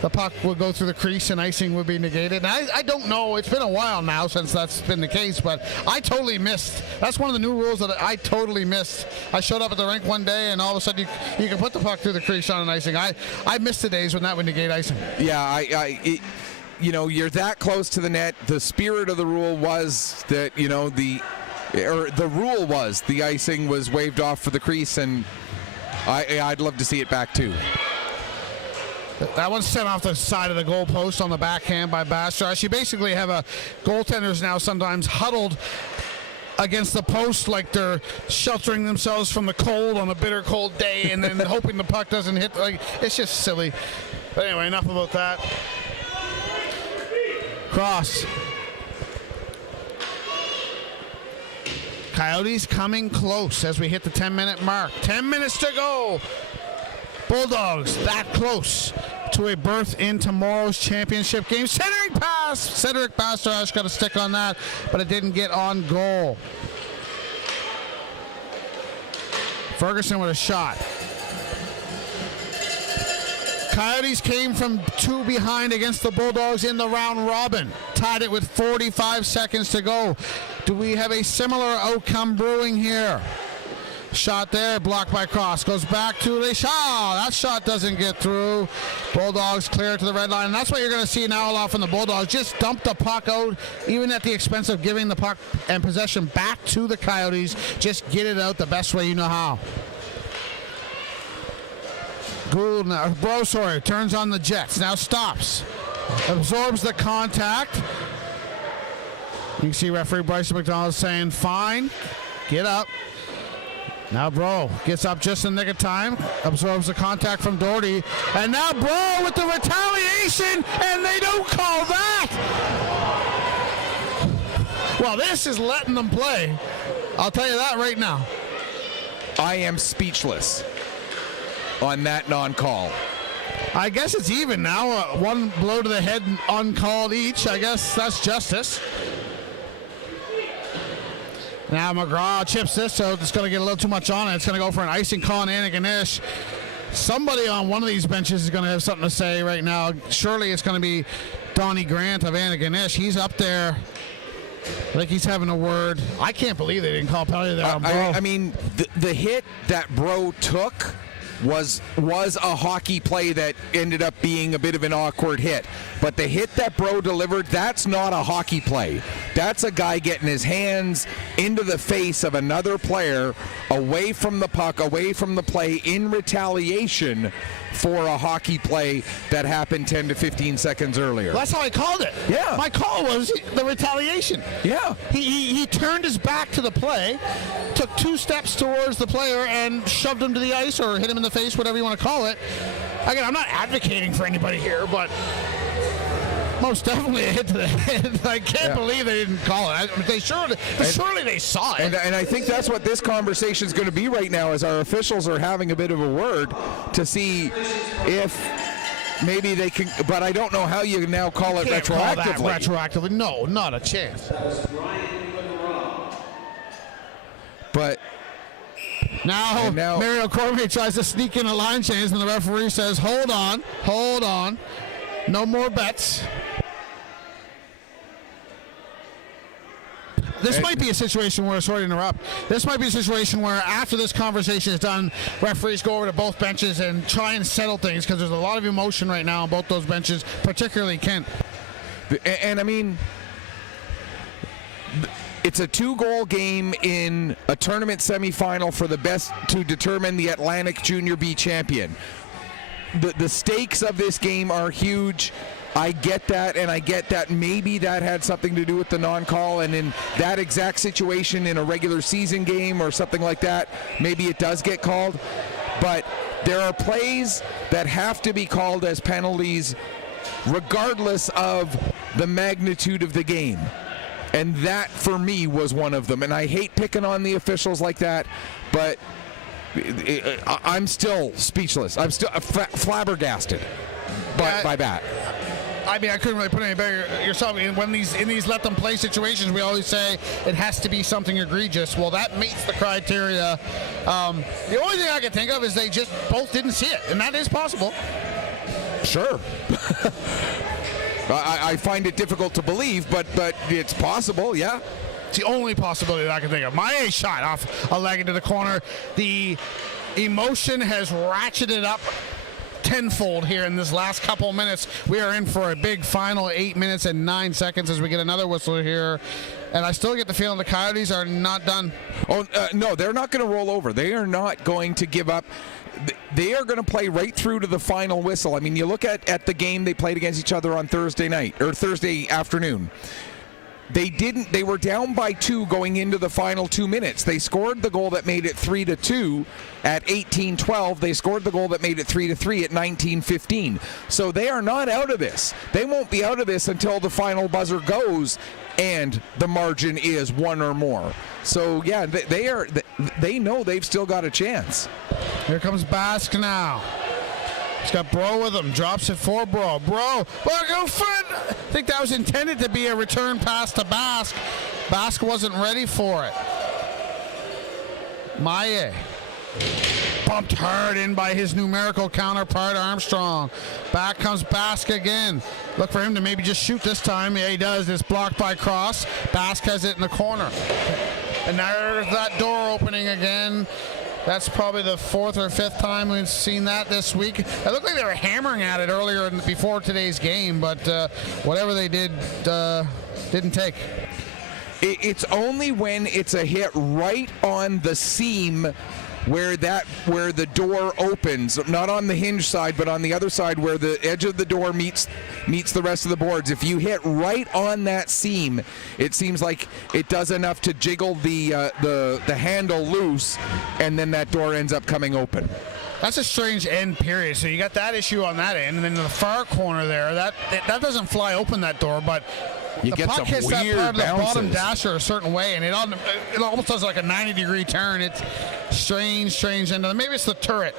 the puck would go through the crease and icing would be negated. And I don't know. It's been a while now since that's been the case, but I totally missed. That's one of the new rules that I totally missed. I showed up at the rink one day, and all of a sudden you can put the puck through the crease on an icing. I missed the days when that would negate icing. Yeah, you know, you're that close to the net. The spirit of the rule was that, you know, the rule was the icing was waved off for the crease, and I'd love to see it back too. That one's sent off the side of the goal post on the backhand by Bastrach. You basically have goaltenders now sometimes huddled against the post like they're sheltering themselves from the cold on a bitter cold day, and then hoping the puck doesn't hit. Like, it's just silly. But anyway, enough about that. Cross. Coyotes coming close as we hit the 10-minute mark. 10 minutes to go. Bulldogs that close to a berth in tomorrow's championship game. Centering pass. Cedric Bastrach got a stick on that, but it didn't get on goal. Ferguson with a shot. Coyotes came from 2 behind against the Bulldogs in the round robin. Tied it with 45 seconds to go. Do we have a similar outcome brewing here? Shot there, blocked by Cross. Goes back to Leshaw. That shot doesn't get through. Bulldogs clear to the red line. And that's what you're going to see now a lot from the Bulldogs. Just dump the puck out, even at the expense of giving the puck and possession back to the Coyotes. Just get it out the best way you know how. Gould now, Brossoy turns on the Jets. Now stops. Absorbs the contact. You can see referee Bryson McDonald saying, fine, get up. Now Bro gets up just in the nick of time, absorbs the contact from Doherty, and now Bro with the retaliation, and they don't call that. Well, this is letting them play. I'll tell you that right now. I am speechless on that non-call. I guess it's even now. One blow to the head uncalled each. I guess that's justice. Now McGraw chips this out. It's going to get a little too much on it. It's going to go for an icing call on Antigonish. Somebody on one of these benches is going to have something to say right now. Surely it's going to be Donnie Grant of Antigonish. He's up there. I think he's having a word. I can't believe they didn't call penalty there on Bro. I mean, the hit that Bro took was a hockey play that ended up being a bit of an awkward hit. But the hit that Bro delivered, that's not a hockey play. That's a guy getting his hands into the face of another player, away from the puck, away from the play, in retaliation for a hockey play that happened 10 to 15 seconds earlier. Well, that's how I called it. Yeah. My call was the retaliation. Yeah. He turned his back to the play, took 2 steps towards the player, and shoved him to the ice or hit him in the face, whatever you want to call it. Again, I'm not advocating for anybody here, but Most definitely a hit to the head. I can't believe they didn't call it. Surely they saw it. And I think that's what this conversation is going to be right now, is our officials are having a bit of a word to see if maybe they can, but I don't know how you now call it retroactively. Call that retroactively. No, not a chance. But now Mario Cormier tries to sneak in a line change, and the referee says, hold on. No more bets. This might be a situation where, sorry to interrupt, this might be a situation where after this conversation is done, referees go over to both benches and try and settle things, because there's a lot of emotion right now on both those benches, particularly Kent. And I mean, it's a 2-goal game in a tournament semifinal for the best to determine the Atlantic Junior B champion. The stakes of this game are huge. I get that, and I get that maybe that had something to do with the non-call, and in that exact situation in a regular season game or something like that, maybe it does get called. But there are plays that have to be called as penalties regardless of the magnitude of the game. And that, for me, was one of them. And I hate picking on the officials like that, but I'm still speechless. I'm still flabbergasted by that. I mean, I couldn't really put any better yourself. When in these let them play situations, we always say it has to be something egregious. Well, that meets the criteria. The only thing I can think of is they just both didn't see it, and that is possible. Sure. I find it difficult to believe, but it's possible, yeah. It's the only possibility that I can think of. Maie shot off a leg into the corner. The emotion has ratcheted up tenfold here in this last couple minutes. We are in for a big final 8 minutes and 9 seconds as we get another whistle here. And I still get the feeling the Coyotes are not done. Oh, no, they're not going to roll over. They are not going to give up. They are going to play right through to the final whistle. I mean, you look at the game they played against each other on Thursday night, or Thursday afternoon. They were down by 2 going into the final 2 minutes. They scored the goal that made it 3-2 at 18:12. They scored the goal that made it 3-3 at 19:15. So they are not out of this. They won't be out of this until the final buzzer goes and the margin is 1 or more. So yeah, they know they've still got a chance. Here comes Bask now. He's got Bro with him. Drops it for Bro. Bro, go front. I think that was intended to be a return pass to Bask. Bask wasn't ready for it. Maie. Bumped hard in by his numerical counterpart, Armstrong. Back comes Bask again. Look for him to maybe just shoot this time. Yeah, he does. It's blocked by Cross. Bask has it in the corner. And there's that door opening again. That's probably the 4th or 5th time we've seen that this week. It looked like they were hammering at it earlier before today's game, but whatever they did didn't take. It's only when it's a hit right on the seam where the door opens, not on the hinge side, but on the other side where the edge of the door meets the rest of the boards. If you hit right on that seam, it seems like it does enough to jiggle the handle loose, and then that door ends up coming open. That's a strange end period. So you got that issue on that end, and then in the far corner there, that doesn't fly open that door, but you the get puck some hits weird that part of the bounces. bottom dasher a certain way, and it almost does like a 90-degree turn. It's strange. And maybe it's the turret,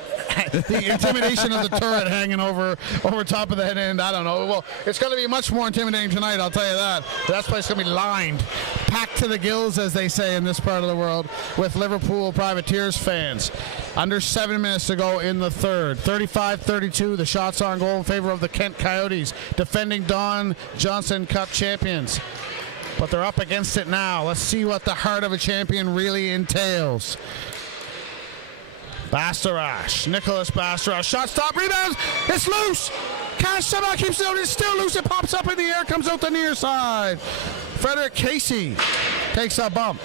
the intimidation of the turret hanging over top of the head end. I don't know. Well, it's going to be much more intimidating tonight, I'll tell you that. That place is going to be lined, packed to the gills, as they say in this part of the world, with Liverpool Privateers fans. Under 7 minutes to go in the third. 35-32, the shots on goal in favor of the Kent Coyotes, defending Don Johnson Cup champions. But they're up against it now. Let's see what the heart of a champion really entails. Bastarash, Nicholas Bastarash, shot stop, rebounds, it's loose. Cash somehow keeps it out, it's still loose, it pops up in the air, comes out the near side. Frederick Casey takes a bump.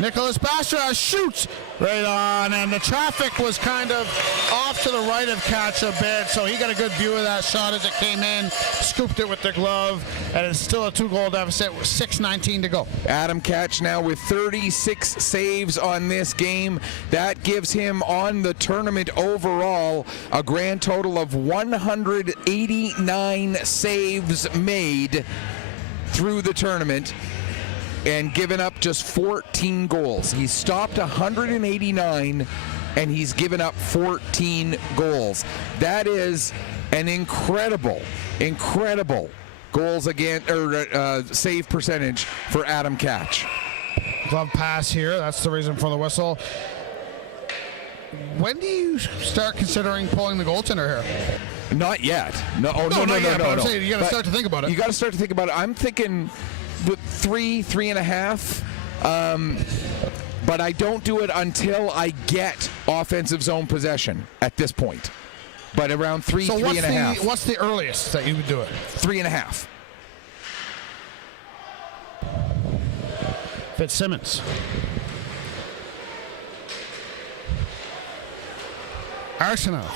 Nicholas Bastra shoots right on, and the traffic was kind of off to the right of Catch a bit, so he got a good view of that shot as it came in, scooped it with the glove, and it's still a 2-goal deficit with 6:19 to go. Adam Catch now with 36 saves on this game. That gives him on the tournament overall a grand total of 189 saves made through the tournament and given up just 14 goals. He's stopped 189 and he's given up 14 goals. That is an incredible goals against or save percentage for Adam Catch. Glove pass here. That's the reason for the whistle. When do you start considering pulling the goaltender here? Not yet. No. I'm saying you got to start to think about it. You got to start to think about it. I'm thinking 3.5. But I don't do it until I get offensive zone possession at this point. But around 3.5. What's the earliest that you would do it? 3.5. Fitzsimmons. Arsenault.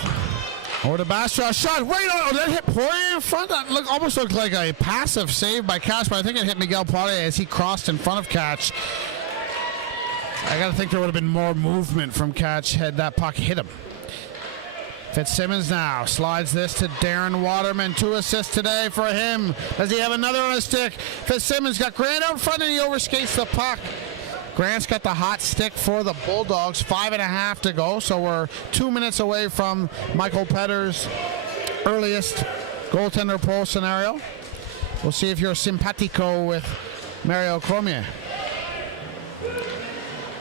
Over to Bastra, shot right on. That hit Poirier in front. That almost looked like a passive save by Catch, but I think it hit Miguel Poirier as he crossed in front of Catch. I got to think there would have been more movement from Catch had that puck hit him. Fitzsimmons now slides this to Darren Waterman. 2 assists today for him. Does he have another on his stick? Fitzsimmons got Grant out in front and he overskates the puck. Grant's got the hot stick for the Bulldogs. 5.5 to go, so we're 2 minutes away from Michael Petter's earliest goaltender poll scenario. We'll see if you're simpatico with Mario Cormier.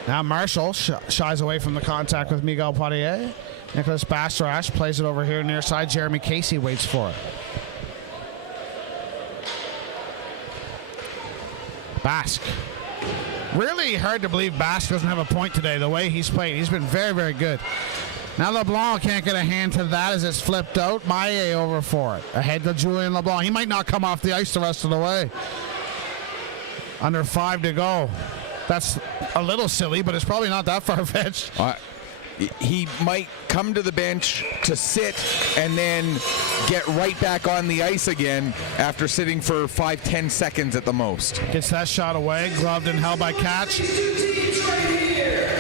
Now Marshall shies away from the contact with Miguel Poirier. Nicholas Bastrash plays it over here near side. Jeremy Casey waits for it. Bask. Really hard to believe Bask doesn't have a point today, the way he's played. He's been very, very good. Now LeBlanc can't get a hand to that as it's flipped out. Maillet over for it. Ahead to Julien LeBlanc. He might not come off the ice the rest of the way. Under 5 to go. That's a little silly, but it's probably not that far-fetched. He might come to the bench to sit and then get right back on the ice again after sitting for 5-10 seconds at the most. Gets that shot away, gloved and held by Catch.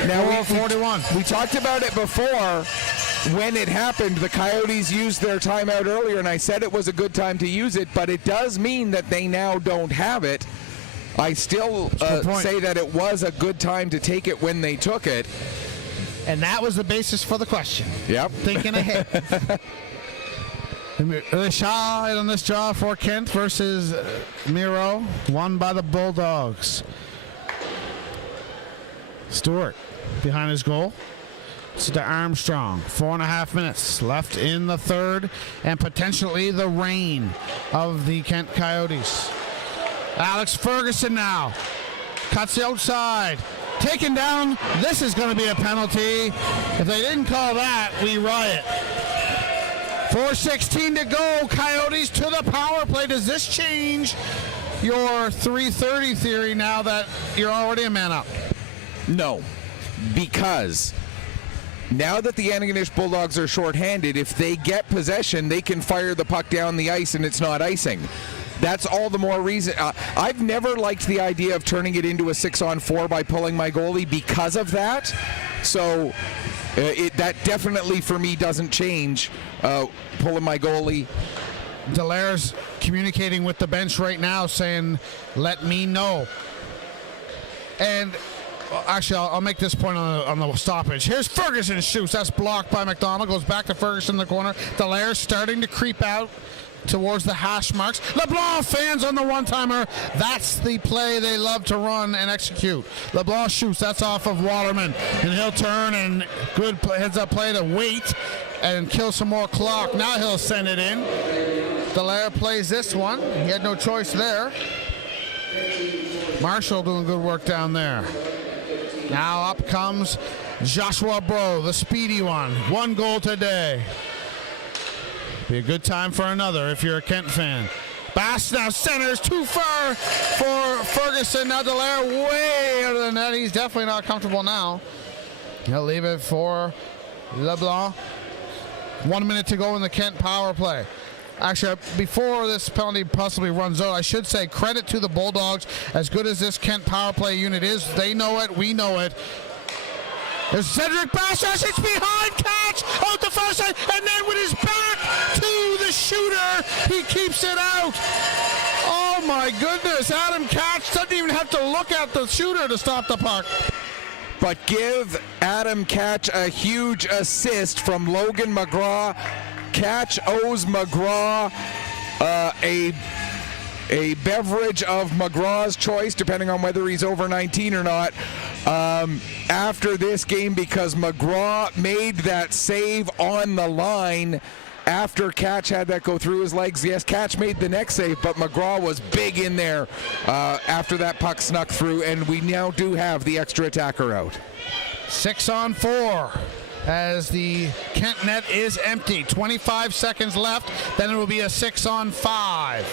Now 41. We talked about it before. When it happened, the Coyotes used their timeout earlier, and I said it was a good time to use it, but it does mean that they now don't have it. I still say that it was a good time to take it when they took it. And that was the basis for the question. Yep. Thinking ahead. The shot on this draw for Kent versus Munro, won by the Bulldogs. Stewart behind his goal. This is to Armstrong. 4.5 minutes left in the third, and potentially the reign of the Kent Coyotes. Alex Ferguson now cuts the outside. Taken down. This is going to be a penalty. If they didn't call that, we riot. 4:16 to go. Coyotes to the power play. Does this change your 3:30 theory now that you're already a man up? No, because now that the Antigonish Bulldogs are shorthanded, if they get possession, they can fire the puck down the ice and it's not icing. That's all the more reason. I've never liked the idea of turning it into a 6-on-4 by pulling my goalie because of that. So that definitely for me doesn't change pulling my goalie. Delaire's communicating with the bench right now saying, let me know. And actually, I'll make this point on the stoppage. Here's Ferguson shoots. That's blocked by McDonald. Goes back to Ferguson in the corner. Delaire starting to creep out towards the hash marks. LeBlanc fans on the one-timer. That's the play they love to run and execute. LeBlanc shoots. That's off of Waterman. And he'll turn and good heads-up play to wait and kill some more clock. Now he'll send it in. Delaire plays this one. He had no choice there. Marshall doing good work down there. Now up comes Joshua Bro, the speedy one. 1 goal today. Be a good time for another if you're a Kent fan. Bass now centers too far for Ferguson. Now Dallaire way out of the net. He's definitely not comfortable now. He'll leave it for LeBlanc. 1 minute to go in the Kent power play. Actually, before this penalty possibly runs out, I should say credit to the Bulldogs. As good as this Kent power play unit is, they know it, we know it. There's Cedric Bassas, it's behind, catch, out the far side, and then with his back to the shooter, he keeps it out. Oh my goodness, Adam Catch doesn't even have to look at the shooter to stop the puck. But give Adam Catch a huge assist from Logan McGraw. Catch owes McGraw a beverage of McGraw's choice, depending on whether he's over 19 or not, after this game, because McGraw made that save on the line after Catch had that go through his legs. Yes, Catch made the next save, but McGraw was big in there after that puck snuck through, and we now do have the extra attacker out. 6-on-4 as the Kent net is empty. 25 seconds left, then it will be a 6-on-5.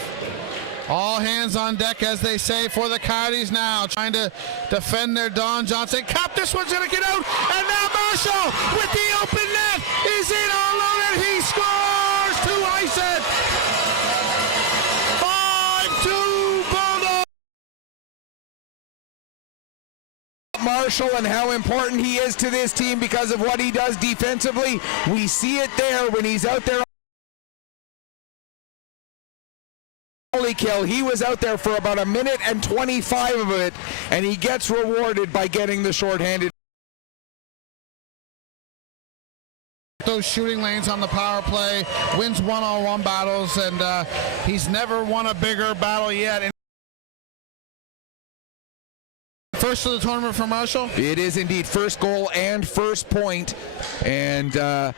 All hands on deck, as they say, for the Coyotes now, trying to defend their Don Johnson Cup. This one's going to get out, and now Marshall with the open net is in all loaded. He scores to ice it. 5-2 Bulldogs. Marshall and how important he is to this team because of what he does defensively. We see it there when he's out there. Kill. He was out there for about 1 minute and 25 of it, and he gets rewarded by getting the shorthanded. Those shooting lanes on the power play, wins one-on-one battles, and he's never won a bigger battle yet. First of the tournament for Marshall? It is indeed first goal and first point, and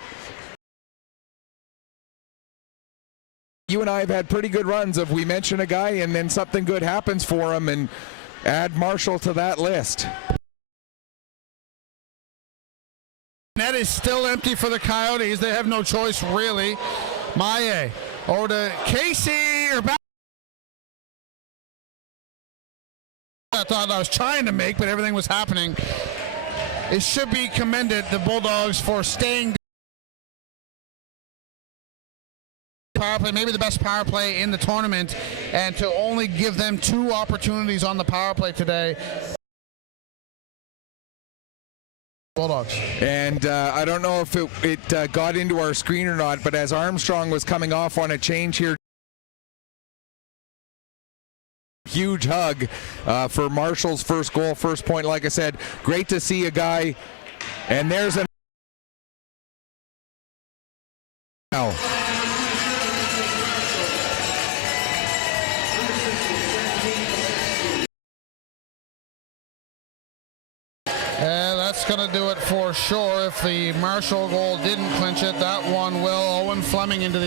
you and I have had pretty good runs of we mention a guy and then something good happens for him, and add Marshall to that list. Net is still empty for the Coyotes. They have no choice, really. Maye over to Casey, or back. I thought I was trying to make, but everything was happening. It should be commended, the Bulldogs, for staying power play, maybe the best power play in the tournament, and to only give them 2 opportunities on the power play today. Bulldogs. And I don't know if it got into our screen or not, but as Armstrong was coming off on a change here, huge hug for Marshall's first goal, first point. Like I said, great to see a guy, and there's a now. That's going to do it for sure. If the Marshall goal didn't clinch it, that one will. Owen Fleming into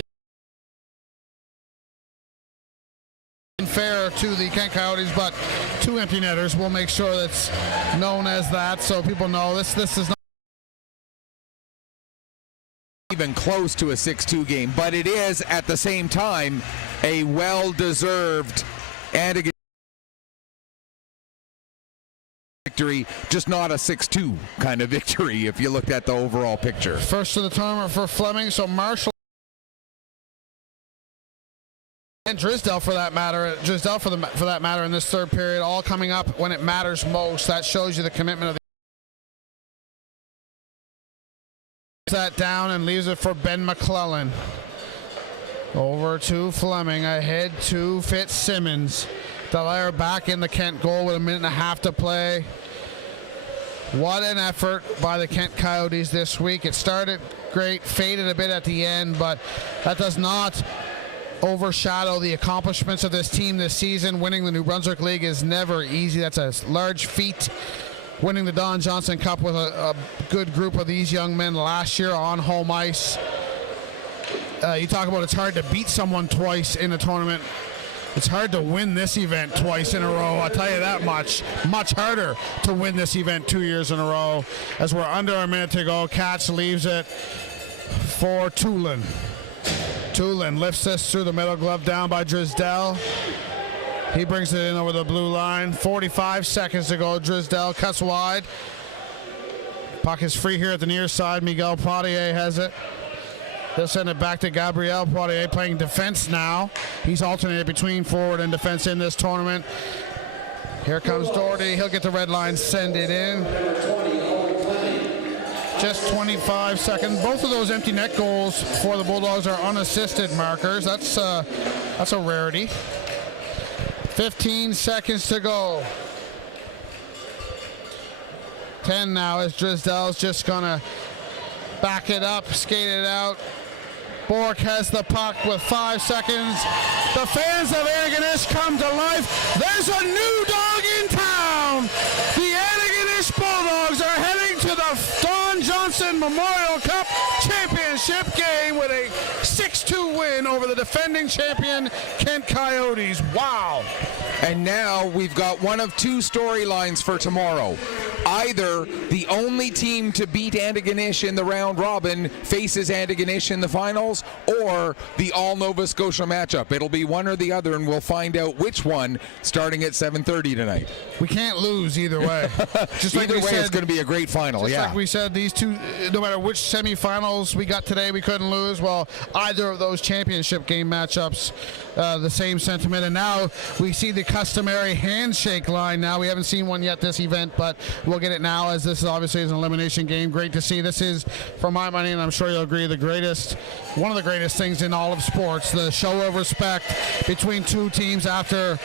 the fair to the Kent Coyotes, but 2 empty netters. We'll make sure that's known as that, so people know this is not even close to a 6-2 game, but it is at the same time a well-deserved Antigonish victory, just not a 6-2 kind of victory if you looked at the overall picture. First of the tournament for Fleming, so Marshall and Drysdale for that matter, in this third period, all coming up when it matters most. That shows you the commitment of that down and leaves it for Ben McClellan. Over to Fleming, ahead to Fitzsimmons. Dallaire back in the Kent goal with 1.5 minutes to play. What an effort by the Kent Coyotes this week. It started great, faded a bit at the end, but that does not overshadow the accomplishments of this team this season. Winning the New Brunswick League is never easy. That's a large feat. Winning the Don Johnson Cup with a good group of these young men last year on home ice. You talk about it's hard to beat someone twice in a tournament. It's hard to win this event twice in a row. I'll tell you that much. Much harder to win this event 2 years in a row. As we're under a minute to go, Katz leaves it for Tulin. Tulin lifts this through the middle, glove down by Drysdale. He brings it in over the blue line. 45 seconds to go. Drysdale cuts wide. Puck is free here at the near side. Miguel Poirier has it. They'll send it back to Gabriel Poirier, playing defense now. He's alternated between forward and defense in this tournament. Here comes Doherty. He'll get the red line, send it in. Just 25 seconds. Both of those empty net goals for the Bulldogs are unassisted markers. That's a rarity. 15 seconds to go. 10 now as Drysdale's just gonna back it up, skate it out. Bork has the puck with 5 seconds. The fans of Antigonish come to life. There's a new dog in town. The Antigonish Bulldogs are heading to the Don Johnson Memorial Cup Championship game with a 6-2 win over the defending champion Kent Coyotes. Wow. And now we've got one of two storylines for tomorrow. Either the only team to beat Antigonish in the round robin faces Antigonish in the finals, or the all Nova Scotia matchup. It'll be one or the other, and we'll find out which one starting at 7:30 tonight. We can't lose either way. Just either way, it's going to be a great final. Just yeah. like we said, these two, no matter which semifinals we got today, we couldn't lose. Well, either of those championship game matchups, the same sentiment. And now we see the customary handshake line. Now we haven't seen one yet this event, but we'll get it now, as this obviously is an elimination game. Great to see. This is, for my money, and I'm sure you'll agree, one of the greatest things in all of sports. The show of respect between two teams after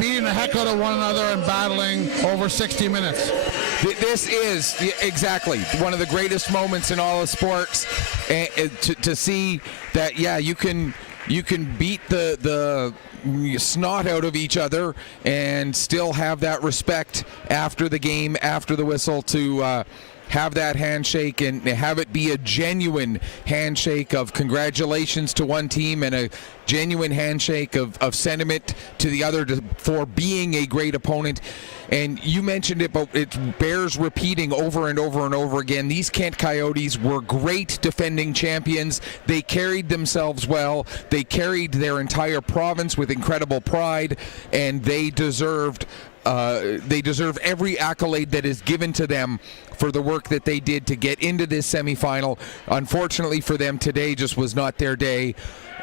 beating the heck out of one another and battling over 60 minutes. This is exactly one of the greatest moments in all of sports, to see that, yeah, you can beat the snot out of each other and still have that respect after the game, after the whistle, to have that handshake and have it be a genuine handshake of congratulations to one team and a genuine handshake of sentiment to the other for being a great opponent. And you mentioned it, but it bears repeating over and over and over again. These Kent Coyotes were great defending champions. They carried themselves well. They carried their entire province with incredible pride, and they deserve every accolade that is given to them for the work that they did to get into this semifinal. Unfortunately for them, today just was not their day.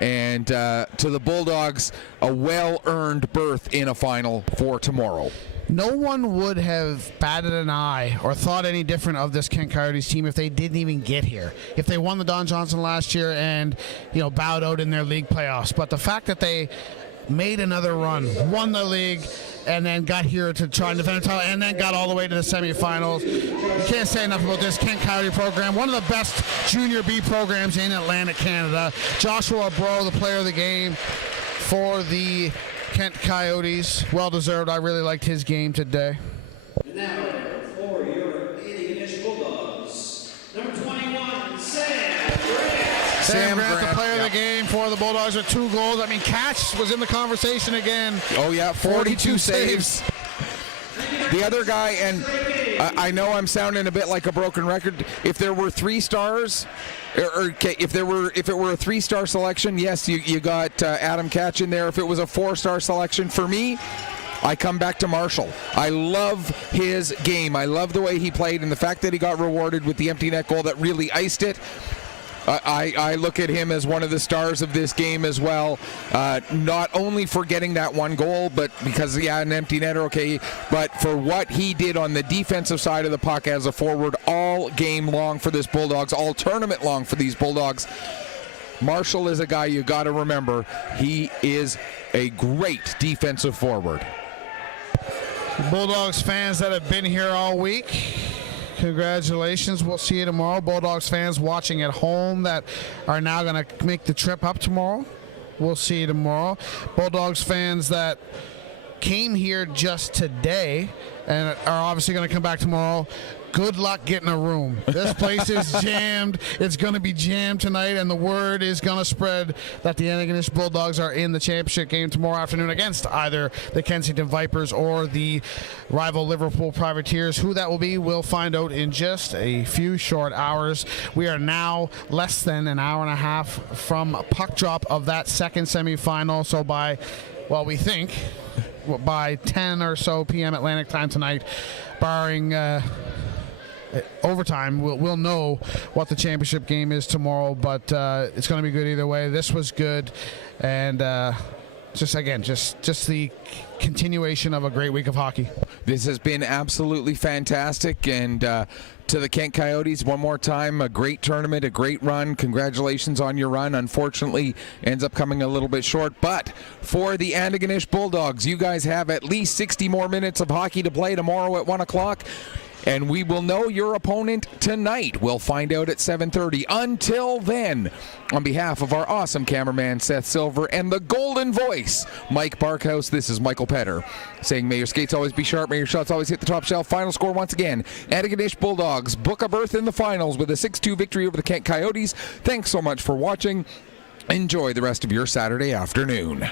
And to the Bulldogs, a well-earned berth in a final for tomorrow. No one would have batted an eye or thought any different of this Kent Coyotes team if they didn't even get here. If they won the Don Johnson last year and, bowed out in their league playoffs. But the fact that they made another run, won the league, and then got here to try and defend the title, and then got all the way to the semifinals. You can't say enough about this Kent Coyote program. One of the best Junior B programs in Atlantic Canada. Joshua Bro, the player of the game for the Kent Coyotes. Well deserved. I really liked his game today. And now for your Antigonish Bulldogs, number 21, Sam Grant, the player of the game for the Bulldogs with 2 goals. I mean, Catch was in the conversation again. Oh, yeah, 42 saves. The other guy, and I know I'm sounding a bit like a broken record. If there were 3 stars, if it were a 3-star selection, yes, you got Adam Catch in there. If it was a 4-star selection, for me, I come back to Marshall. I love his game. I love the way he played, and the fact that he got rewarded with the empty net goal that really iced it. I look at him as one of the stars of this game as well, not only for getting that 1 goal, but because, an empty netter, okay, but for what he did on the defensive side of the puck as a forward all game long for this Bulldogs, all tournament long for these Bulldogs. Marshall is a guy you got to remember. He is a great defensive forward. Bulldogs fans that have been here all week, congratulations. We'll see you tomorrow. Bulldogs fans watching at home that are now going to make the trip up tomorrow, we'll see you tomorrow. Bulldogs fans that came here just today and are obviously going to come back tomorrow. Good luck getting a room. This place is jammed. It's going to be jammed tonight, and the word is going to spread that the Antigonish Bulldogs are in the championship game tomorrow afternoon against either the Kensington Vipers or the rival Liverpool Privateers. Who that will be, we'll find out in just a few short hours. We are now less than an hour and a half from puck drop of that second semifinal. So we think by 10 or so p.m. Atlantic time tonight, barring overtime, we'll know what the championship game is tomorrow, but it's going to be good either way. This was good, and just the continuation of a great week of hockey. This has been absolutely fantastic, and to the Kent Coyotes, one more time, a great tournament, a great run. Congratulations on your run. Unfortunately, ends up coming a little bit short, but for the Antigonish Bulldogs, you guys have at least 60 more minutes of hockey to play tomorrow at 1 o'clock. And we will know your opponent tonight. We'll find out at 7:30. Until then, on behalf of our awesome cameraman, Seth Silver, and the golden voice, Mike Barkhouse, this is Michael Petter, saying may your skates always be sharp, may your shots always hit the top shelf. Final score once again, Antigonish Bulldogs book a berth in the finals with a 6-2 victory over the Kent Coyotes. Thanks so much for watching. Enjoy the rest of your Saturday afternoon.